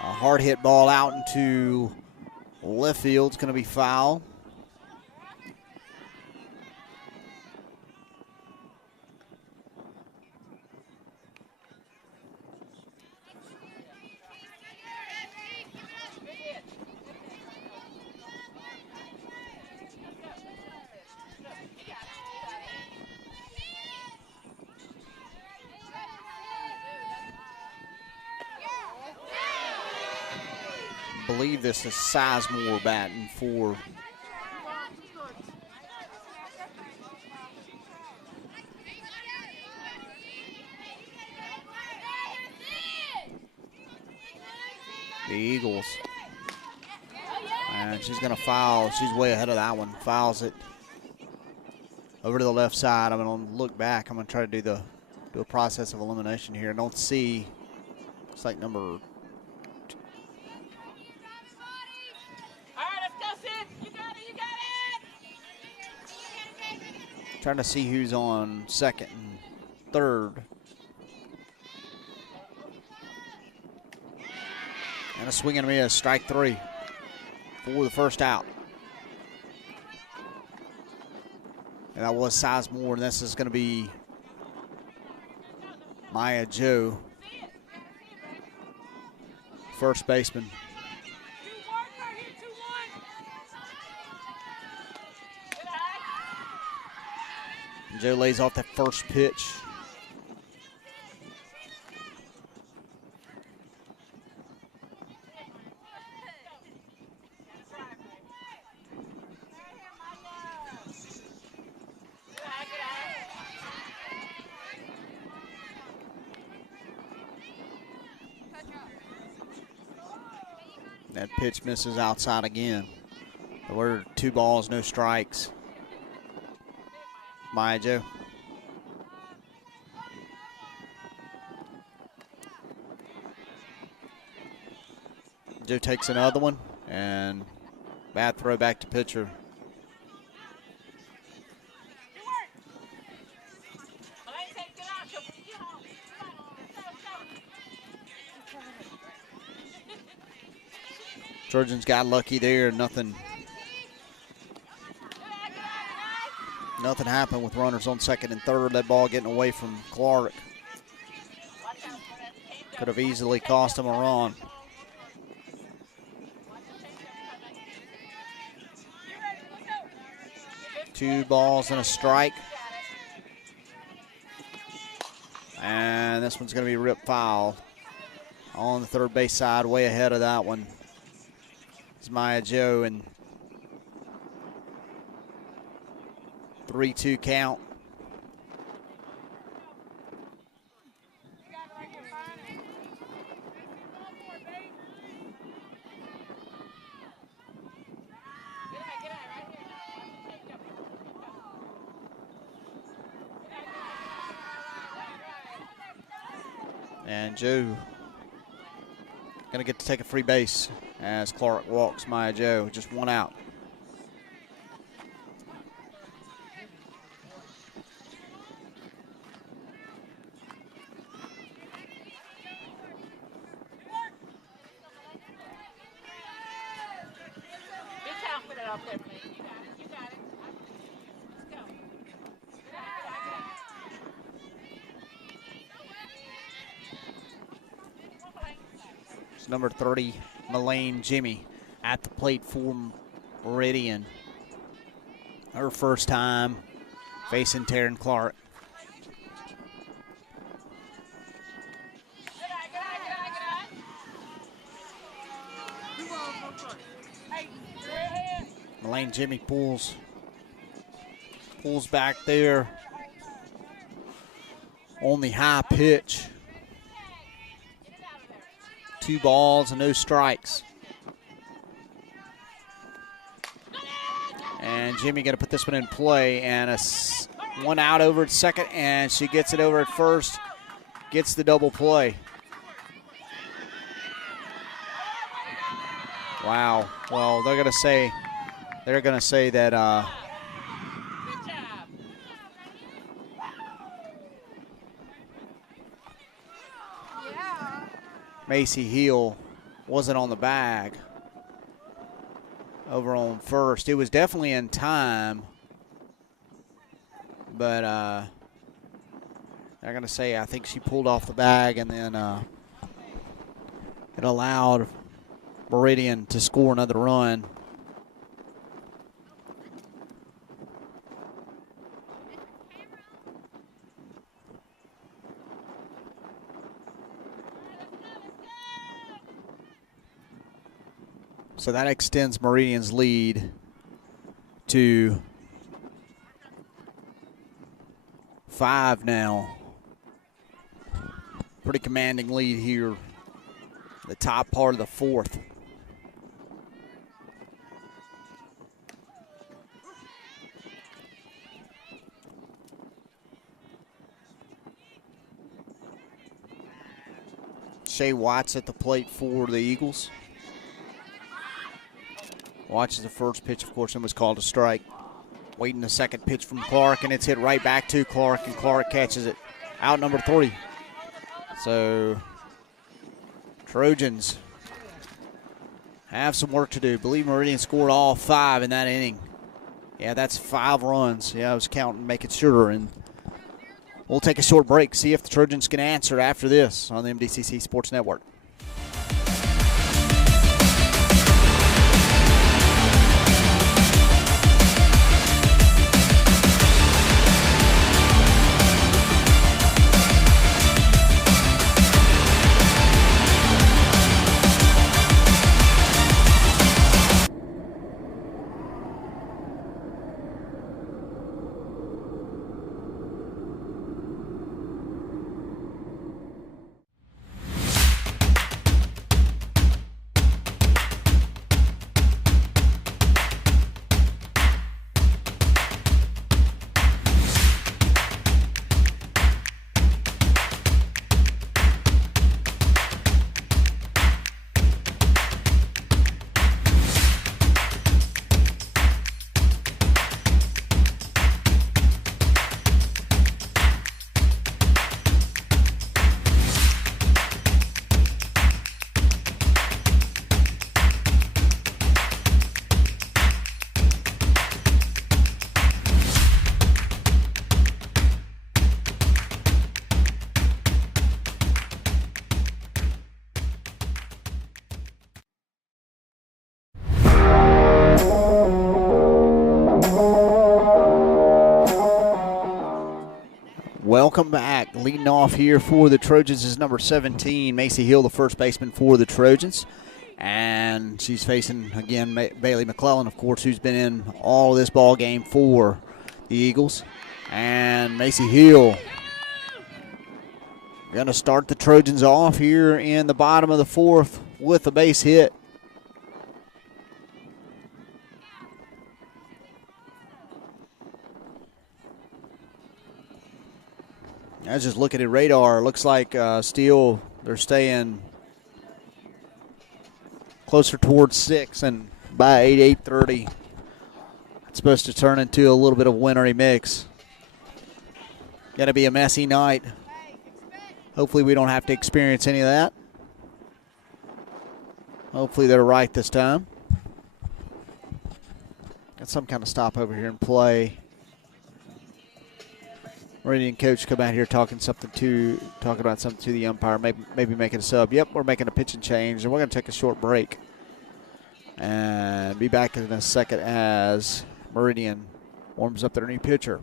A hard hit ball out into left field. It's going to be foul. I believe this is Sizemore batting for the Eagles. And she's going to foul. She's way ahead of that one. Fouls it over to the left side. I'm going to look back. I'm going to try to do a process of elimination here. I don't see, it's like number. All right, let's go, Sid. You Trying to see who's on second and third. And a swing and a miss, strike 3 for the first out. And that was Sizemore, and this is going to be Maya Joe, first baseman. And Joe lays off that first pitch. That pitch misses outside again. So we're 2 balls, no strikes. Maya Joe. Joe takes another one, and bad throw back to pitcher. Trojans got lucky there. Nothing happened with runners on second and third. That ball getting away from Clark. Could have easily cost him a run. Two balls and a strike. And this one's going to be ripped foul on the third base side, way ahead of that one. It's Maya Joe, and 3-2 count. And Joe gonna get to take a free base as Clark walks Maya Joe. Just one out. It's number 30, Melaine Jimmy, at the plate for Meridian. Her first time facing Taryn Clark. Melaine Jimmy pulls back there on the high pitch. 2 balls and no strikes. And Jimmy going to put this one in play, and one out over at second, and she gets it over at first, gets the double play. Wow. Well, they're going to say that Macy Hill wasn't on the bag over on first. It was definitely in time, but they're going to say I think she pulled off the bag, and then it allowed Meridian to score another run. So that extends Meridian's lead to 5 now. Pretty commanding lead here, the top part of the 4th. Shea Watts at the plate for the Eagles. Watches the first pitch, of course, and was called a strike. Waiting the second pitch from Clark, and it's hit right back to Clark, and Clark catches it. Out number 3. So Trojans have some work to do. Believe Meridian scored all 5 in that inning. Yeah, that's 5 runs. Yeah, I was counting, making sure. And we'll take a short break, see if the Trojans can answer after this on the MDCC Sports Network. Welcome back. Leading off here for the Trojans is number 17, Macy Hill, the first baseman for the Trojans. And she's facing, again, Bailey McClellan, of course, who's been in all of this ball game for the Eagles. And Macy Hill going to start the Trojans off here in the bottom of the 4th with a base hit. I was just looking at radar. Looks like Steele, they're staying closer towards 6, and by 8:30, it's supposed to turn into a little bit of a wintry mix. Going to be a messy night. Hopefully we don't have to experience any of that. Hopefully they're right this time. Got some kind of stop over here in play. Meridian coach come out here talking about something to the umpire, maybe making a sub. Yep, we're making a pitch and change, and we're going to take a short break. And be back in a second as Meridian warms up their new pitcher.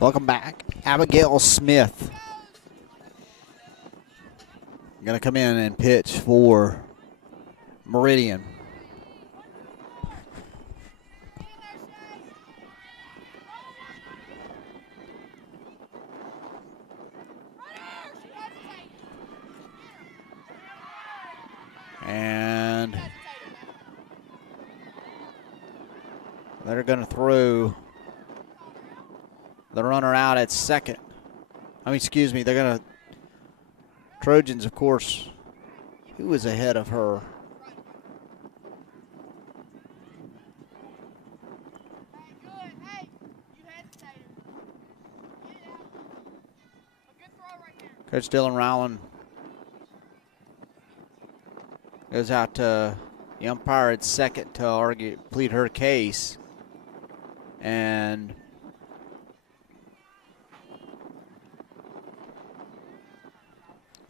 Welcome back. Abigail Smith going to come in and pitch for Meridian. And they're going to throw the runner out at second. They're going to, Trojans, of course, Who was ahead of her? Good. Hey, you hesitated. Get it out. A good throw right there. Coach Dylan Rowland goes out to the umpire at second to plead her case. And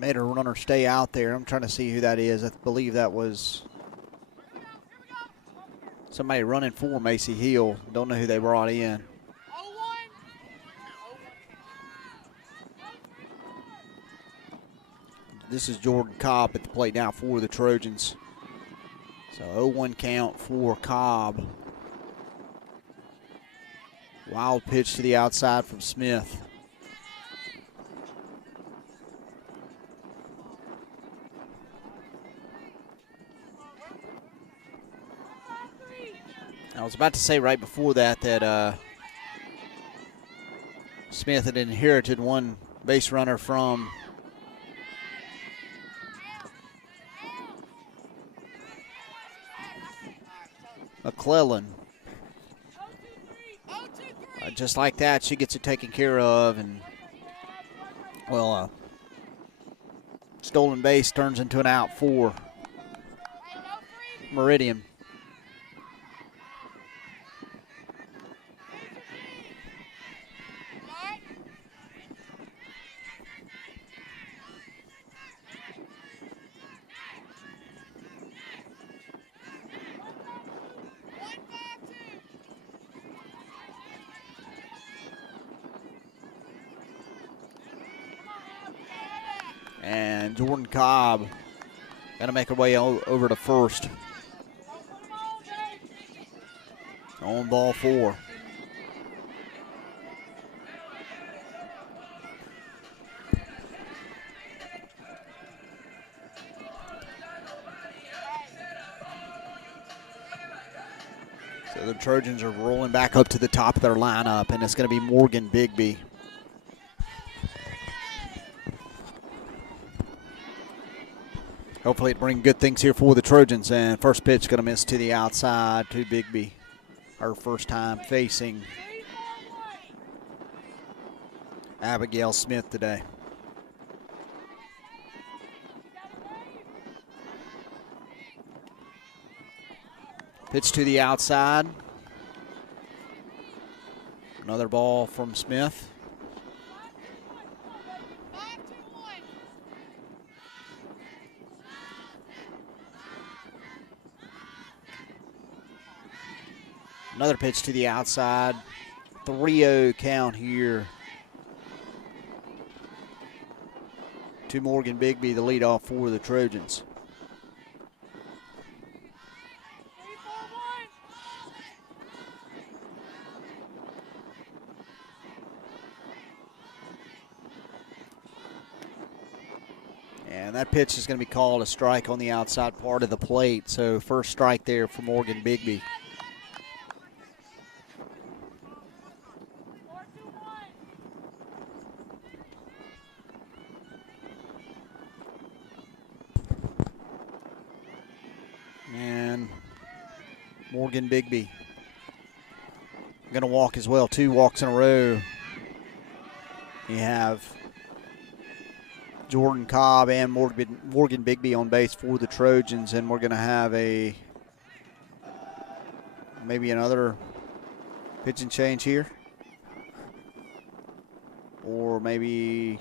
made her runner stay out there. I'm trying to see who that is. I believe that was somebody running for Macy Hill. Don't know who they brought in. 0-1. This is Jordan Cobb at the plate now for the Trojans. So 0-1 count for Cobb. Wild pitch to the outside from Smith. I was about to say right before that Smith had inherited one base runner from McClellan. Just like that, she gets it taken care of, and well, stolen base turns into an out for Meridian. And Jordan Cobb got to make her way over to first. On ball 4. So the Trojans are rolling back up to the top of their lineup, and it's going to be Morgan Bigby. Hopefully it bring good things here for the Trojans. And first pitch going to miss to the outside to Bigby. Her first time facing Abigail Smith today. Pitch to the outside. Another ball from Smith. Another pitch to the outside. 3-0 count here to Morgan Bigby, the leadoff for the Trojans. And that pitch is going to be called a strike on the outside part of the plate. So first strike there for Morgan Bigby. And Morgan Bigby going to walk as well. 2 walks in a row. You have Jordan Cobb and Morgan Bigby on base for the Trojans, and we're going to have maybe another pitch and change here, or maybe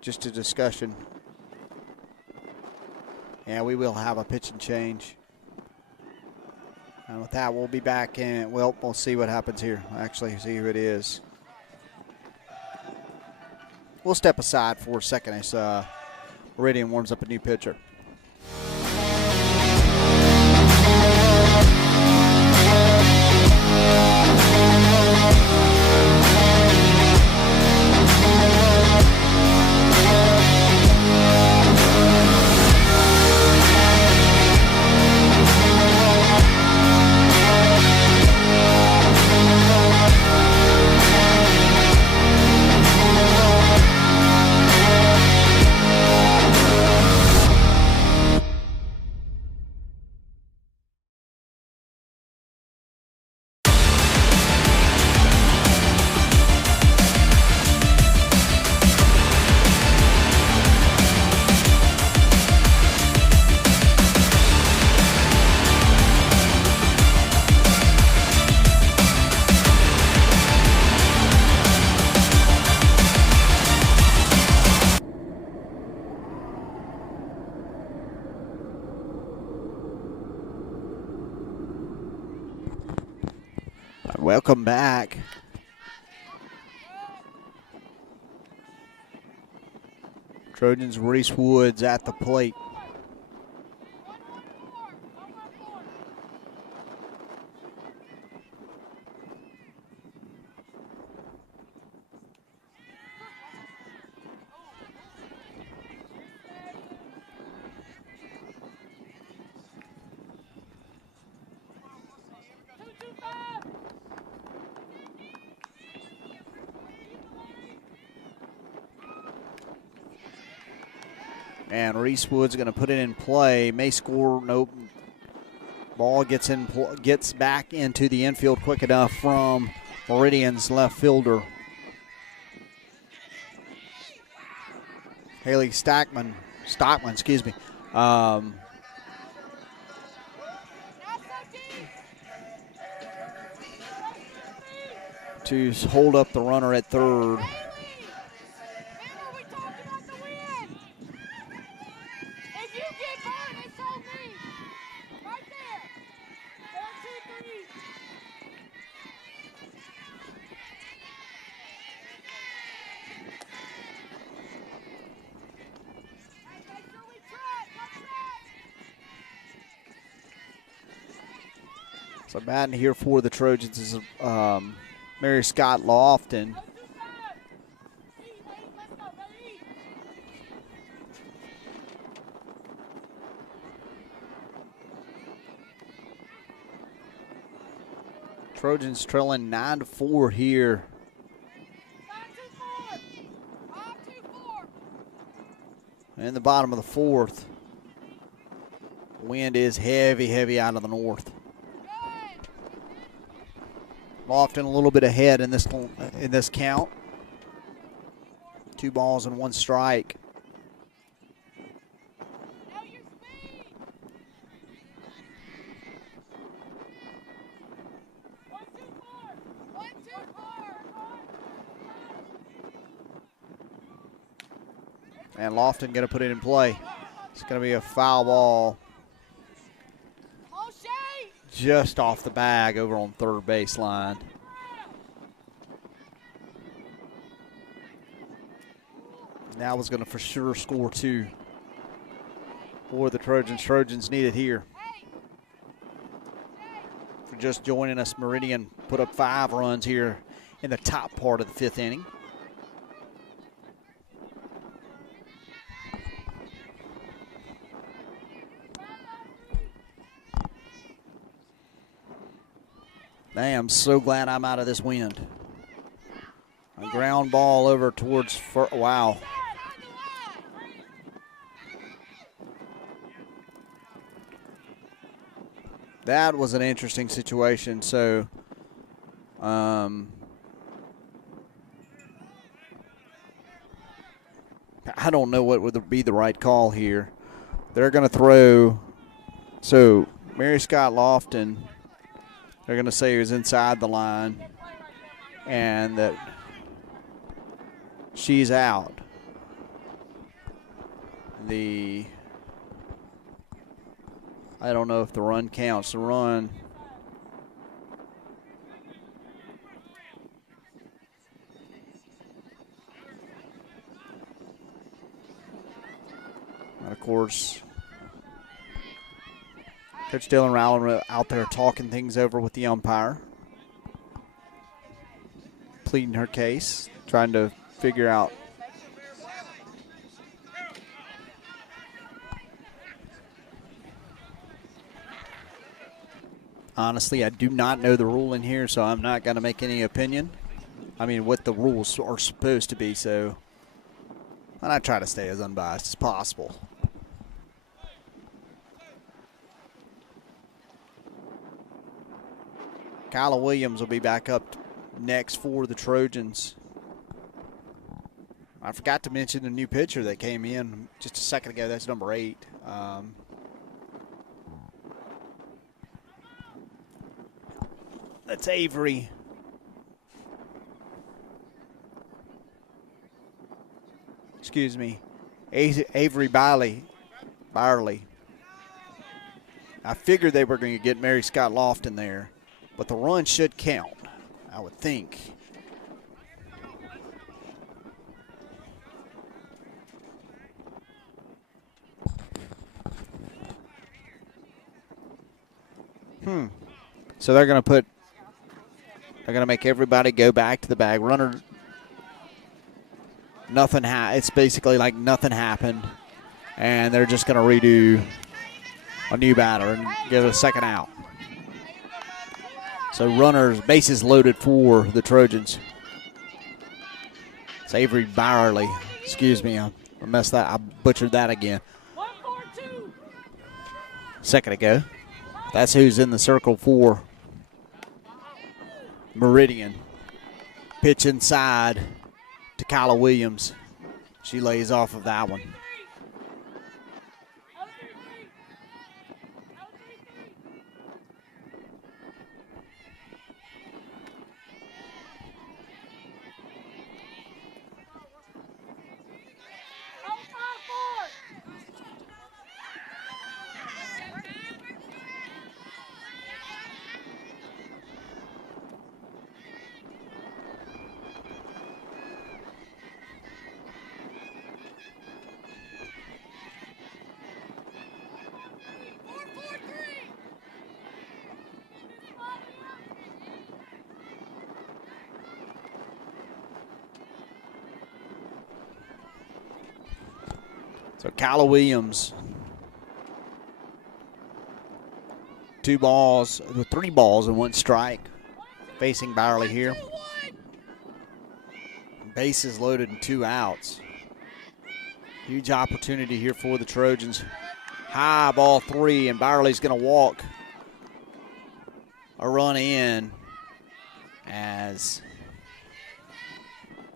just a discussion. Yeah, we will have a pitch and change. And with that, we'll be back in. Well, we'll see what happens here. Actually, see who it is. We'll step aside for a second as Meridian warms up a new pitcher. Welcome back. Trojans, Reese Woods at the plate. And Reese Woods going to put it in play. May score. Nope. Ball gets back into the infield quick enough from Meridian's left fielder. Haley Stockman, excuse me. To hold up the runner at third. So batting here for the Trojans is Mary Scott Lofton. Trojans trailing 9-4 here. In the bottom of the fourth. Wind is heavy out of the north. Lofton a little bit ahead in this count. 2 balls and 1 strike. And Lofton going to put it in play. It's going to be a foul ball. Just off the bag over on third baseline. That was going to for sure score 2 for the Trojans. Trojans need it here. For just joining us, Meridian put up 5 runs here in the top part of the 5th inning. I am so glad I'm out of this wind. A ground ball over towards, wow. That was an interesting situation. So, I don't know what would be the right call here. They're going to throw, so Mary Scott Lofton, they're going to say he was inside the line and that she's out. I don't know if the run counts. The run. And of course, Coach Dylan Rowland out there talking things over with the umpire, pleading her case, trying to figure out. Honestly, I do not know the rule in here, so I'm not going to make any opinion. I mean, what the rules are supposed to be, so. And I try to stay as unbiased as possible. Kyla Williams will be back up next for the Trojans. I forgot to mention the new pitcher that came in just a second ago. That's number 8. That's Avery. Excuse me. Avery Byerly. I figured they were going to get Mary Scott Lofton there, but the run should count. I would think. So they're going to make everybody go back to the bag. Runner, it's basically like nothing happened. And they're just going to redo a new batter and give it a second out. So runners, bases loaded for the Trojans. It's Avery Byerly. Excuse me, I butchered that again. Second ago. That's who's in the circle for Meridian. Pitch inside to Kyla Williams. She lays off of that one. So Kyla Williams, 3 balls and 1 strike, facing Byerly here. Bases loaded and 2 outs. Huge opportunity here for the Trojans. High ball 3, and Byerly's going to walk a run in as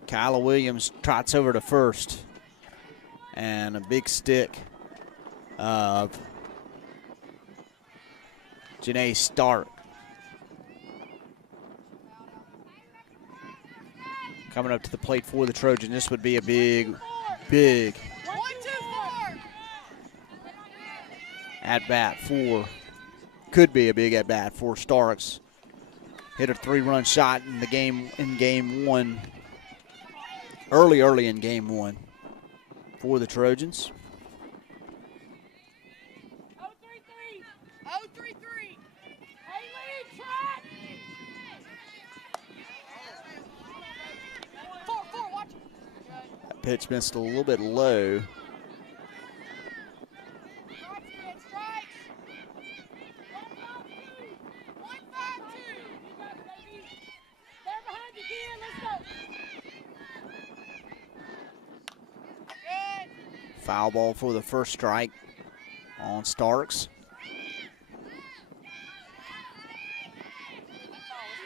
Kyla Williams trots over to first. And a big stick of Janae Stark. Coming up to the plate for the Trojan. This would be a big at-bat for, could be a big at-bat for Starks. Hit a 3-run shot in the game, in game 1, early in game 1. For the Trojans. 0-3-3. That pitch missed a little bit low. Foul ball for the first strike on Starks.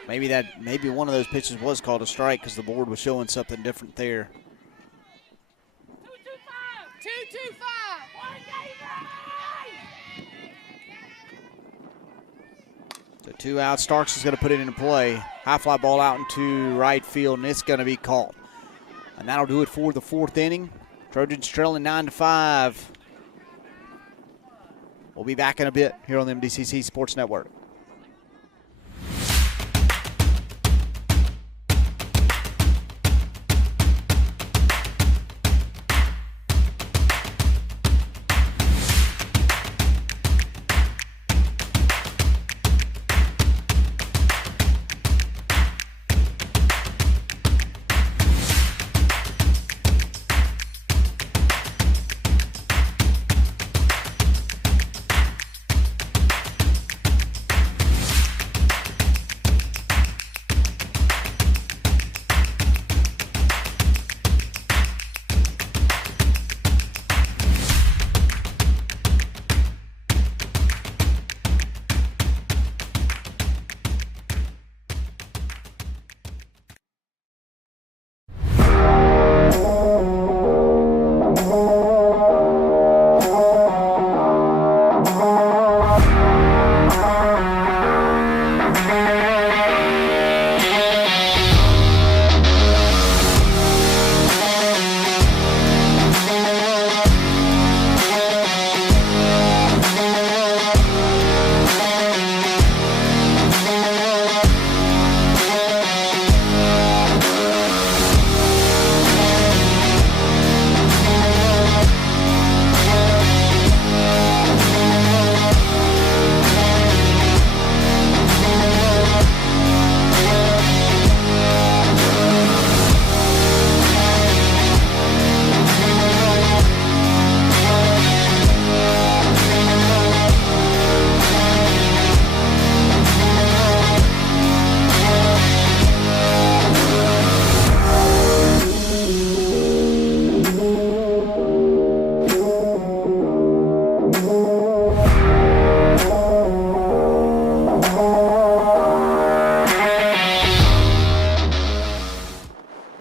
Maybe one of those pitches was called a strike because the board was showing something different there. 2-2-5. So 2 out. Starks is going to put it into play. High fly ball out into right field, and it's going to be caught. And that'll do it for the 4th inning. Trojans trailing 9-5. We'll be back in a bit here on the MDCC Sports Network.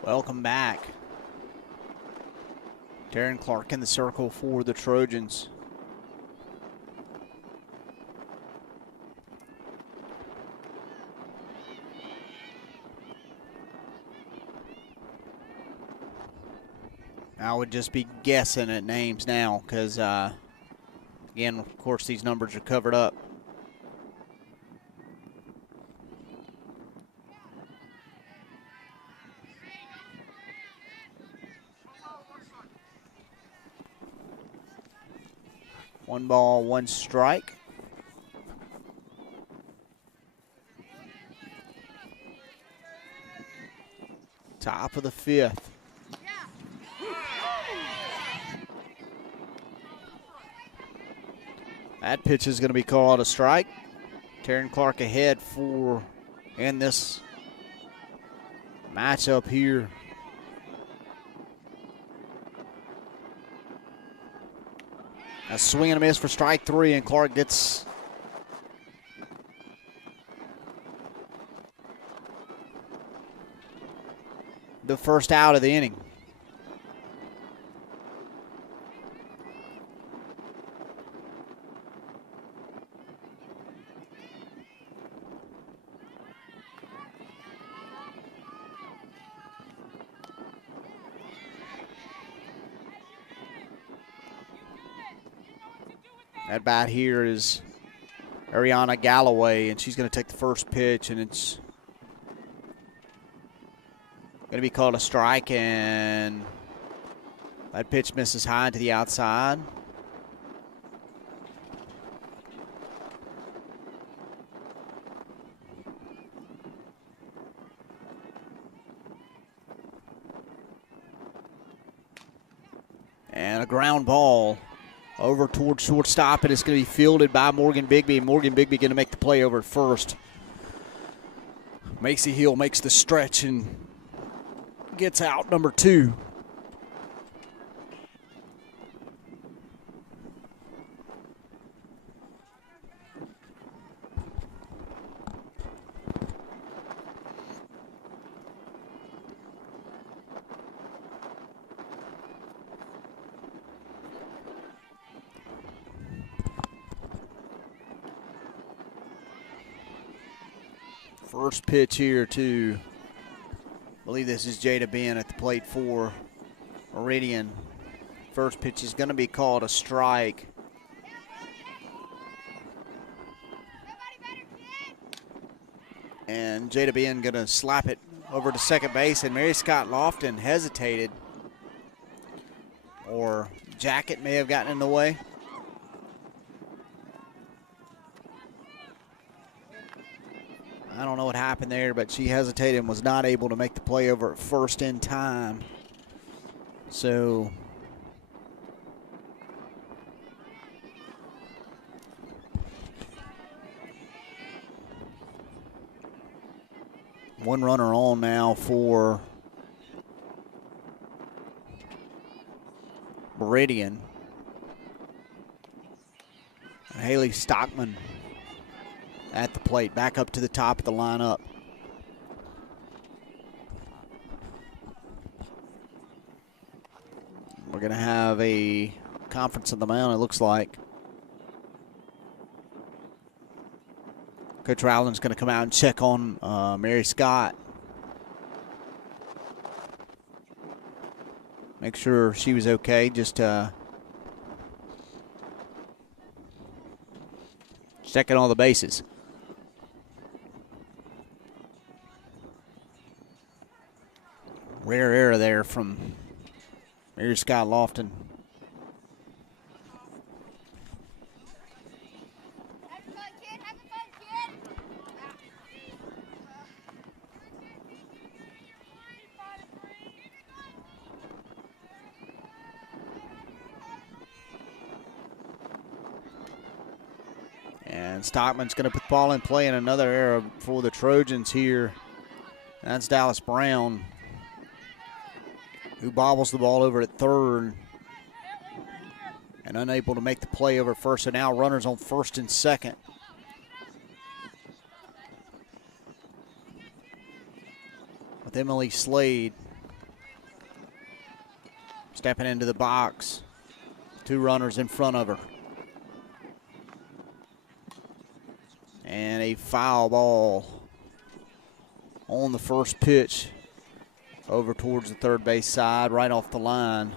Welcome back. Darren Clark in the circle for the Trojans. I would just be guessing at names now because, again, of course, these numbers are covered up. One ball, one strike. Top of the fifth. That pitch is going to be called a strike. Taryn Clark ahead for in this matchup here. A swing and a miss for strike three, and Clark gets the first out of the inning. That bat here is Ariana Galloway, and she's going to take the first pitch, and it's going to be called a strike, and that pitch misses high to the outside. And a ground ball over towards shortstop, and it's going to be fielded by Morgan Bigby. Morgan Bigby going to make the play over at first. Macy Hill makes the stretch and gets out number two. First pitch here to, I believe this is Jada Ben at the plate for Meridian. First pitch is going to be called a strike. And Jada Ben going to slap it over to second base, and Mary Scott Lofton hesitated, or jacket may have gotten in the way. I don't know what happened there, but she hesitated and was not able to make the play over at first in time. So one runner on now for Meridian. Haley Stockman at the plate, back up to the top of the lineup. We're going to have a conference on the mound, it looks like. Coach Rowland's going to come out and check on Mary Scott. Make sure she was okay, just checking all the bases. Rare error there from Mary Scott Lofton. And Stockman's going to put the ball in play, and another error for the Trojans here. That's Dallas Brown, who bobbles the ball over at third and unable to make the play over at first. So now runners on first and second. With Emily Slade stepping into the box. 2 runners in front of her. And a foul ball on the first pitch over towards the third base side, right off the line.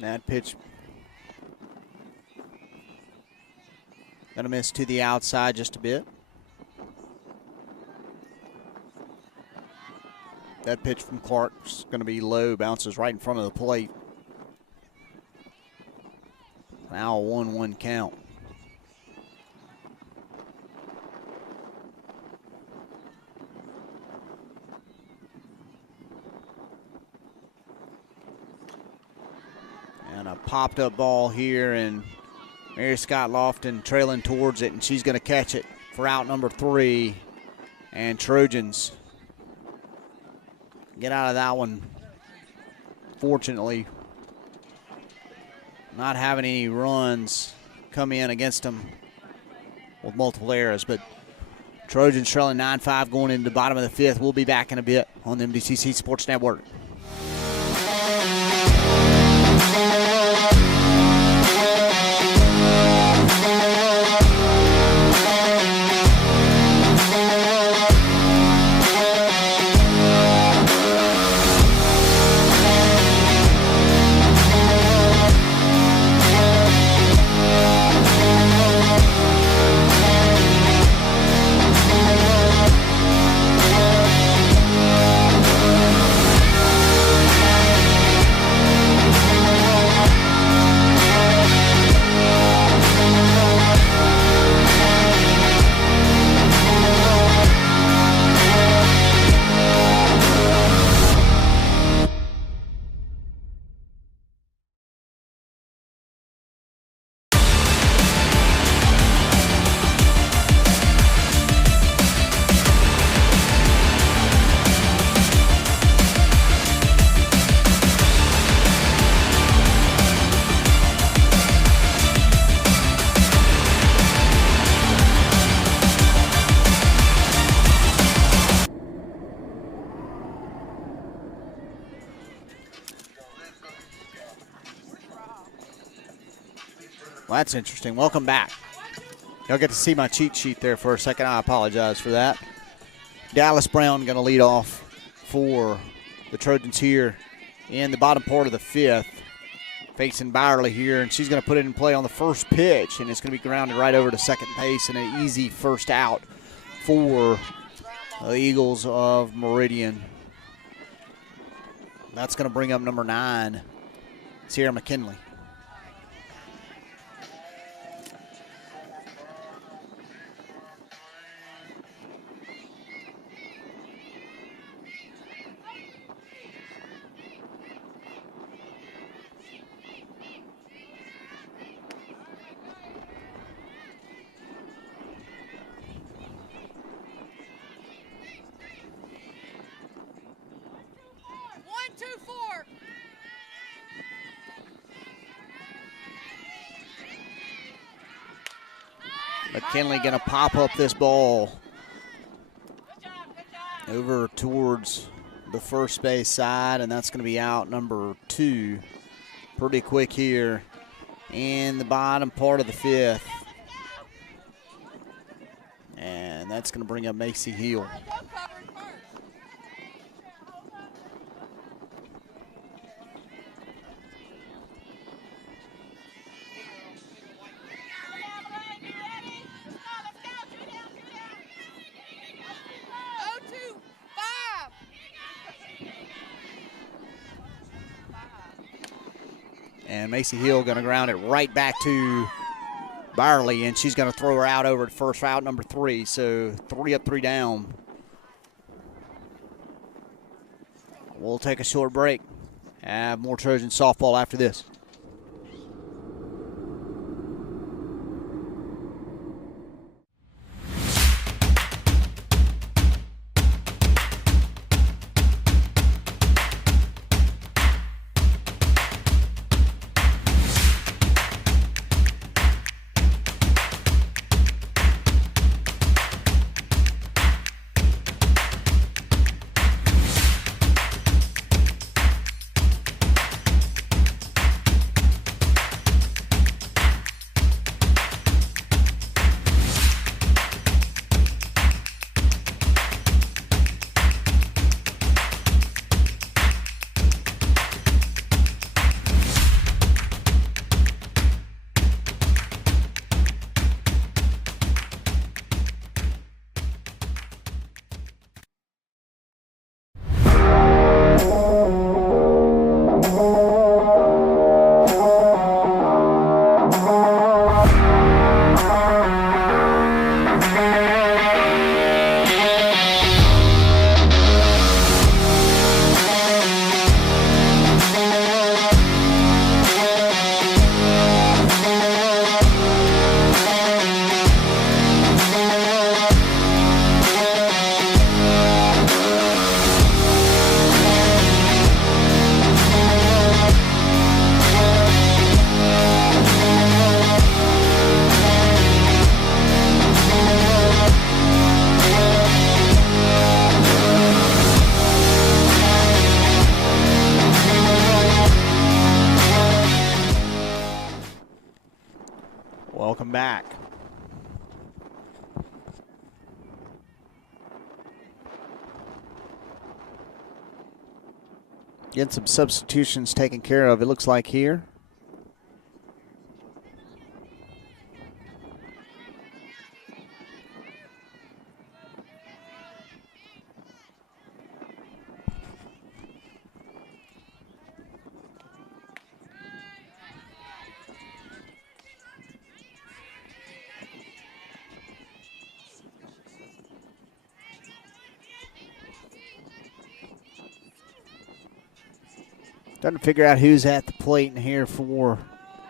That pitch gonna miss to the outside just a bit. That pitch from Clark's gonna be low, bounces right in front of the plate. Now a 1-1 count. And a popped up ball here, and Mary Scott Lofton trailing towards it, and she's going to catch it for out number 3. And Trojans get out of that one. Fortunately, not having any runs come in against them with multiple errors, but Trojans trailing 9-5 going into the bottom of the 5th. We'll be back in a bit on the MDCC Sports Network. Well, that's interesting. Welcome back. Y'all get to see my cheat sheet there for a second. I apologize for that. Dallas Brown going to lead off for the Trojans here in the bottom part of the 5th. Facing Byerly here, and she's going to put it in play on the first pitch, and it's going to be grounded right over to second base, and an easy first out for the Eagles of Meridian. That's going to bring up number 9, Sierra McKinley. McKinley going to pop up this ball over towards the first base side, and that's going to be out number 2. Pretty quick here in the bottom part of the 5th. And that's going to bring up Macy Hill. And Macy Hill going to ground it right back to Byerly, and she's going to throw her out over to first for out number 3. So 3 up, 3 down. We'll take a short break. Have more Trojan softball after this. Getting some substitutions taken care of, it looks like here. Trying to figure out who's at the plate in here for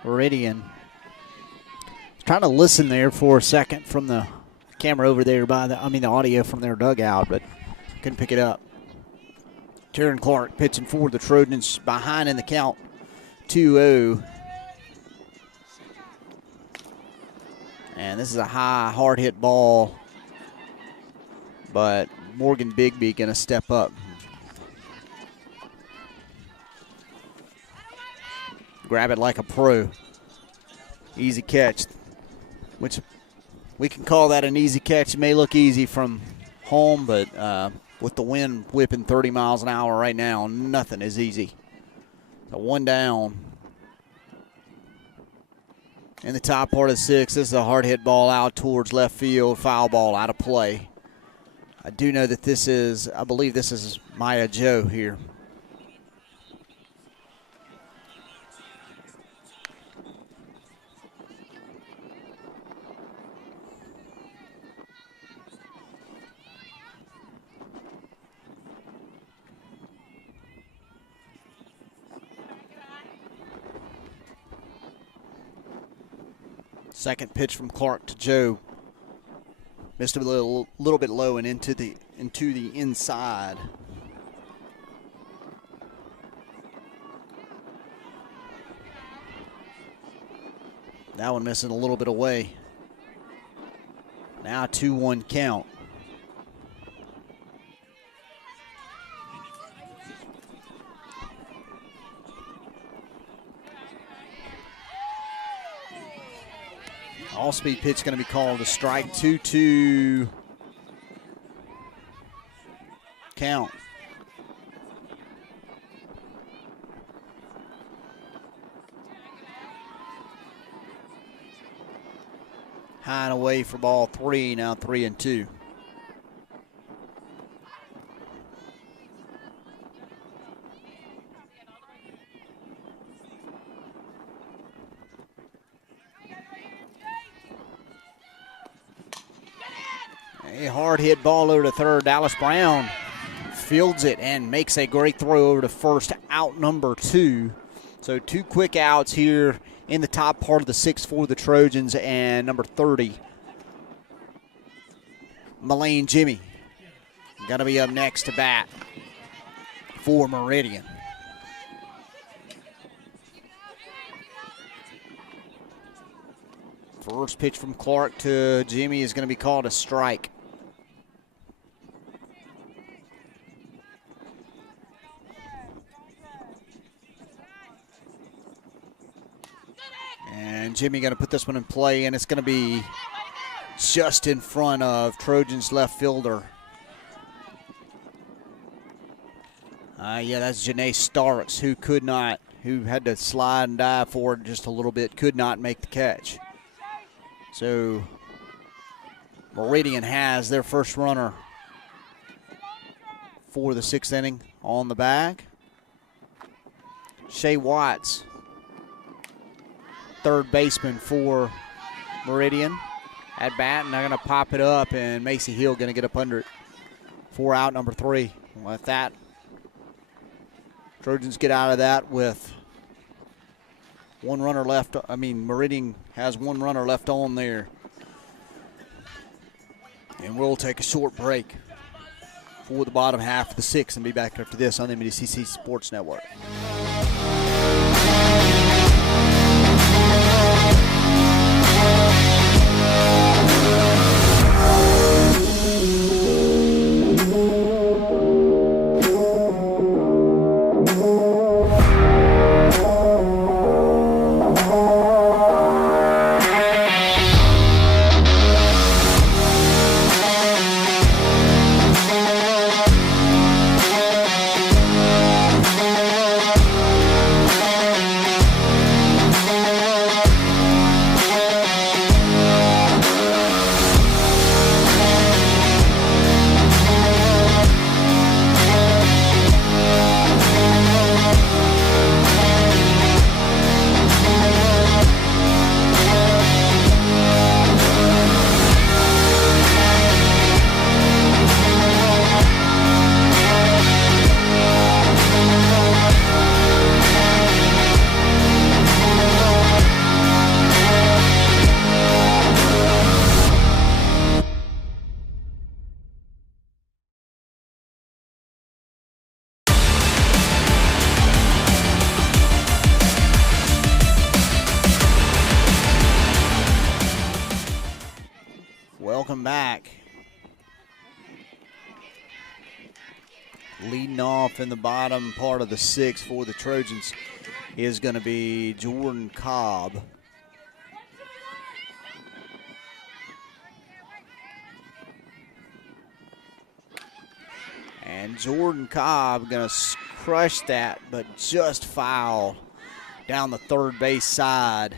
Meridian. Trying to listen there for a second from the camera over there the audio from their dugout, but couldn't pick it up. Taryn Clark pitching for the Trojans, behind in the count, 2-0. And this is a high, hard hit ball, but Morgan Bigby gonna step up. Grab it like a pro. Easy catch, which we can call that an easy catch. It may look easy from home, but with the wind whipping 30 miles an hour right now, nothing is easy. So one down. In the top part of the sixth, this is a hard hit ball out towards left field, foul ball out of play. I do know that I believe this is Maya Joe here. Second pitch from Clark to Joe. Missed a little bit low and into the inside. That one missing a little bit away. Now 2-1 count. All-speed pitch going to be called a strike. 2-2 count. High and away for ball 3, now 3-2. A hard hit ball over to third. Dallas Brown fields it and makes a great throw over to first, out number 2. So 2 quick outs here in the top part of the sixth for the Trojans, and number 30, Mullane Jimmy, going to be up next to bat for Meridian. First pitch from Clark to Jimmy is going to be called a strike. And Jimmy going to put this one in play, and it's going to be just in front of Trojans left fielder. Yeah, that's Janae Starks, who had to slide and dive forward just a little bit, could not make the catch. So Meridian has their first runner for the sixth inning on the bag. Shea Watts, third baseman for Meridian, at bat, and they're going to pop it up, and Macy Hill going to get up under it for out number 3. With that, Trojans get out of that with one runner left. Meridian has one runner left on there. And we'll take a short break for the bottom half of the sixth and be back after this on the Mdcc Sports Network. Leading off in the bottom part of the 6 for the Trojans is going to be Jordan Cobb. And Jordan Cobb going to crush that, but just foul down the third base side.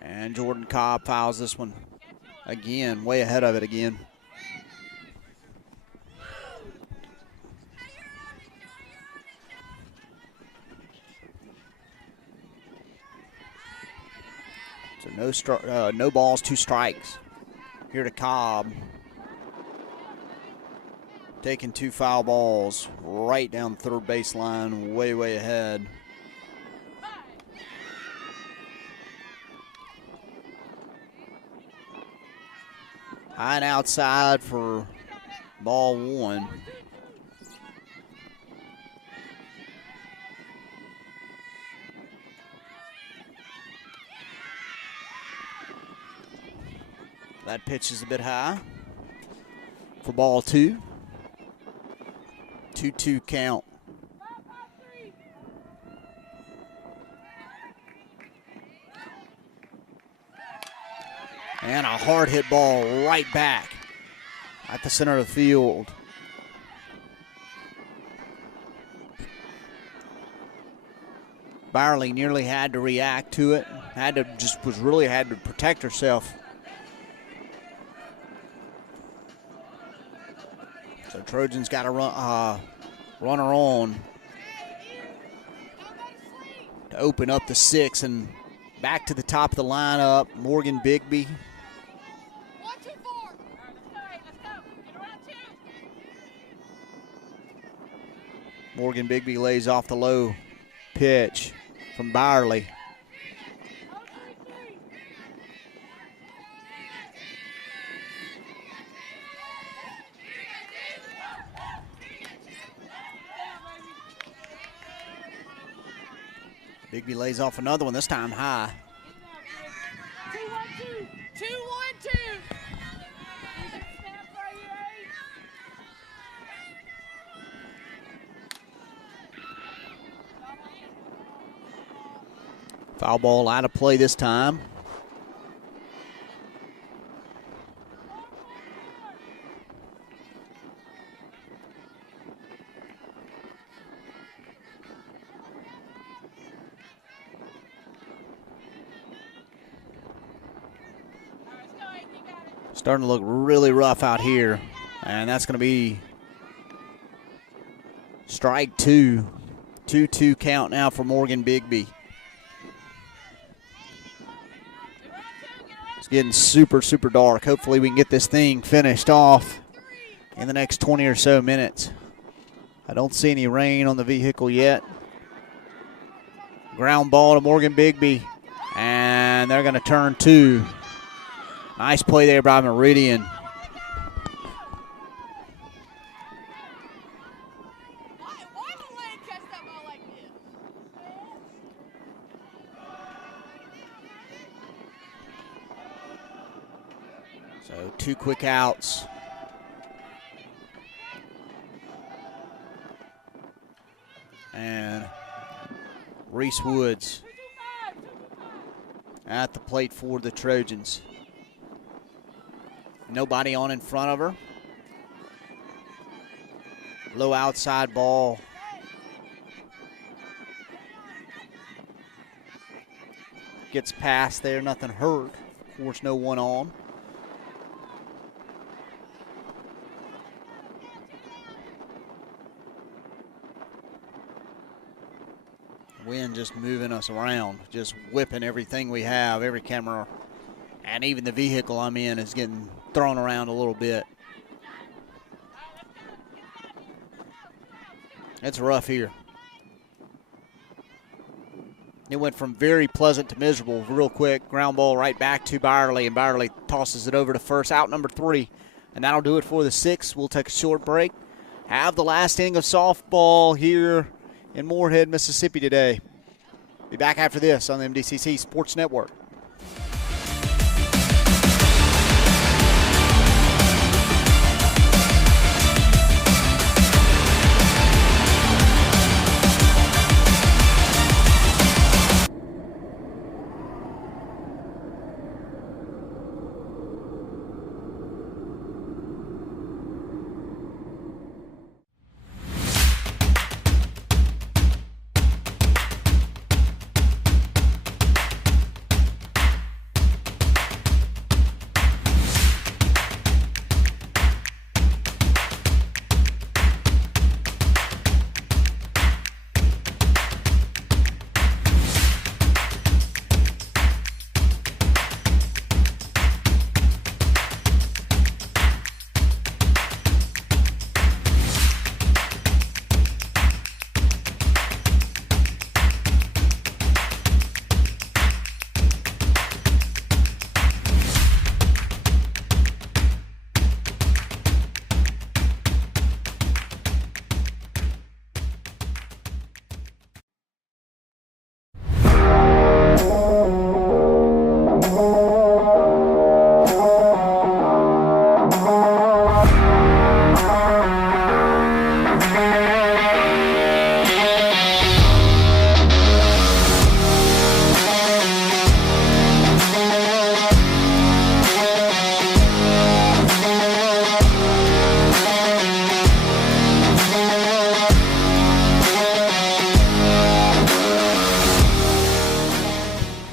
And Jordan Cobb fouls this one again, way ahead of it again. So no balls, 2 strikes. Here to Cobb. Taking 2 foul balls right down the third baseline, way, way ahead. High and outside for ball 1. That pitch is a bit high for ball 2. 2-2 count. And a hard hit ball right back at the center of the field. Byerly nearly had to react to it. Had to protect herself. So Trojans got to run her on to open up the 6 and back to the top of the lineup. Morgan Bigby. 1, 2, 4. Let's go. Get around 2. Morgan Bigby lays off the low pitch from Byerly. Bigby lays off another one, this time high. 2, 1, 2. 2, 1, 2. Foul ball out of play this time. Starting to look really rough out here. And that's going to be strike 2. 2-2 count now for Morgan Bigby. It's getting super, super dark. Hopefully we can get this thing finished off in the next 20 or so minutes. I don't see any rain on the vehicle yet. Ground ball to Morgan Bigby. And they're going to turn 2. Nice play there by Meridian. Why would Lane catch that ball like this? So 2 quick outs. And Reese Woods at the plate for the Trojans. Nobody on in front of her. Low outside ball. Gets past there, nothing hurt. Of course, no one on. Wind just moving us around, just whipping everything we have, every camera. And even the vehicle I'm in is getting thrown around a little bit. It's rough here. It went from very pleasant to miserable real quick. Ground ball right back to Byerly, and Byerly tosses it over to first. Out number 3 And that'll do it for the 6th. We'll take a short break. Have the last inning of softball here in Moorhead, Mississippi today. Be back after this on the MDCC Sports Network.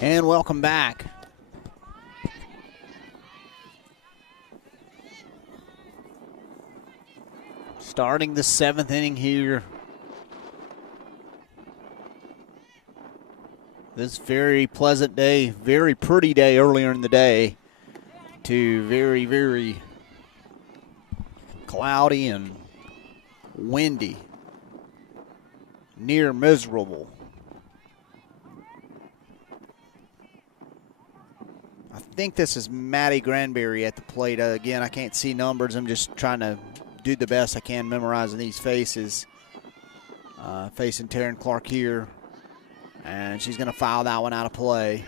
And welcome back. Starting the 7th inning here. This very pleasant day, very pretty day earlier in the day, to very, very cloudy and windy, near miserable. I think this is Maddie Granberry at the plate. Again, I can't see numbers. I'm just trying to do the best I can memorizing these faces. Facing Taryn Clark here. And she's going to foul that one out of play.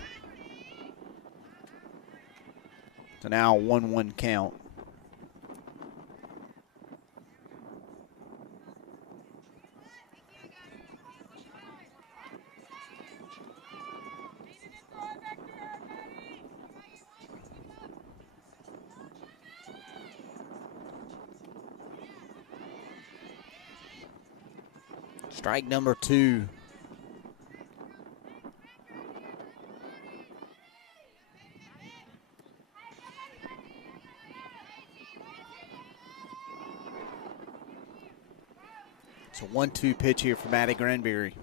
So now a 1-1 count. Strike number 2. It's a 1-2 pitch here for Maddie Granberry.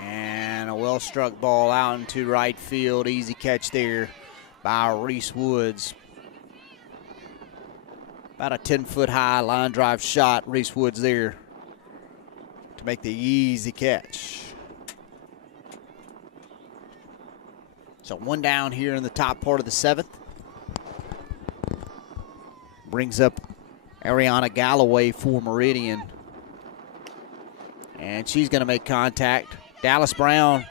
And a well-struck ball out into right field. Easy catch there by Reese Woods. About a 10-foot high line drive shot. Reese Woods there to make the easy catch. So 1 down here in the top part of the 7th. Brings up Ariana Galloway for Meridian. And she's going to make contact. Dallas Brown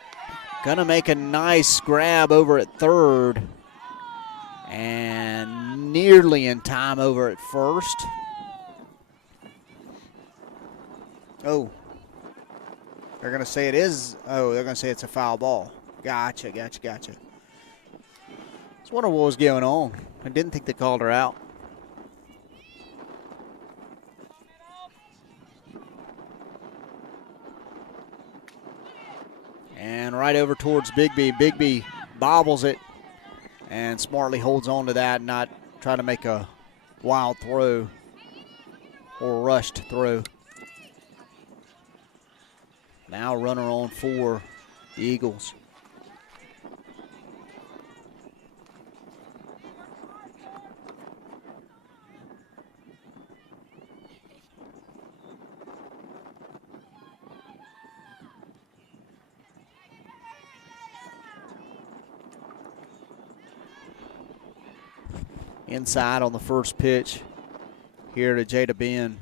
going to make a nice grab over at third. And nearly in time over at first. Oh. They're going to say it is. Oh, they're going to say it's a foul ball. Gotcha. I was wondering what was going on. I didn't think they called her out. And right over towards Bigby. Bigby bobbles it and smartly holds on to that, not trying to make a wild throw or rushed throw. Now runner on for the Eagles. inside on the first pitch here to Jada Ben.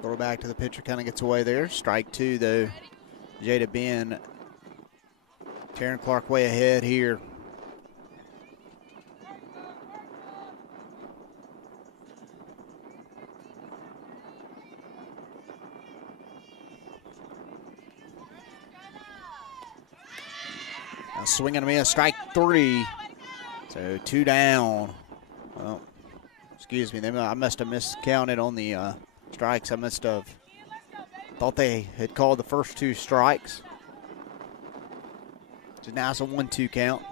Throw back to the pitcher, kind of gets away there. Strike two, though. Jada Ben. Taryn Clark way ahead here. Now swinging and a miss, strike three. So 2 down. Well, excuse me, I must have miscounted on the strikes. I must have thought they had called the first 2 strikes. So now it's a 1-2 count.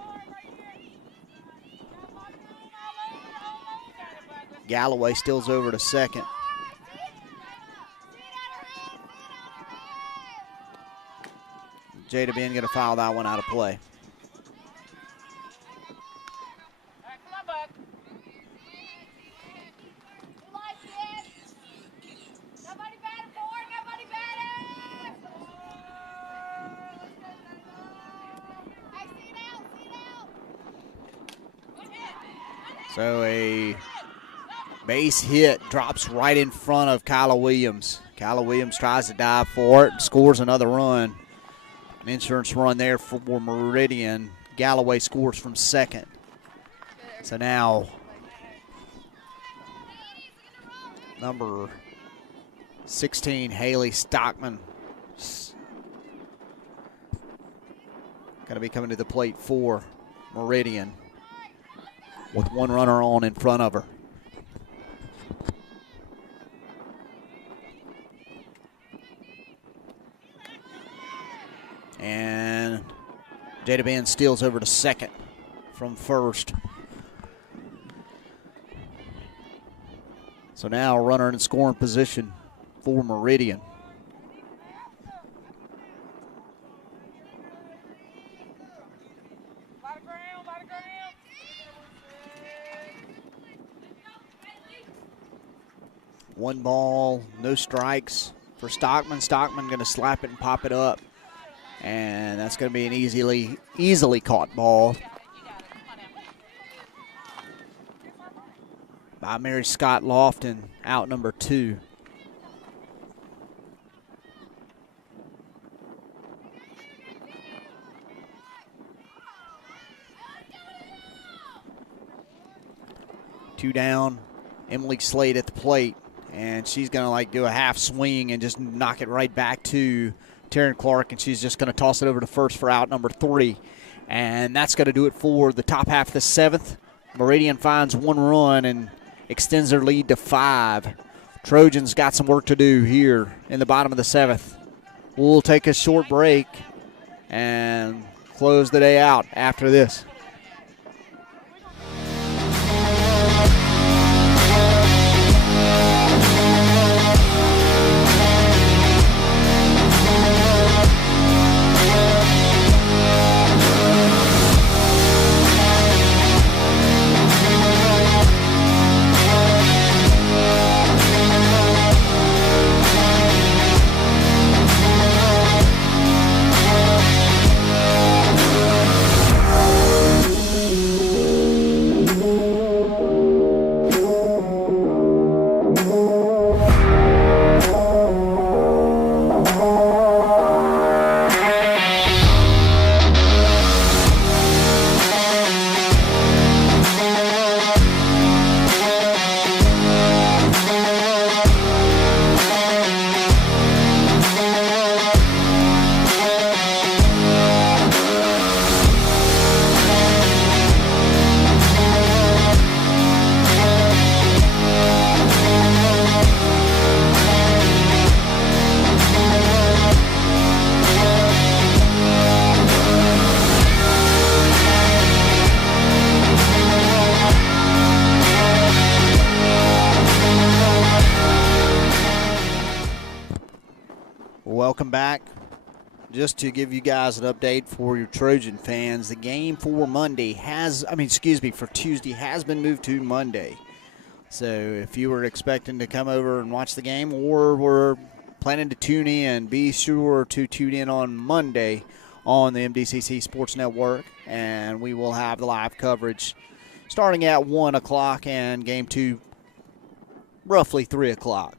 Galloway steals over to second. Jada Ben going to foul that one out of play. So a base hit drops right in front of Kyla Williams. Kyla Williams tries to dive for it, scores another run. An insurance run there for Meridian. Galloway scores from second. So now number 16, Haley Stockman, going to be coming to the plate for Meridian, with 1 runner on in front of her. And Jada Ben steals over to second from first. So now a runner in scoring position for Meridian. One ball, no strikes for Stockman. Stockman going to slap it and pop it up. And that's going to be an easily caught ball by Mary Scott Lofton, out number 2. Two down. Emily Slade at the plate. And she's going to do a half swing and just knock it right back to Taryn Clark, and she's just going to toss it over to first for out number 3. And that's going to do it for the top half of the 7th. Meridian finds 1 run and extends their lead to 5. Trojans got some work to do here in the bottom of the 7th. We'll take a short break and close the day out after this. Welcome back. just to give you guys an update for your Trojan fans, the game for for Tuesday has been moved to Monday. So if you were expecting to come over and watch the game or were planning to tune in, be sure to tune in on Monday on the MDCC Sports Network, and we will have the live coverage starting at 1 o'clock and game 2 roughly 3 o'clock.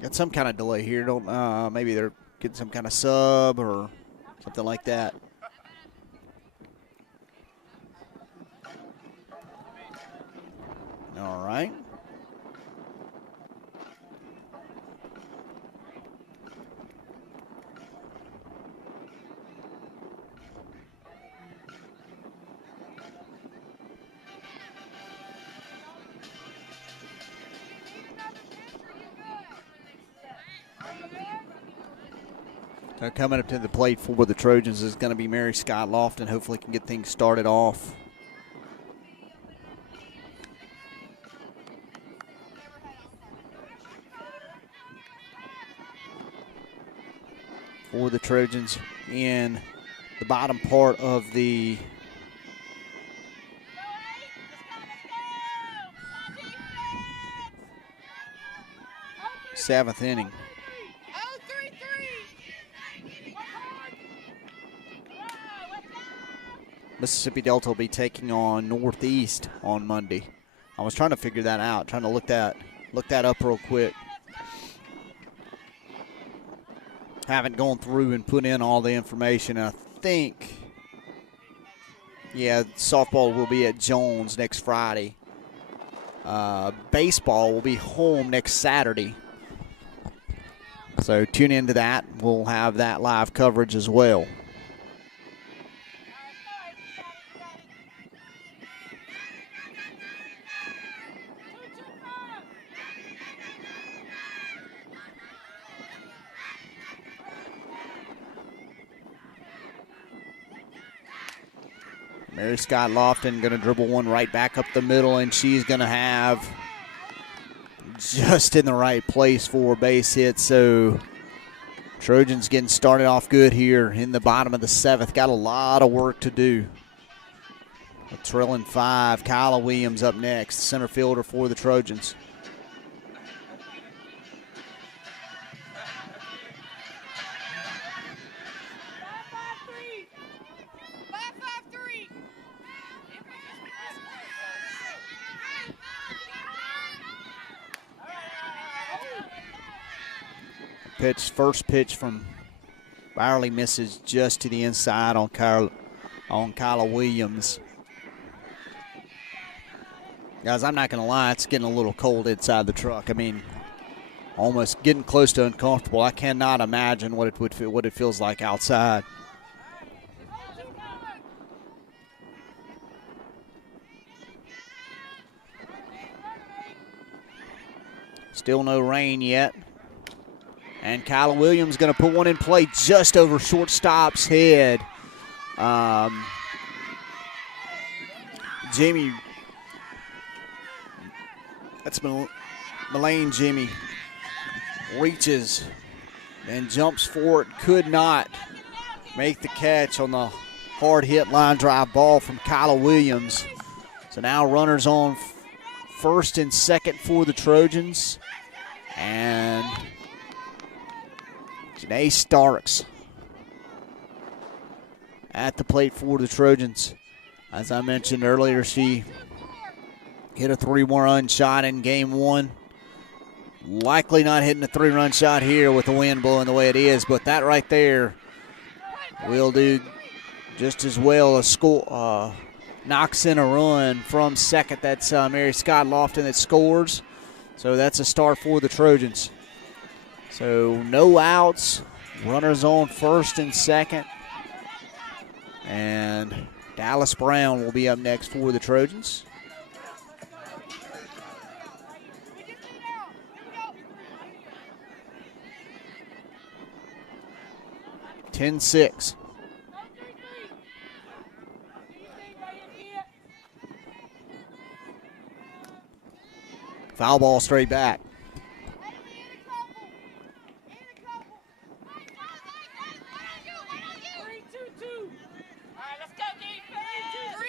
Got some kind of delay here. Maybe they're getting some kind of sub or something like that. All right. So coming up to the plate for the Trojans is going to be Mary Scott Lofton. Hopefully can get things started off. For the Trojans in the bottom part of the seventh inning. Mississippi Delta will be taking on Northeast on Monday. I was trying to figure that out, trying to look that up real quick. Haven't gone through and put in all the information. I think, softball will be at Jones next Friday. Baseball will be home next Saturday. So tune into that. We'll have that live coverage as well. Mary Scott Lofton going to dribble one right back up the middle, and she's going to have just in the right place for a base hit. So Trojans getting started off good here in the bottom of the seventh. Got a lot of work to do. A trailing 5. Kyla Williams up next, center fielder for the Trojans. First pitch from Byerly misses just to the inside on Kyla Williams. Guys, I'm not going to lie, it's getting a little cold inside the truck. I mean, almost getting close to uncomfortable. I cannot imagine what it feels like outside. Still no rain yet. And Kyla Williams going to put one in play just over shortstop's head. Jamie, that's Melaine Jimmy, reaches and jumps for it. Could not make the catch on the hard hit line drive ball from Kyla Williams. So now runners on first and second for the Trojans. And Janae Starks at the plate for the Trojans. As I mentioned earlier, she hit a 3-run shot in game 1. Likely not hitting a 3-run shot here with the wind blowing the way it is, but that right there will do just as well. A score knocks in a run from second. That's Mary Scott Lofton that scores. So that's a start for the Trojans. So no outs, runners on first and second. And Dallas Brown will be up next for the Trojans. (10-6). Foul ball straight back.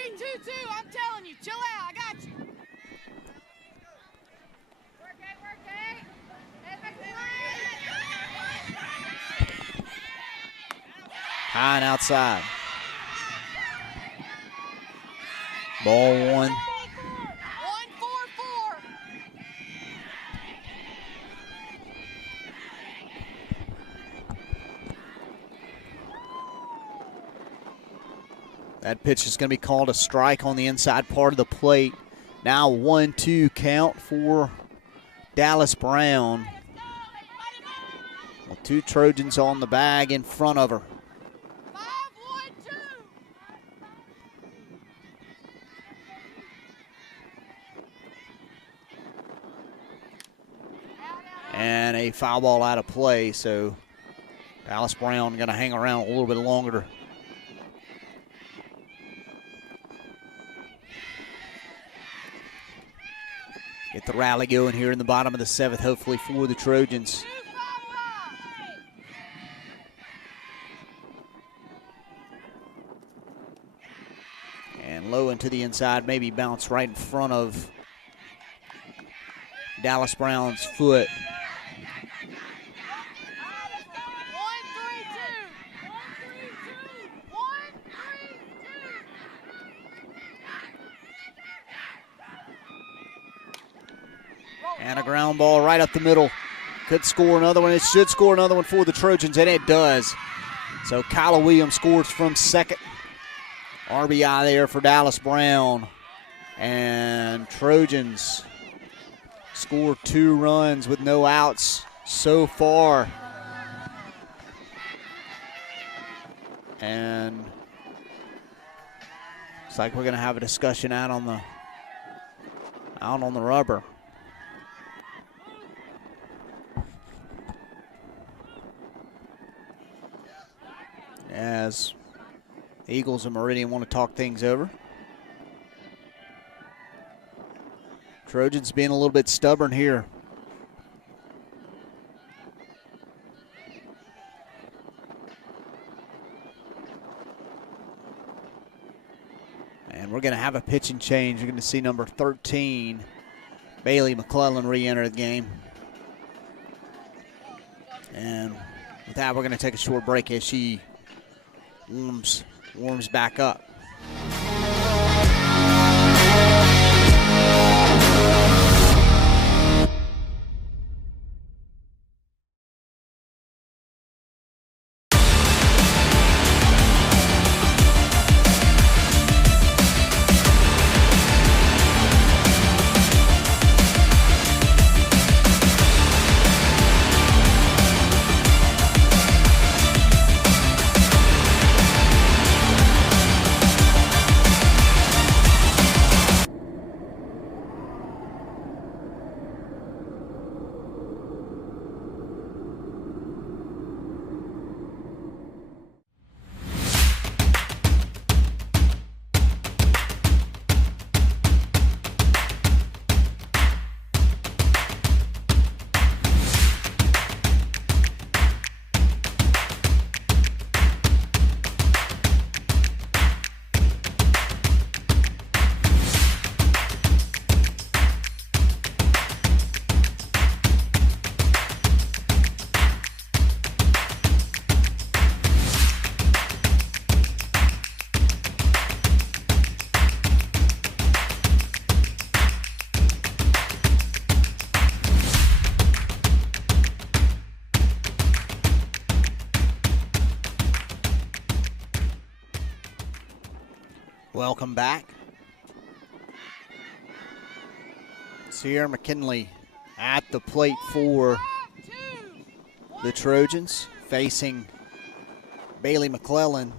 3-2-2. I'm telling you, chill out. I got you. Work it. High and outside. Ball one. 1-4-4. That pitch is going to be called a strike on the inside part of the plate. Now 1-2 count for Dallas Brown. Well, 2 Trojans on the bag in front of her. 5-1-2. And a foul ball out of play, so Dallas Brown going to hang around a little bit longer. Get the rally going here in the bottom of the 7th, hopefully for the Trojans. And low into the inside, maybe bounce right in front of Dallas Brown's foot. 1-3-2. And a ground ball right up the middle. Could score another one. It should score another one for the Trojans, and it does. So Kyla Williams scores from second. RBI there for Dallas Brown. And Trojans score 2 runs with no outs so far. And looks like we're going to have a discussion out on the rubber. As Eagles and Meridian want to talk things over. Trojans being a little bit stubborn here. And we're going to have a pitching change. You're going to see number 13, Bailey McClellan, re-enter the game. And with that, we're going to take a short break as she warms back up. Welcome back. Sierra McKinley at the plate for the Trojans, facing Bailey McClellan.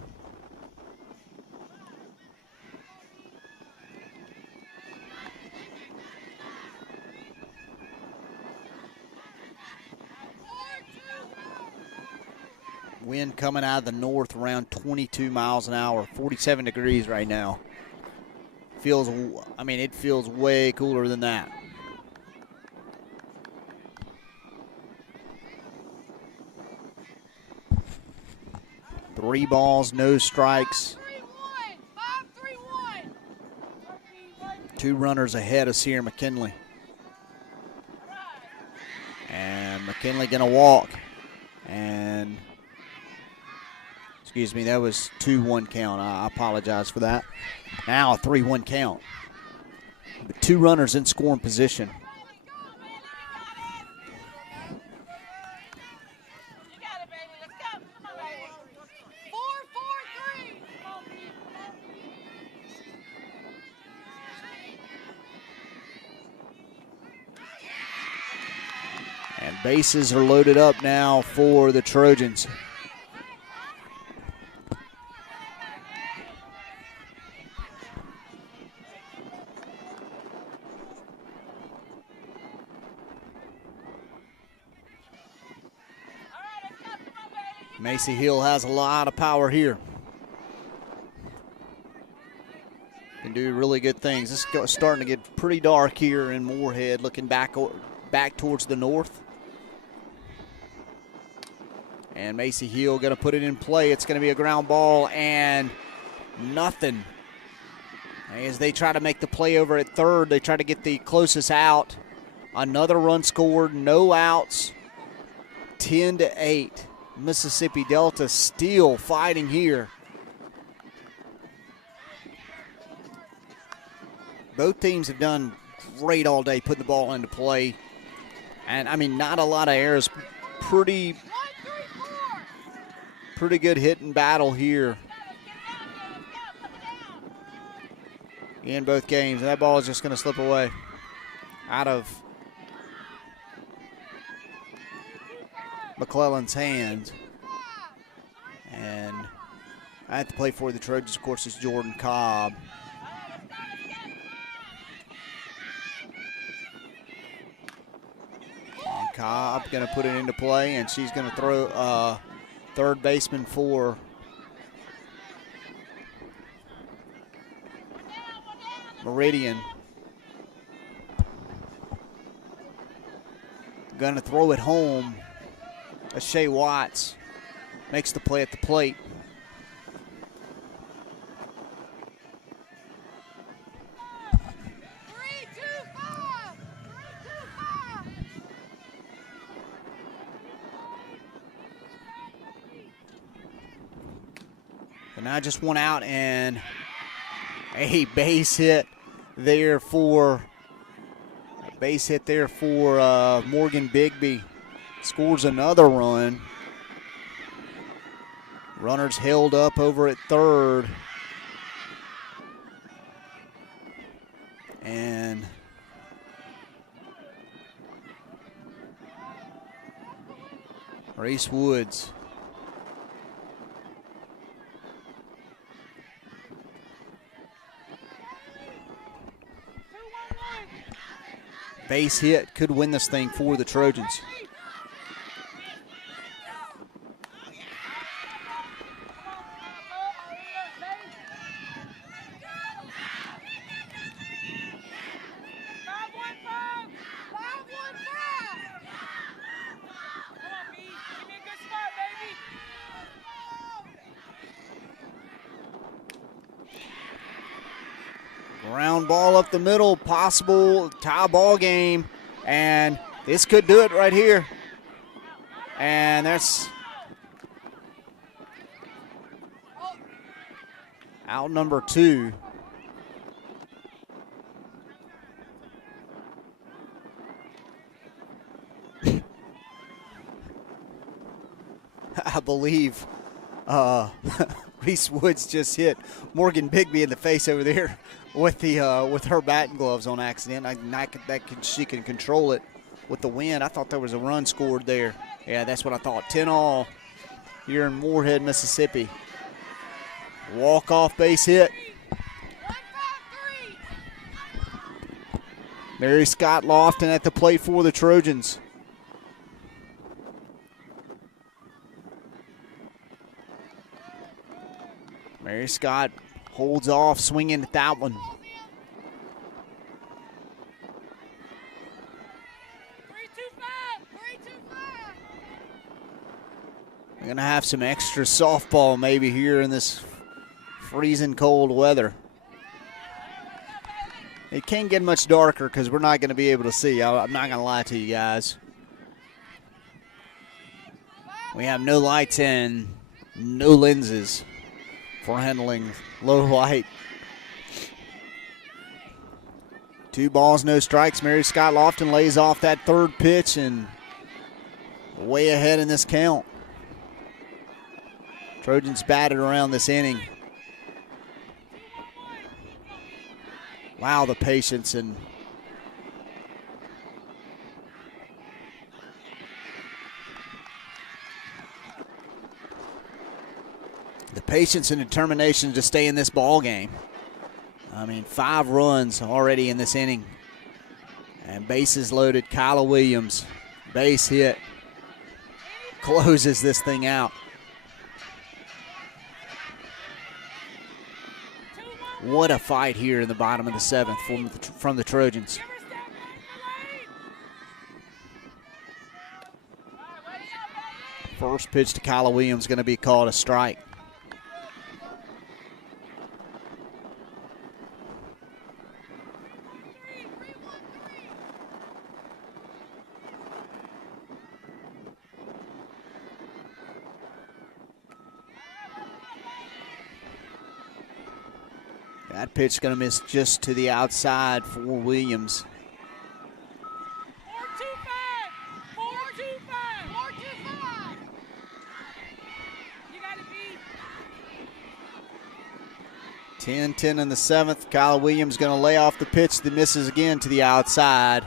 Wind coming out of the north around 22 miles an hour, 47 degrees right now. It feels way cooler than that. 3 balls, no strikes. 5-3-1. 2 runners ahead of Sierra McKinley. And McKinley gonna walk. And, excuse me, that was 2-1 count. I apologize for that. Now a 3-1 count. But 2 runners in scoring position. You got it, baby. Let's go. Come on, baby. 4-4-3. Come on, B. And bases are loaded up now for the Trojans. Macy Hill has a lot of power here. Can do really good things. It's starting to get pretty dark here in Moorhead, looking back towards the north. And Macy Hill going to put it in play. It's going to be a ground ball and nothing. As they try to make the play over at third, they try to get the closest out. Another run scored, no outs. 10-8. Mississippi Delta still fighting here. Both teams have done great all day putting the ball into play. And, I mean, not a lot of errors. Pretty good hitting battle here in both games. And that ball is just going to slip away out of McClellan's hands. And I have to play for the Trojans, of course, is Jordan Cobb. And Cobb going to put it into play, and she's going to throw third baseman for Meridian. Going to throw it home. Shea Watts makes the play at the plate. And now just one out and a base hit there for Morgan Bigby. Scores another run. Runners held up over at third. And Reese Woods. Base hit could win this thing for the Trojans. Ground ball up the middle, possible tie ball game, and this could do it right here. And that's out number 2. I believe Reese Woods just hit Morgan Bigby in the face over there with her batting gloves on accident. She can control it with the wind. I thought there was a run scored there. Yeah, that's what I thought. 10-all here in Moorhead, Mississippi. Walk-off base hit. Mary Scott Lofton at the plate for the Trojans. Mary Scott holds off, swinging at that one. 3-2-5. 3-2-5. We're going to have some extra softball maybe here in this freezing cold weather. It can't get much darker because we're not going to be able to see. I'm not going to lie to you guys. We have no lights and no lenses for handling low light. 2 balls, no strikes. Mary Scott Lofton lays off that third pitch and way ahead in this count. Trojans batted around this inning. Wow, the patience and determination to stay in this ball game. I mean, 5 runs already in this inning. And bases loaded. Kyla Williams, base hit, closes this thing out. What a fight here in the bottom of the 7th from the Trojans. First pitch to Kyla Williams going to be called a strike. That pitch going to miss just to the outside for Williams. 4-2-5. 4-2-5. You got to be 10-10 in the 7th. Kyle Williams going to lay off the pitch that misses again to the outside.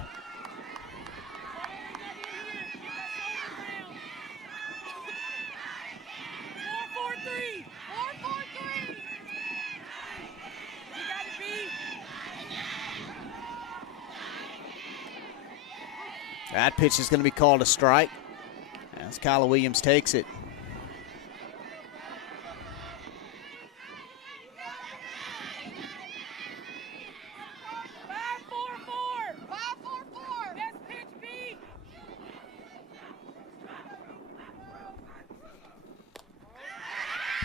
That pitch is going to be called a strike as Kyla Williams takes it.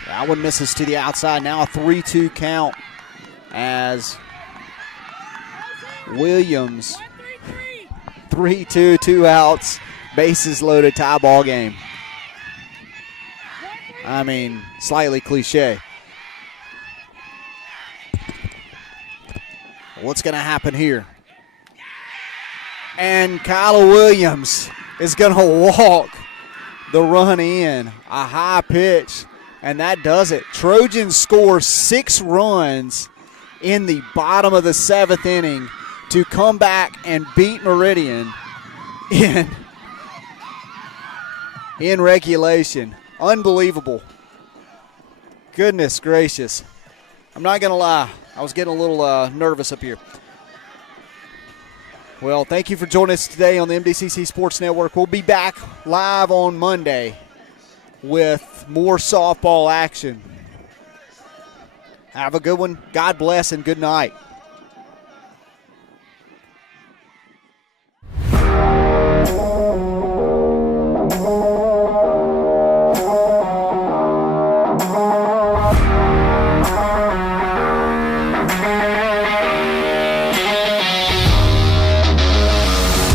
That one misses to the outside. Now a 3-2 count as Williams, 3-2, 2 outs, bases loaded, tie ball game. I mean, slightly cliche. What's going to happen here? And Kyla Williams is going to walk the run in. A high pitch, and that does it. Trojans score 6 runs in the bottom of the 7th inning to come back and beat Meridian in regulation. Unbelievable. Goodness gracious. I'm not going to lie. I was getting a little nervous up here. Well, thank you for joining us today on the Mdcc Sports Network. We'll be back live on Monday with more softball action. Have a good one. God bless and good night.